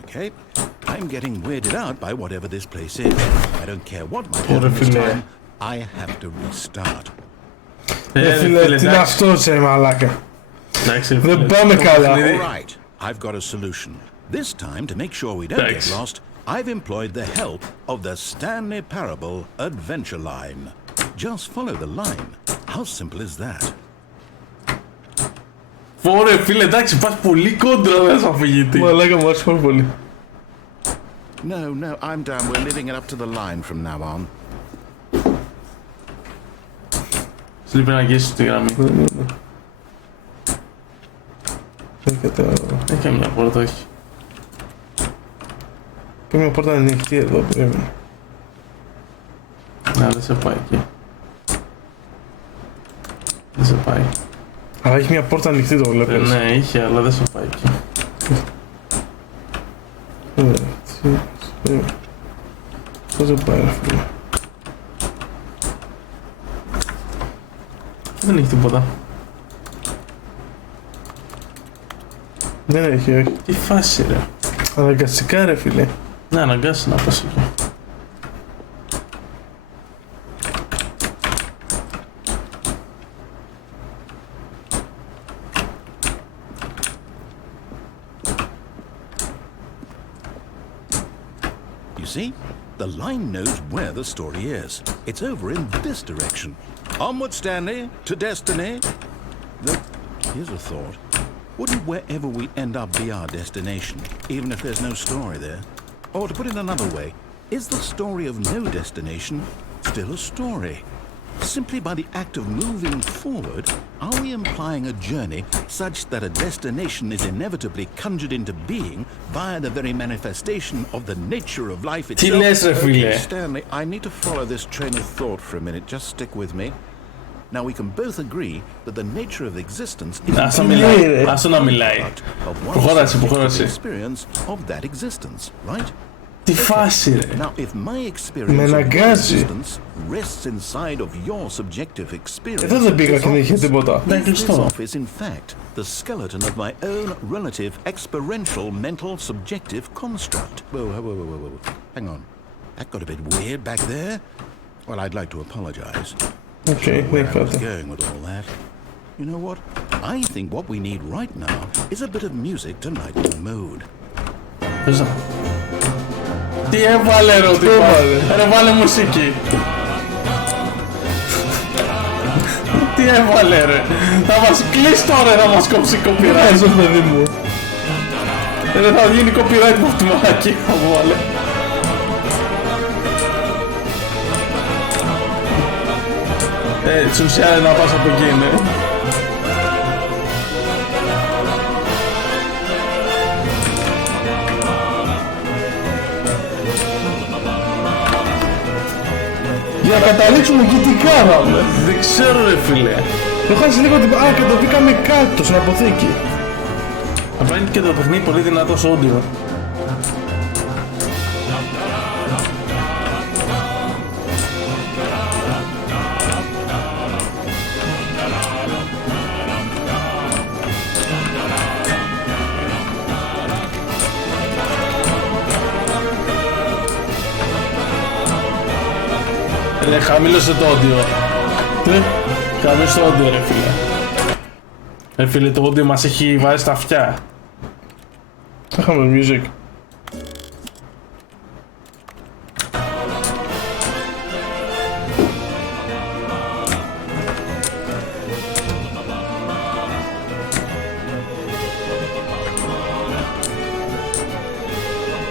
Okay, I'm getting weirded out by whatever this place is. I don't care what might happen this time. I have to restart. Φίλε, τι είναι αυτό, σε μαλάκα? Δεν πάμε καλά. All right, I've got a solution. This time, to make sure we don't get lost, I've employed the help of the Stanley Parable Adventure Line. Just follow the line. How simple is that? Ωρε φίλε, εντάξει, πας πολύ κόντρα μέσα αφηγητή. Μαλάκα, μου άρεσε πάρα πολύ. No, I'm done. We're leaving it up to the line from now on. Πρέπει να αγγίσεις τη γραμμή. Έχει μια πόρτα, όχι. Και μια πόρτα ανοιχτή εδώ, πρέπει. Να, δεν σε πάει εκεί. Δεν σε πάει. Αλλά έχει μια πόρτα ανοιχτή, το βλέπεις. Ναι, είχε, αλλά δεν σε πάει εκεί. Πώς δεν πάει, ρε φίλε. Δεν έχει τίποτα. Δεν έχει, όχι. Τι φάση ρε. Αναγκαστικά, ρε φίλε. Ναι, αναγκάσει να πας εκεί. You see, the line knows where the story is. It's over in this direction. Onward, Stanley, to destiny. Though, here's a thought. Wouldn't wherever we end up be our destination, even if there's no story there? Or to put it another way, is the story of no destination still a story? Simply by the act of moving forward, are we implying a journey such that a destination is inevitably conjured into being via the very manifestation of the nature of life itself? Τι λες ρε φίλε. Okay, Stanley, I need to follow this train of thought for a minute. Just stick with me. Now we can both agree that the nature of existence is Ας να μιλάει. Ας να μιλάει. Προχώρασε, προχώρασε. experience of that existence, right? Τι φάση ρε. Now, if my experience Με of your αναγκάζει. existence rests inside of your subjective experience, Εδώ δεν πήγα και δεν είχε τίποτα. Δεν this κλειστό. off is in fact the skeleton of my own relative experiential mental subjective construct. Whoa. Hang on. That got a bit weird back there. Well, I'd like to apologize. Okay, Where δεν I was κάτω. going with all that. You know what? I think what we need right now is a bit of music to lighten the mood. Πες να. Τι έβαλε ρε, τι έβαλε. Ρε βάλε μουσική. Τι έβαλε ρε. Θα μας κλείσει τώρα, θα μας κόψει copyright. Άζω, παιδί μου. Ρε θα γίνει copyright από τη μαλακή θα μου βάλε. Στην ουσία να πας από εκεί είναι. Για να καταλήξουμε εκεί τι κάναμε. Δεν ξέρω ρε φίλε. Το χάσει λίγο την... Α, και το μπήκαμε κάτω στην αποθήκη. Απλά είναι και το παιχνίδι πολύ δυνατό στο audio. Ρε χαμήλωσε το audio. Τι? Χαμήλωσε το audio ρε φίλε. Ρε φίλε το audio μας έχει βάζει στα αυτιά. Είχαμε music.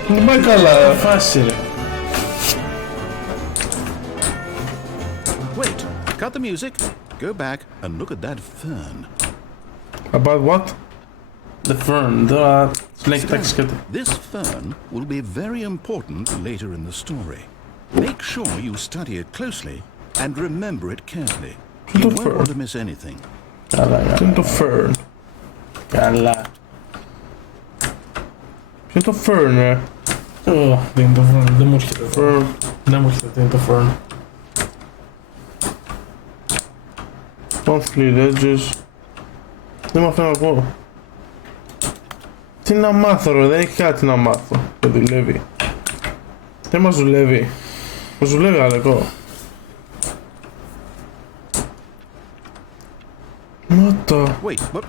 Δεν πάει καλά. Φάση ρε. Wait, cut the music. Go back and look at that fern. About what? The fern, τώρα λέει κοιτάξεις κάτι. This fern will be very important later in the story. Make sure you study it closely and remember it carefully. You The won't fern. want to miss anything. Καλά, Τι είναι το fern? καλά. Ποιο είναι το fern, ρε? Δεν είναι το fern, δεν μου έρχεται. Fern. Δεν μου έρχεται, δεν είναι το fern. Monthly ledges. Δεν μ' αυτό να πω. Τι να μάθω ρε, δεν έχει κάτι να μάθω. Δεν δουλεύει. Δεν μας δουλεύει. Μας δουλεύει αλεκό. What? Wait, what?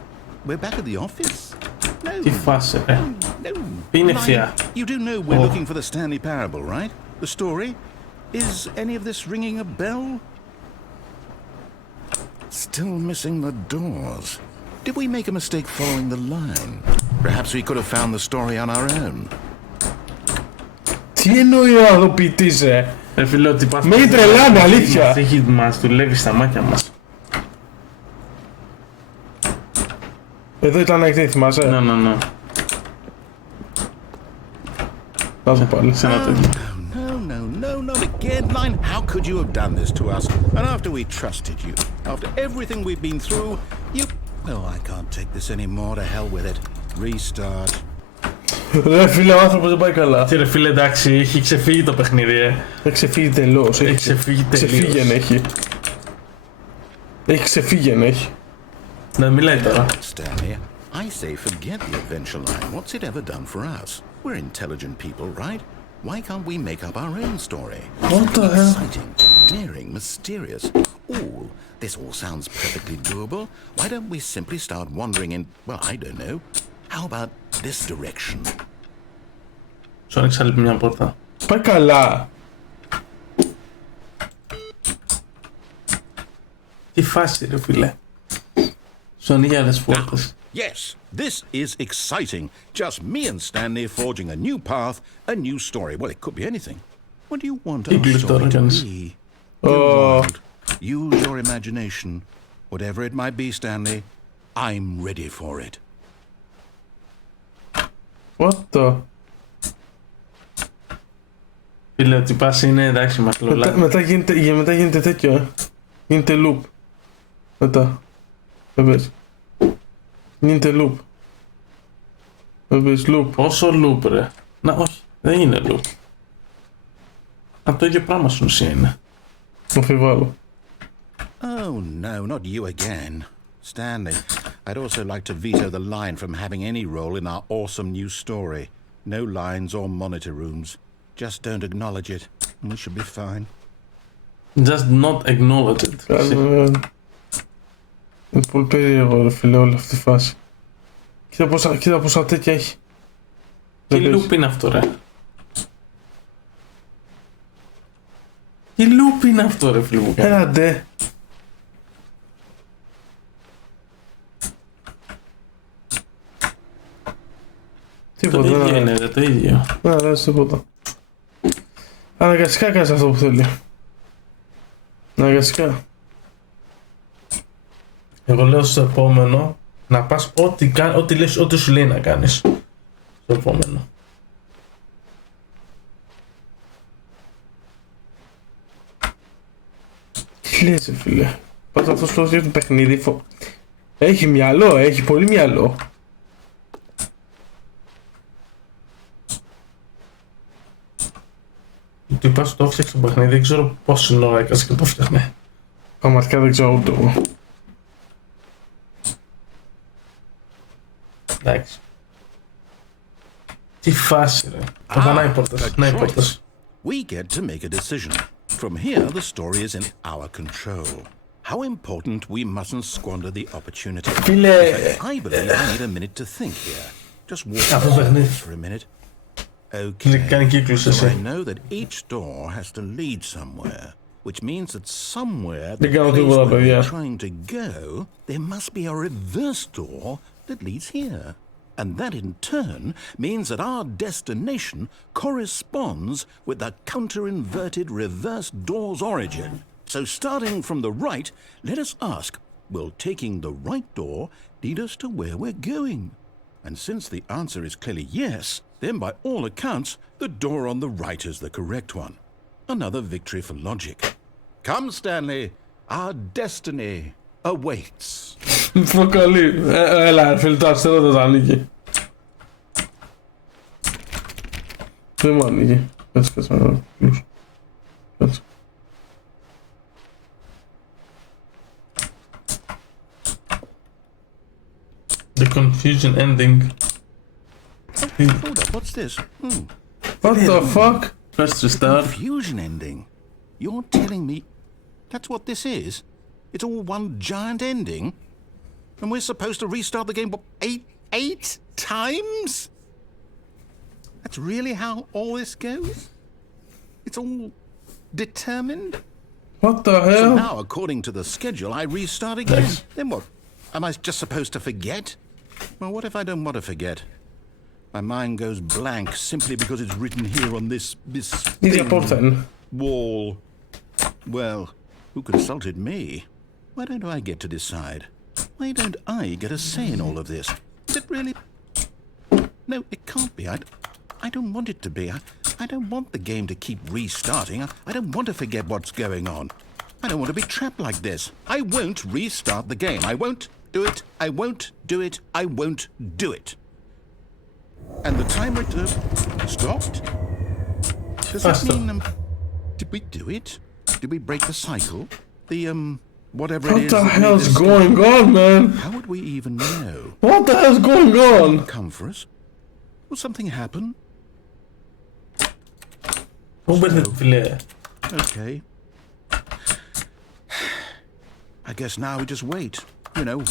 We're back at the office? No. Τι φάση ρε. No. Είναι Ryan, ευθεία. You do know we're Oh. looking for the Stanley parable, right? The story? Is any of this ringing a bell? Still missing the doors. Did we make a mistake following the line? Perhaps we could have found the story on our own. Τι εννοεί ο αδοποιητής ρε. Ρε φίλε ότι πας... Με τρελάνε, αλήθεια. Μας δουλεύει στα μάτια μας. Εδώ ήταν να έχετε, θυμάσαι. Ναι. Να το πάλι. Σε ένα τέτοιο. No, not scared line? How could you have done this to us? And after we trusted you, after everything we've been through, you... Oh, I can't take this anymore. To hell with it. Restart. Ρε φίλε, ο άνθρωπος δεν πάει καλά. Τι ρε φίλε, εντάξει, έχει ξεφύγει το παιχνίδι, Έχει ξεφύγει τελώς. Έχει ξεφύγει τελείως. Ξεφύγει έχει. Έχει ξεφύγει έχει. Να μιλάει τώρα. Stanley, I say forget the adventure line. What's it ever done for us? We're intelligent people, right? Why can't we make up our own story? What the hell? Exciting, daring, mysterious. Ooh, this all sounds perfectly doable. Why don't we simply start wandering in, well, I don't know. How about this direction? Σου άνοιξα άλλη μια πόρτα. Πάει καλά. Τι φάση ρε φίλε. Σου ανοίγει άλλες πόρτες. Yes, this is exciting. Just me and Stanley forging a new path, a new story. Well, it could be anything. What do you want our story to be? New world. Use your imagination. Whatever it might be, Stanley, I'm ready for it. What the... Φίλε, ότι πας είναι εντάξει μας λολά. Μετά γίνεται τέτοιο, Γίνεται loop. Μετά. Δεν πες. Γίνεται loop. Δεν πες loop. Πόσο loop ρε. Να όχι, δεν είναι loop. Από το ίδιο πράγμα στην ουσία είναι. Αμφιβάλλω. Oh no, not you again. Stanley, I'd also like to veto the line from having any role in our awesome new story. No lines or monitor rooms. Just don't acknowledge it, and we should be fine. Just not acknowledge it. Είναι πολύ περίεργο ρε φίλε όλη αυτή η φάση. Κοίτα πόσα τέτοια έχει. Τι loop είναι αυτό ρε. Τι loop είναι αυτό ρε φίλε μου. Έλα ντε. Το ίδιο είναι ρε, το ίδιο. Δεν τίποτα. Αναγκαστικά κάνεις αυτό που θέλει. Αναγκαστικά. Εγώ λέω στο επόμενο να πας ό,τι σου λέει να κάνεις. Στο επόμενο. Τι λες φίλε. Πάτε αυτός που το παιχνίδι. Έχει μυαλό, έχει πολύ μυαλό. Του είπα στο έφτιαξε το παιχνίδι, δεν ξέρω πόση ώρα έκασε και το φτιάχνε. Πραγματικά δεν ξέρω ούτε εγώ. Εντάξει. Τι φάση ρε. Να οι πόρτες, να οι πόρτες. We get to make a decision. From here, the story is in our control. How important we mustn't squander the opportunity. Φίλε... I believe I need a minute to think here. Just walk around for a minute. Okay, so I know that each door has to lead somewhere, which means that somewhere the place where we're trying to go, there must be a reverse door that leads here. And that in turn means that our destination corresponds with the counter-inverted reverse door's origin. So starting from the right, let us ask, will taking the right door lead us to where we're going? And since the answer is clearly yes, then by all accounts, the door on the right is the correct one. Another victory for logic. Come, Stanley, our destiny awaits. Πολύ. Έλα, φίλε, το αριστερό δεν θα ανοίγει. Δεν μου ανοίγει. Κάτσε. The confusion ending. Hold up, what's this? What the fuck? Press to start. Confusion ending? You're telling me that's what this is? It's all one giant ending? And we're supposed to restart the game, what, eight times? That's really how all this goes? It's all determined? What the hell? So now, according to the schedule, I restart again. Then what? Am I just supposed to forget? Well, what if I don't want to forget? My mind goes blank simply because it's written here on this thing, wall. Well, who consulted me? Why don't I get to decide? Why don't I get a say in all of this? Is it really... No, it can't be. I don't want it to be. I don't want the game to keep restarting. I don't want to forget what's going on. I don't want to be trapped like this. I won't restart the game. I won't do it. I won't do it. I won't do it. And the timer stopped? Does that mean, did we do it? Did we break the cycle? The, whatever it is. What the hell's going on, man? How would we even know? What the hell's going on? Come for us? Will something happen? Okay. I guess now we just wait. You know,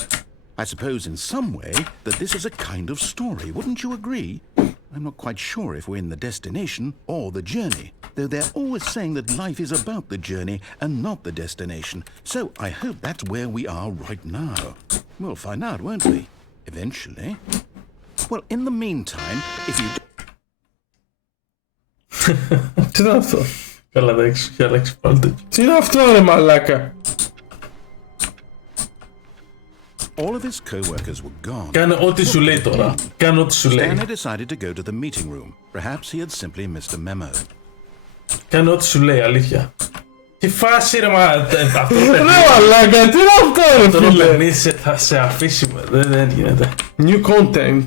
I suppose in some way that this is a kind of story. Wouldn't you agree? I'm not quite sure if we're in the destination or the journey, though they're always saying that life is about the journey and not the destination. So I hope that's where we are right now. We'll find out, won't we? Eventually. Well, in the meantime, if you... Τι είναι αυτό? Καλά, εντάξει, έχει αλλάξει πάλι. Τι είναι αυτό, ρε μαλάκα? All of his co-workers were gone. Κάνε ό,τι σου λέει τώρα. Κάνε ό,τι σου λέει. Stanley decided to go to the meeting room. Perhaps he had simply missed a memo. Κάνε ό,τι σου λέει, αλήθεια. Τι φάση ρε μαλάκα. Ρε μαλάκα, τι είναι αυτό ρε φίλε. Αυτό παιχνίδι θα σε αφήσει, δεν γίνεται. New content.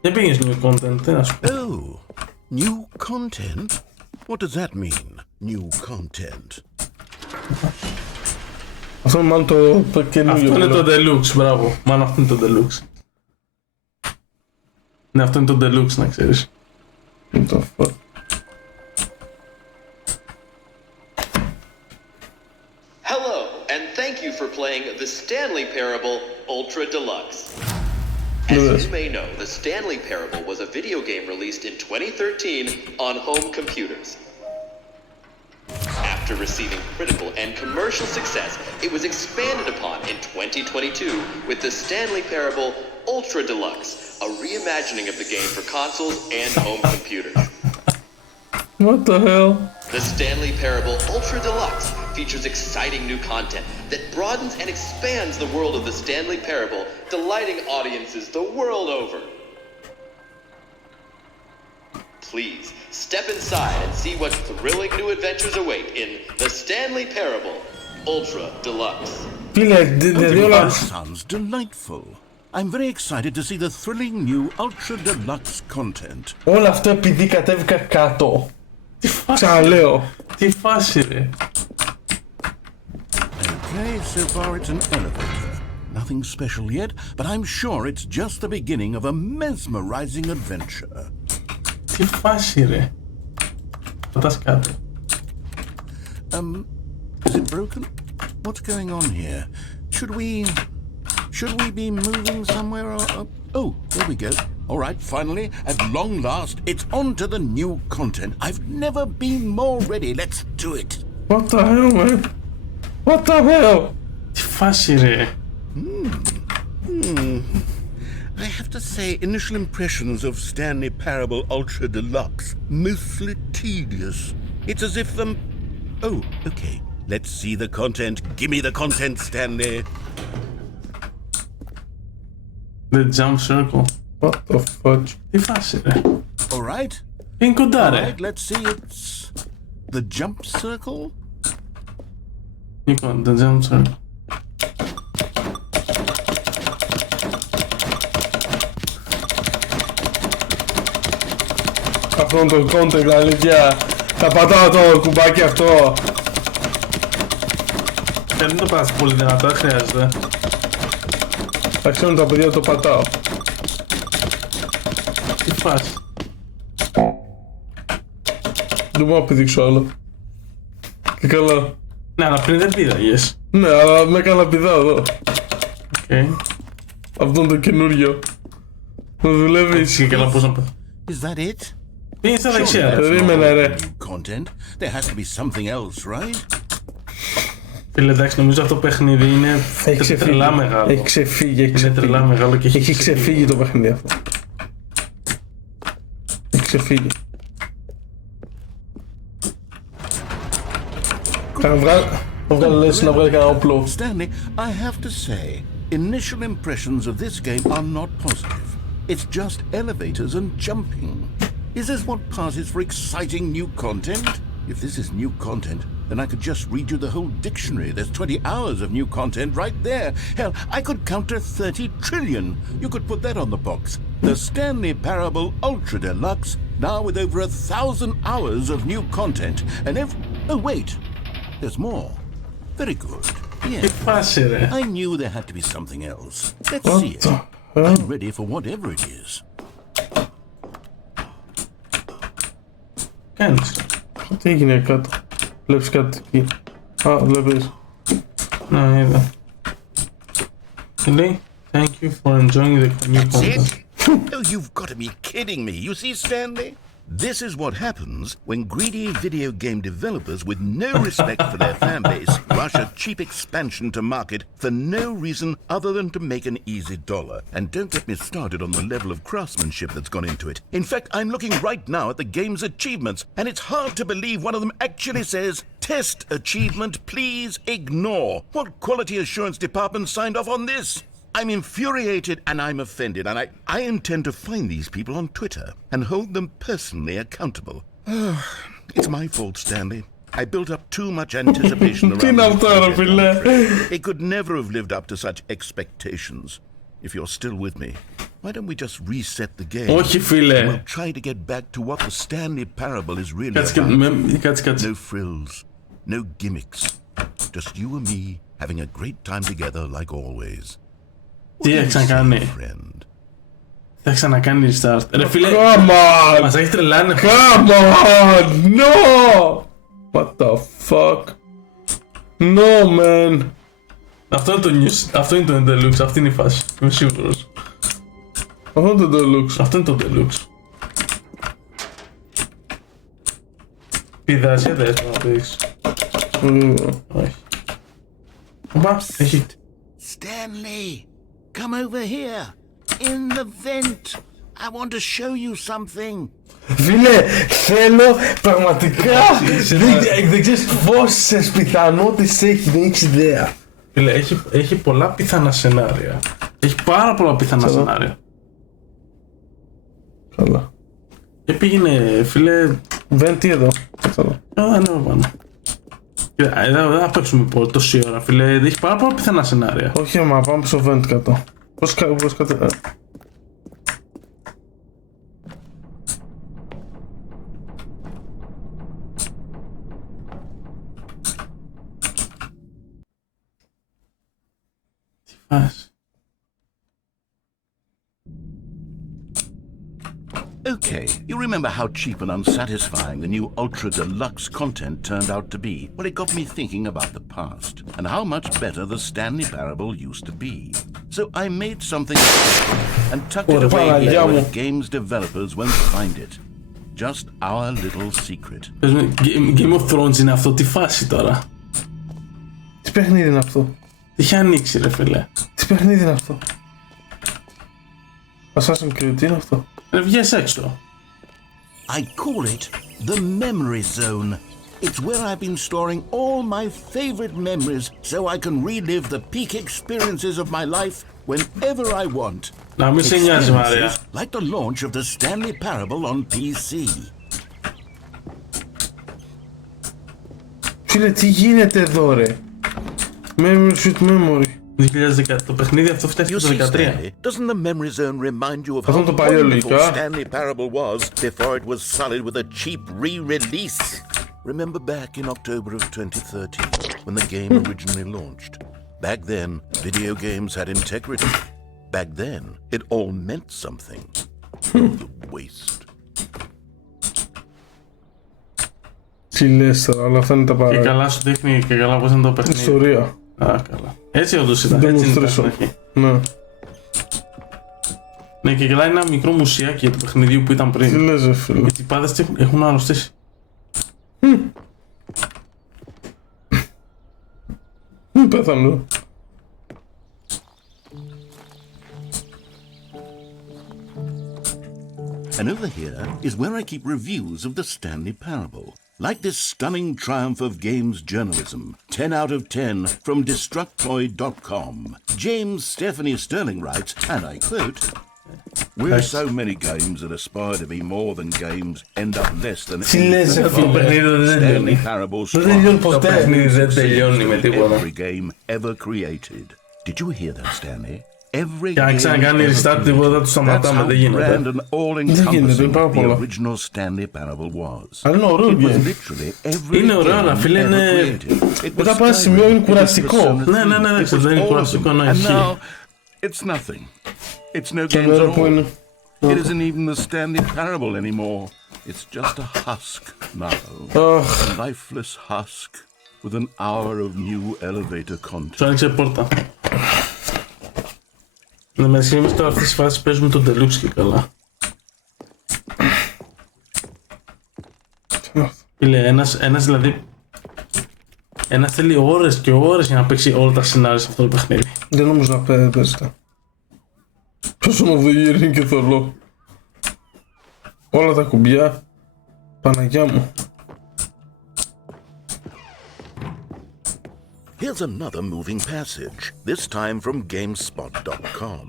Δεν πήγες new content, τι να σου πω. Oh, new content? What does that mean, new content? Αυτό είναι μάλλον το καινούργιο. Αυτό είναι το Deluxe, μπράβο. Μάλλον αυτό είναι το Deluxe. Ναι, αυτό είναι το Deluxe, να ξέρεις. What the fuck. Hello, and thank you for playing the Stanley Parable Ultra Deluxe. As you may know, the Stanley Parable was a video game released in 2013 on home computers. After receiving critical and commercial success, it was expanded upon in 2022 with the Stanley Parable Ultra Deluxe, a reimagining of the game for consoles and home computers. What the hell? The Stanley Parable Ultra Deluxe features exciting new content that broadens and expands the world of the Stanley Parable, delighting audiences the world over. Please, step inside and see what thrilling new adventures await in the Stanley Parable Ultra Deluxe. That sounds delightful. I'm very excited to see the thrilling new Ultra Deluxe content. Όλο αυτό επειδή κατέβηκα κάτω. Τι φάση, ξαναλέω. Τι φάση ρε. Okay, so far it's an elevator. Nothing special yet, but I'm sure it's just the beginning of a mesmerizing adventure. Τι φάση ρε. Πατάς κάτω. Is it broken? What's going on here? Should we be moving somewhere or... Oh, there we go. All right, finally, at long last, it's on to the new content. I've never been more ready. Let's do it. What the hell, man? What the hell? Τι φάση ρε. I have to say, initial impressions of Stanley Parable Ultra Deluxe, mostly tedious. It's as if Oh, okay. Let's see the content. Give me the content, Stanley. The jump circle. What the fuck? Τι φάση ρε. All right. Είναι κοντά ρε. All right, let's see. It's the jump circle. Λοιπόν, the jump circle. Αυτό είναι το content, αλήθεια. Θα πατάω το κουμπάκι αυτό. Δεν το πας πολύ δυνατά, χρειάζεται. Θα ξέρουν τα παιδιά το πατάω. Τι φάση. Δεν μπορώ να πηδήξω άλλο. Και καλά. Ναι, αλλά πριν δεν πήδαγες. Ναι, αλλά με έκανα πηδάω εδώ. Okay. Αυτό είναι το καινούριο. Δεν δουλεύει εσύ καλά πώς να πω. Is that it? Είναι στα δεξιά. Περίμενε ρε. Content. There has to be something else, right? Φίλε, εντάξει, νομίζω αυτό το παιχνίδι είναι τρελά μεγάλο. Έχει ξεφύγει, είναι τρελά μεγάλο και έχει ξεφύγει το παιχνίδι αυτό. Έχει ξεφύγει. Θα βγάλω λες να βγάλει κανένα όπλο. Stanley, I have to say, initial impressions of this game are not positive. It's just elevators and jumping. Is this what passes for exciting new content? If this is new content, then I could just read you the whole dictionary. There's 20 hours of new content right there. Hell, I could count to 30 trillion. You could put that on the box. The Stanley Parable Ultra Deluxe, now with over 1,000 hours of new content. And oh wait, there's more. Very good. Yeah. I knew there had to be something else. Let's see it. I'm ready for whatever it is. Κάνεις. Τι έγινε κάτω. Βλέπεις κάτι εκεί. Α, βλέπεις. Να, είδα. Λέει, thank you for enjoying the new content. Oh, you've got to be kidding me. You see, Stanley? This is what happens when greedy video game developers with no respect for their fan base rush a cheap expansion to market for no reason other than to make an easy dollar. And don't get me started on the level of craftsmanship that's gone into it. In fact, I'm looking right now at the game's achievements, and it's hard to believe one of them actually says, "Test achievement, please ignore." What quality assurance department signed off on this? I'm infuriated and I'm offended, and I intend to find these people on Twitter and hold them personally accountable. It's my fault, Stanley. I built up too much anticipation around it. It could never have lived up to such expectations. If you're still with me, why don't we just reset the game? And we'll try to get back to what the Stanley Parable is really about. No frills, no gimmicks. Just you and me having a great time together like always. Τι θα ξανακάνει. Θα ξανακάνει restart. Ρε φίλε, μας έχει τρελάνει. Come on! No! What the fuck? No, man. Αυτό είναι το news. Αυτό είναι το Deluxe. Αυτή είναι η φάση. Είμαι σίγουρος. Αυτό είναι το Deluxe. Αυτό είναι το Deluxe. Πηδάς, δεν να το έχεις. Όχι. Οπα, έχει. Stanley! Come over here, in the vent. I want to show you something. Φίλε, θέλω πραγματικά. Δεν ξέρεις πόσες πιθανότητες έχει, δεν έχεις ιδέα. Φίλε, έχει πολλά πιθανά σενάρια. Έχει πάρα πολλά πιθανά σενάρια. Καλά. Και πήγαινε, φίλε. Βέντι εδώ. Ναι, πάνω. Δεν θα παίξουμε τόση ώρα, φίλε. Έχει πάρα πολλά πιθανά σενάρια. Όχι, μα πάμε στο vent κάτω. Πώς κάτω. Τι φας. Okay, you remember how cheap and unsatisfying the new Ultra Deluxe content turned out to be? Well, it got me thinking about the past and how much better the Stanley Parable used to be. So I made something and tucked it away here where the game's developers won't find it. Just our little secret. Game of Thrones είναι αυτό, τι φάση τώρα. Τι παιχνίδι είναι αυτό. Τι είχε ανοίξει ρε φίλε. Τι παιχνίδι είναι αυτό. Assassin's Creed, τι είναι αυτό. Βγες έξω. I call it the memory zone. It's where I've been storing all my favorite memories so I can relive the peak experiences of my life whenever I want. Να μην σε νοιάζει, Μαρία. Like the launch of the Stanley Parable on PC. Φίλε, τι γίνεται εδώ ρε. Memory shoot memory. 2010, το παιχνίδι αυτό φτιάχτηκε το 2013. Doesn't the memory zone remind you of how wonderful Stanley Parable was before it was solid with a cheap re-release? Remember back in October of 2013 when the game originally launched? Back then, video games had integrity. Back then, it all meant something. The waste. Τι λες τώρα, αλλά αυτά είναι τα παράδειγμα. Και καλά σου δείχνει και καλά πώς είναι το παιχνίδι. Ιστορία. Α, καλά. Έτσι όντως ήταν, έτσι είναι στην αρχή. Ναι. Ναι, και καλά είναι ένα μικρό μουσιάκι του παιχνιδιού που ήταν πριν. Τι λες ρε φίλε. Γιατί οι πάντες έχουν αρρωστήσει. Πέθανε. And over here is where I keep reviews of the Stanley Parable. Like this stunning triumph of games journalism, 10 out of 10 from Destructoid.com. James Stephanie Sterling writes, and I quote, Where so many games that aspire to be more than games end up less than Τι λες, αυτό το παιχνίδι δεν τελειώνει. Δεν τελειώνει ποτέ. Το παιχνίδι δεν τελειώνει με τίποτα. Every game ever created. Did you hear that, Stanley? Every Και αν ξανακάνει restart τίποτα του σταματάμε, δεν γίνεται. Δεν γίνεται, είναι πάρα πολλά. Αλλά είναι ωραίο game. Είναι ωραίο, αλλά φίλε είναι... Μετά πάει σε σημείο είναι κουραστικό. Ναι, δεν είναι κουραστικό να έχει. It's nothing. It's no games at all. It isn't even the Stanley Parable anymore. It's just a husk now. A lifeless husk with an hour of new elevator content. Σου άνοιξε πόρτα. Να με σχέσεις τώρα αυτές τις φάσεις παίζουμε τον Deluxe και καλά. Φίλε, ένας δηλαδή... Ένας θέλει ώρες και ώρες για να παίξει όλα τα σενάρια σε αυτό το παιχνίδι. Δεν νομίζω να παίζεται. Πόσο μοδογύρι είναι και θολό. Όλα τα κουμπιά. Παναγιά μου. Here's another moving passage, this time from GameSpot.com.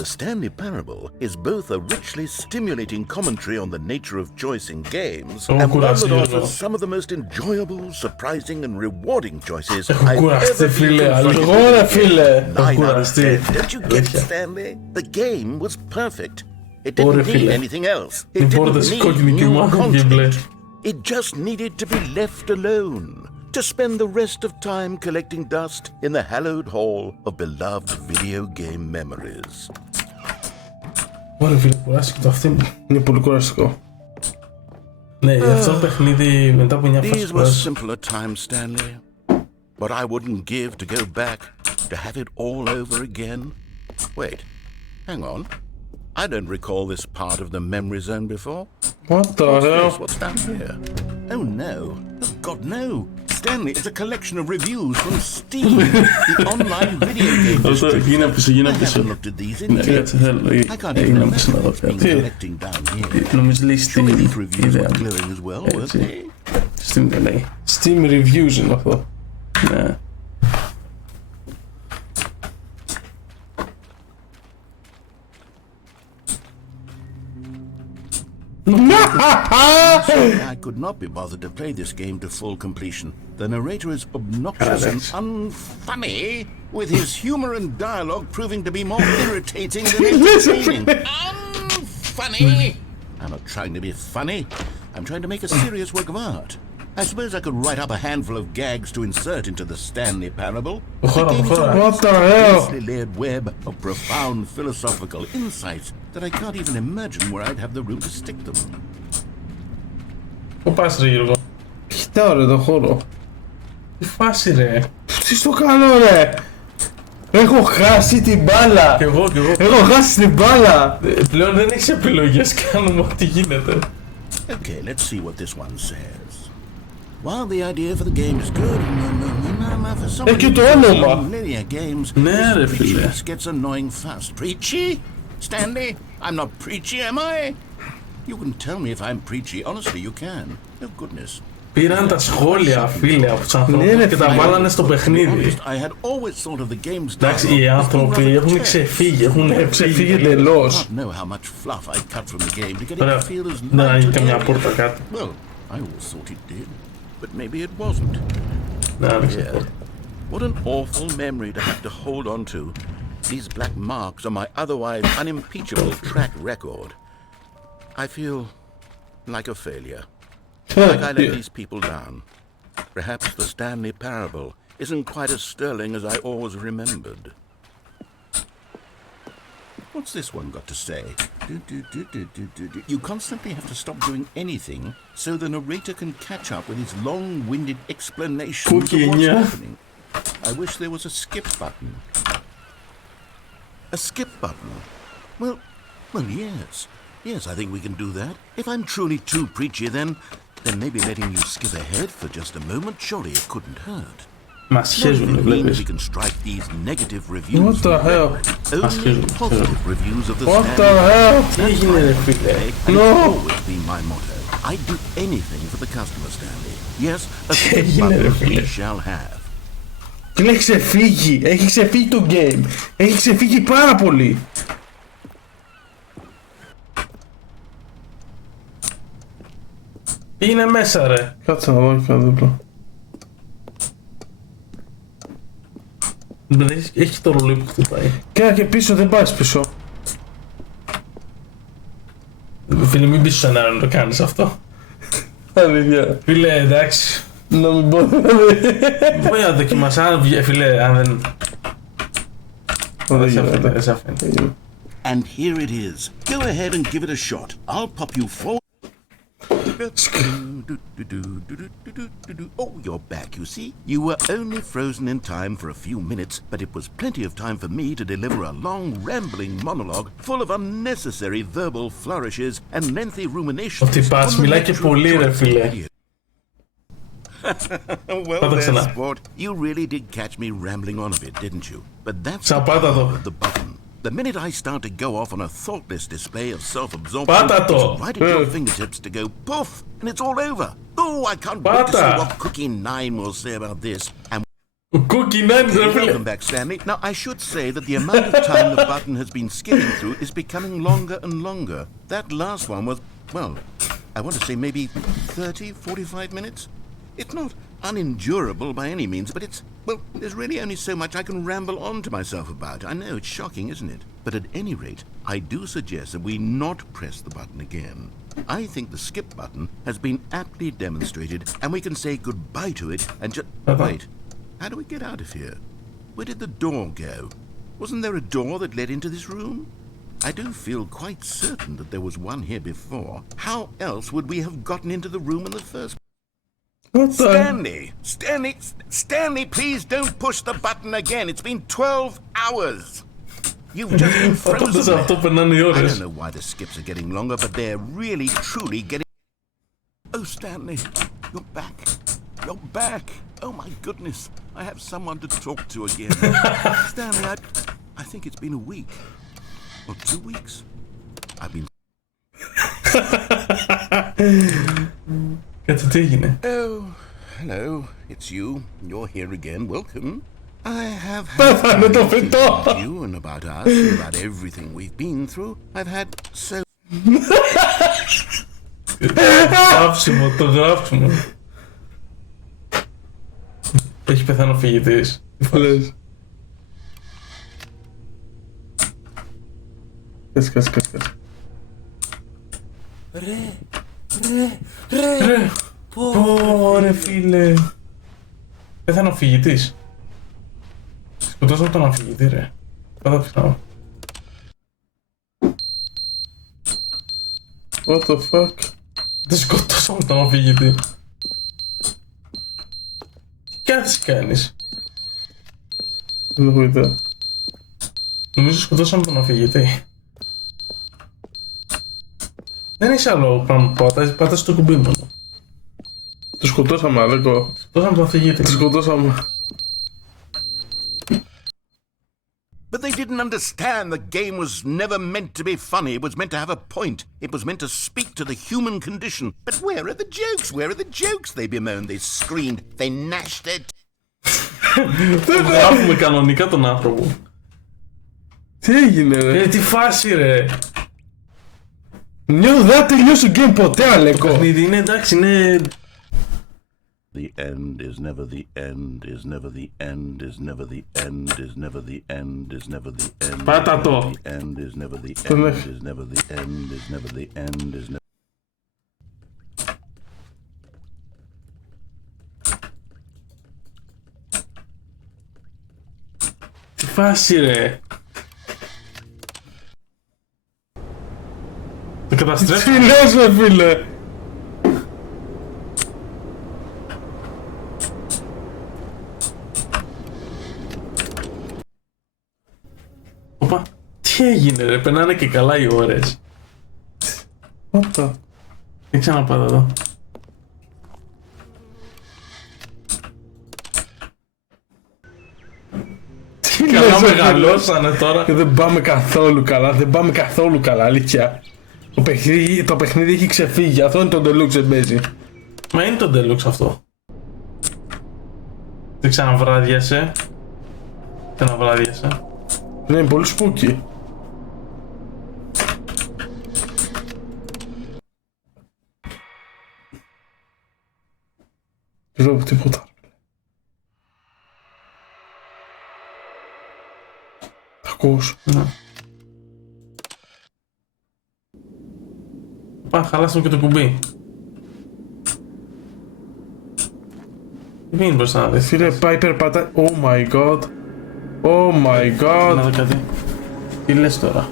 The Stanley Parable is both a richly stimulating commentary on the nature of choice in games and one that offers some of the most enjoyable, surprising and rewarding choices I've ever seen. 9 out of 10. Don't you get it, Stanley? The game was perfect. It didn't need anything else. It didn't need new content. It just needed to be left alone. To spend the rest of time collecting dust in the hallowed hall of beloved video game memories. Ωραία φίλε, κουράστηκε αυτό είναι πολύ κουραστικό. Ναι, αυτό το παιχνίδι μετά από 9 φάσεις These were simpler times, Stanley. But I wouldn't give to go back to have it all over again. Wait, hang on. I don't recall this part of the memory zone before. What the hell? What's down here? Oh no. Oh God, no. Stanley, it's a collection of reviews from Steam, the online video game district. I haven't looked at these in years. I can't even imagine what's been collecting down here. Νομίζω λέει Steam. Surely these reviews were glowing as well, weren't they? Steam δεν λέει. Steam reviews είναι αυτό. Ναι. Sorry, I could not be bothered to play this game to full completion. The narrator is obnoxious and unfunny, with his humor and dialogue proving to be more irritating than entertaining. Unfunny! I'm not trying to be funny. I'm trying to make a serious work of art. I suppose I could write up a handful of gags to insert into the Stanley Parable. What the hell? A layered web of profound philosophical insights that I can't even imagine where I'd have the room to stick them. Πού πας ρε Γιώργο? Κοιτάω ρε το χώρο. Τι φάση ρε? Τι στο κάνω ρε? Έχω χάσει την μπάλα. Κι εγώ. Έχω χάσει την μπάλα. Πλέον δεν έχεις επιλογές, κάνουμε ό,τι γίνεται. Okay, let's see what this one says. While the idea for the game is good, for someone και το όνομα. linear games, Ναι ρε φίλε. this gets annoying fast. Preachy? Stanley? I'm not preachy, am I? You can tell me if I'm preachy. Honestly, you can. Oh goodness. Πήραν τα σχόλια φίλε από τους ανθρώπους και τα βάλανε στο παιχνίδι. Εντάξει, οι άνθρωποι έχουν ξεφύγει, τελώς. Ωραία, δεν ανοίγει καμιά πόρτα κάτω. Ναι, άνοιξε πόρτα. What an awful memory to have to hold on to. These black marks on my otherwise unimpeachable track record. I feel like a failure. Like I let these people down. Perhaps the Stanley Parable isn't quite as sterling as I always remembered. What's this one got to say? You constantly have to stop doing anything so the narrator can catch up with his long-winded explanations of what's happening. I wish there was a skip button. A skip button? Well, yes. Yes, I think we can do that. If I'm truly too preachy, then maybe letting you skip ahead for just a moment, surely it couldn't hurt. Μας σχέζουν, βλέπεις. We can strike these negative reviews. What the hell? Only positive reviews of the What the hell? Τι έγινε ρε φίλε? No. Always be my motto. I'd do anything for the customer, Stanley. Yes, a skip button we shall have. Και έχει ξεφύγει το game. Έχει ξεφύγει πάρα πολύ. Είναι μέσα ρε. Κάτσε να δω, έχει κάτι δίπλα. Έχει το ρολόι που χτυπάει. Και πίσω, δεν πας πίσω. Φίλε, μην πεις στον αέρα να το κάνεις αυτό. Αλήθεια. Φίλε, εντάξει. Να μην πω. Μπορεί να δοκιμάσει, αν βγει, φίλε, αν δεν... Δεν γίνεται. And here it is. Go ahead and give it a shot. I'll pop you forward. Oh, you're back, you see. You were only frozen in time for a few minutes, but it was plenty of time for me to deliver a long, rambling monologue full of unnecessary verbal flourishes and lengthy ruminations. Ότι πας, μιλάει και πολύ ρε φίλε. Well, there, sport. You really did catch me rambling on a bit, didn't you? But that's the power of the button. The minute I start to go off on a thoughtless display of self-absorption, it's right at your fingertips to go poof, and it's all over. Oh, I can't wait to see what Cookie 9 will say about this. And Cookie 9, welcome back, Stanley. Now, I should say that the amount of time the button has been skipping through is becoming longer and longer. That last one was, well, I want to say maybe 30, 45 minutes. It's not unendurable by any means, but it's, well, there's really only so much I can ramble on to myself about. I know, it's shocking, isn't it? But at any rate, I do suggest that we not press the button again. I think the skip button has been aptly demonstrated, and we can say goodbye to it and just... Wait, how do we get out of here? Where did the door go? Wasn't there a door that led into this room? I do feel quite certain that there was one here before. How else would we have gotten into the room in the first place? Stanley, please don't push the button again. It's been 12 hours. You've just been frozen. I don't know why the skips are getting longer, but they're really, truly getting... Oh, Stanley, you're back. You're back. Oh, my goodness. I have someone to talk to again. Stanley, I think it's been a week. Or 2 weeks. I've been... Oh, hello. It's you. You're here again. Welcome. I have had time to think about you and about us and about everything we've been through. I've had so... Γράψιμο, το γράψιμο. Έχει πεθάνει ο φυγητής. Τι λες. Κάτσε. Ρε. Πω ρε φίλε. Πέθανε ο φυγητής. Σκοτώσαμε τον αφηγητή ρε. Πάντα πιθανό. What the fuck. Δεν σκοτώσαμε τον αφηγητή. Τι κάνεις. Δεν έχω ιδέα. Νομίζω σκοτώσαμε τον αφηγητή. Δεν έχεις άλλο πράγμα που πατάς το κουμπί μόνο. Το σκοτώσαμε, Αλέκο. Σκοτώσαμε τον αφηγητή. Το σκοτώσαμε. But they didn't understand the game was never meant to be funny. It was meant to have a point. It was meant to speak to the human condition. But where are the jokes? Where are the jokes? They bemoaned, they screamed, they gnashed it. Δεν γράφουμε κανονικά τον άνθρωπο. Τι έγινε ρε. Τι φάση ρε. Νιώθω δεν θα τελειώσει το game ποτέ, Αλέκο. Το παιχνίδι είναι εντάξει, είναι... The end is never the end, is never the end, is never the end, is never the end, is never the end. Πάτα το. The end is never the end, is never the end, is never the end, is never... Τι φάση ρε. Το καταστρέφω. Τι λες με φίλε. Οπα, τι έγινε ρε, περνάνε και καλά οι ώρες. Όπα. Δεν ξαναπάτα εδώ. Τι καλά μεγαλώσανε τώρα. Και δεν πάμε καθόλου καλά, αλήθεια. Το παιχνίδι έχει ξεφύγει, αυτό είναι το Deluxe, δεν παίζει. Μα είναι το Deluxe αυτό. Δεν ξαναβράδιασε. Ναι, είναι πολύ spooky. Βλέπω τίποτα. Θα ακούς. Χαλάσαμε και το κουμπί. Τι γίνει μπροστά να δεις. Φίλε, πάει περπατά. Oh my god. Oh my god. Να δω κάτι. Τι λες τώρα.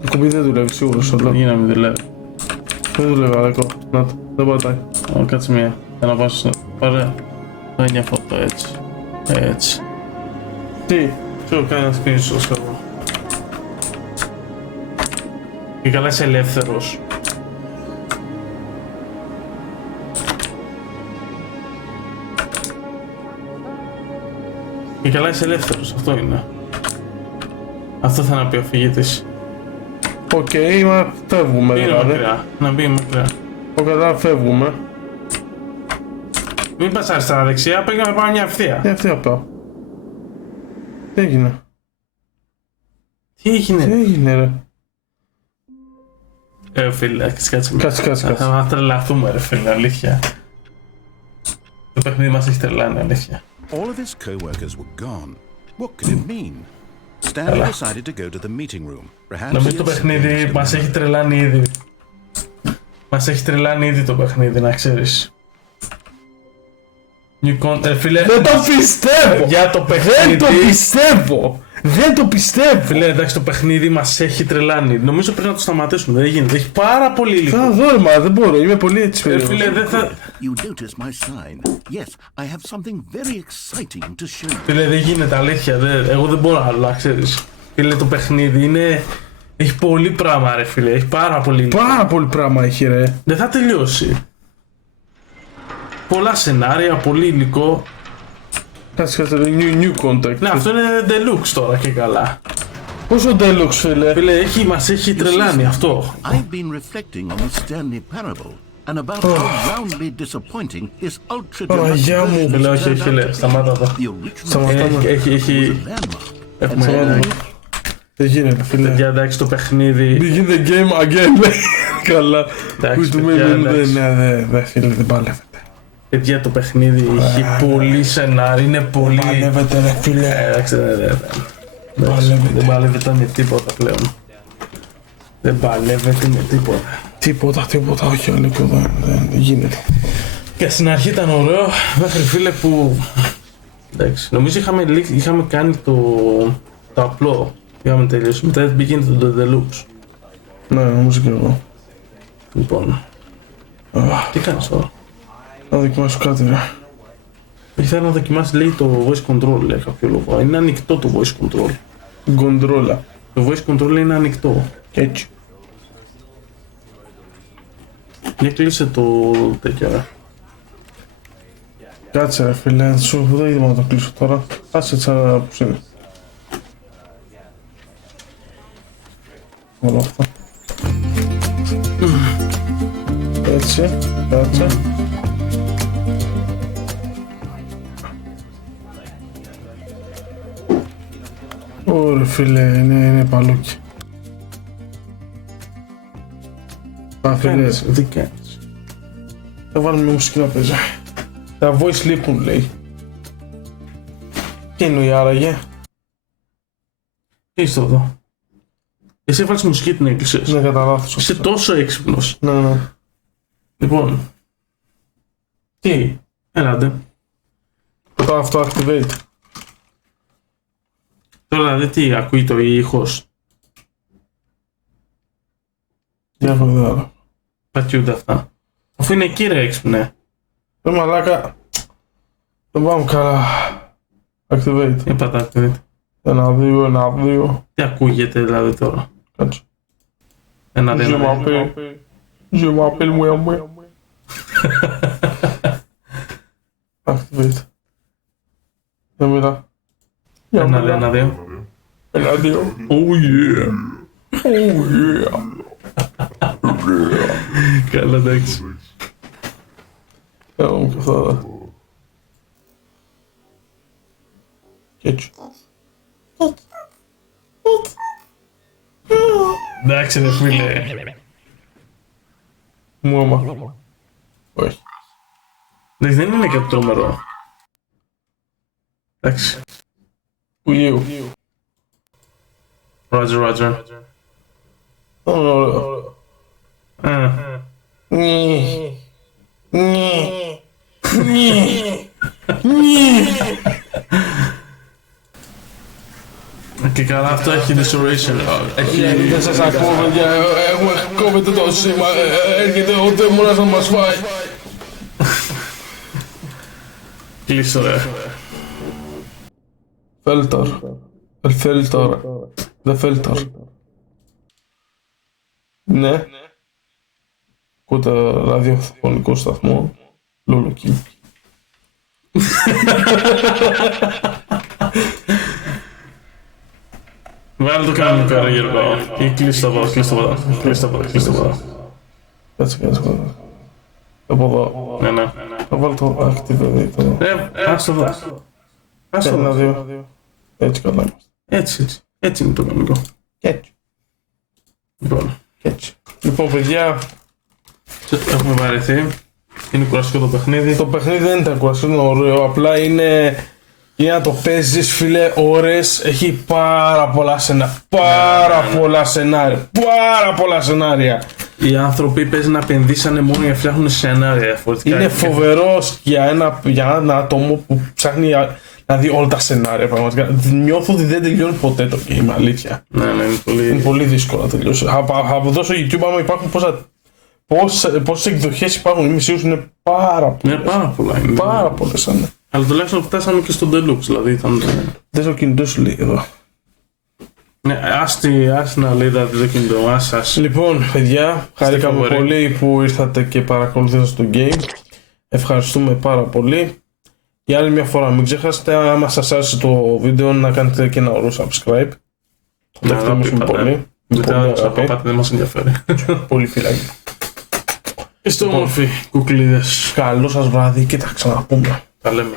Το κουμπί δεν δουλεύει σίγουρος. Τι γίνει να μην δουλεύει. Δεν δουλεύει, Αλέκο. Να το, δεν πατάει. Κάτσε μία. Για να πάω στο... Ωραία. Πάει μια φωτό έτσι. Έτσι. Τι. Σου κάνει ένα screenshot στο σκοπό. Και καλά είσαι ελεύθερος. Και καλά είσαι ελεύθερος, αυτό είναι. Αυτό θα να πει ο φυγητής. Οκ, μα φεύγουμε Πήγαινε δηλαδή. μακριά, να μπει μακριά. Κατά φεύγουμε. Μην πας αριστερά δεξιά, πήγαινε να πάω μια ευθεία. Αυτή πάω. Τι έγινε. Τι έγινε. Τι έγινε ρε. Φίλε, κάτσε. Κάτσε. Θα τρελαθούμε ρε φίλε, αλήθεια. Το παιχνίδι μας έχει τρελάνει, αλήθεια. All of his co-workers were gone. What could it mean? Stanley decided to go to the meeting room. Perhaps Νομίζω he το had παιχνίδι something μας έχει τρελάνει ήδη. Μας έχει τρελάνει ήδη το παιχνίδι, να ξέρεις. Φίλε, Δεν το πιστεύω! για το παιχνίδι. Δεν το πιστεύω! Δεν το πιστεύω! Φίλε, εντάξει, το παιχνίδι μας έχει τρελάνει. Νομίζω πρέπει να το σταματήσουμε. Δεν γίνεται. Έχει πάρα πολύ υλικό. Θα δω, μα δεν μπορώ. Είμαι πολύ έτσι περίεργος. Φίλε, δεν θα. You notice my sign. Yes, I have something very exciting to show you. Φίλε, δεν γίνεται, αλήθεια. Εγώ δεν μπορώ άλλο, να ξέρεις. Φίλε, το παιχνίδι είναι. Έχει πολύ πράγμα, ρε φίλε. Έχει πάρα πολύ υλικό. Πάρα πολύ πράγμα έχει ρε. Δεν θα τελειώσει. Πολλά σενάρια, πολύ υλικό. Κάτσε, new contact. Ναι, αυτό είναι Deluxe τώρα και καλά. Πόσο Deluxe φίλε. Φίλε, μας έχει τρελάνει αυτό. I've been reflecting on the Stanley parable and about how roundly disappointing this ultra Παναγιά μου. Φίλε, όχι, φίλε, σταμάτα εδώ. Έχει. Έχουμε ένα. Δεν γίνεται φίλε. Για εντάξει το παιχνίδι. Begin the game again λέει. Καλά. Εντάξει, Που του παιδιά, μένει εντάξει. ναι φίλε δεν παλεύεται. Παιδιά, το παιχνίδι έχει πολύ σενάρι, είναι πολύ. Παλεύεται ρε φίλε. Εντάξει, δεν παλεύεται με τίποτα πλέον. Δεν παλεύεται με τίποτα. Τίποτα, όχι Αλέκο, δεν γίνεται. Και στην αρχή ήταν ωραίο, μέχρι φίλε που. Εντάξει, νομίζω είχαμε κάνει το απλό. Είχαμε τελειώσει. Μετά πήγαινε το Deluxe. Ναι, νομίζω και εγώ. Λοιπόν. Τι κάνεις τώρα. Να δοκιμάσω κάτι ρε. Ήθελα να δοκιμάσει, λέει, το voice control, λέει κάποιο λόγο. Είναι ανοιχτό το voice control. Γκοντρόλα. Το voice control είναι ανοιχτό. Έτσι. Για κλείσε το τέτοιο, ρε. Κάτσε ρε φίλε, σου δεν είδα να το κλείσω τώρα. Άσε τσάρα που είναι. Όλο αυτό. Έτσι, κάτσε. Ωραία φίλε, είναι παλούκι. Φίλε, Τι κάνεις. θα βάλουμε μια μουσική να παίζει. Τα voice λείπουν λέει. Τι εννοεί άραγε. Τι είσαι εδώ. Εσύ έβαλες μουσική, την έκλεισες. Ναι, κατά λάθος. Είσαι τόσο έξυπνος. Ναι. Λοιπόν. Τι. Έλατε. Το κάνω αυτό activate. Τώρα δηλαδή τι, ακούει το ήχος. Τι έχω εδώ άλλο. Πατιούνται αυτά. Αφού είναι εκεί ρε έξυπνε. Μαλάκα. Δεν πάμε καλά. Activate. Πατάτε, δείτε. 1-2. Τι ακούγεται δηλαδή τώρα. Κάτσε. Ένα Je m'appelle moi. Activate. Δεν μιλά. Ένα, δύο. 1-2. Oh yeah. Καλά, εντάξει. Έλα μου και αυτά εδώ. Και έτσι. Εντάξει ρε φίλε. Μου άμα. Όχι. Δεν είναι κάτι τρομερό. Εντάξει. Ουιού. Roger. Ωραίο. Και καλά, αυτό έχει distortion. Δεν σας ακούω, παιδιά. Κόβεται το σήμα. Έρχεται ο δαίμονας να μας φάει. Κλείστο, ρε. Filter. The filter. Ναι. Ακούτε ραδιοφωνικό σταθμό. Λούλοκι. Βάλε το κανονικό, ρε Γιώργο. Ή κλείστο εδώ. Κάτσε. Από εδώ. Ναι. Θα βάλω το active εδώ. Άστο εδώ. Άστο εδώ. 1-2. Έτσι καλά είμαστε. Έτσι είναι το κανονικό. Έτσι. Λοιπόν, παιδιά, Έχουμε βαρεθεί. Είναι κουραστικό το παιχνίδι. το παιχνίδι δεν ήταν κουραστικό, είναι ωραίο. Απλά είναι για να το παίζεις, φίλε, ώρες. Έχει πάρα πολλά σενάρια. Οι άνθρωποι παίζουν να επενδύσανε μόνο για να φτιάχνουν σενάρια διαφορετικά. Είναι φοβερός για ένα άτομο που ψάχνει να δει όλα τα σενάρια. Πραγματικά νιώθω ότι δεν τελειώνει ποτέ το game, αλήθεια. Ναι, Είναι πολύ δύσκολο να τελειώσει. Από εδώ στο YouTube, άμα υπάρχουν πόσες εκδοχές υπάρχουν, είμαι σίγουρος είναι πάρα πολλές. Ναι, πάρα πολλά είναι. Πάρα πολλές είναι. Αλλά τουλάχιστον φτάσαμε και στο Deluxe, δηλαδή ήταν. Δες το κινητό σου λέει εδώ. Ναι, άστι να λέει το κινητό, άσας. Λοιπόν, παιδιά, χαρήκαμε φοβερή. πολύ που ήρθατε και παρακολουθήσατε το game. Ευχαριστούμε πάρα πολύ. Για άλλη μια φορά, μην ξεχάσετε, άμα σας άρεσε το βίντεο, να κάνετε και ένα ωραίο subscribe. Το εκτιμήσουμε πολύ. Μετά Πολύ θα αγάπη. πάτε, δεν μας ενδιαφέρει. Πολύ φυλάκι. Είστε όμορφοι, κουκλίδες. Καλό σας βράδυ και τα ξαναπούμε. Τα λέμε.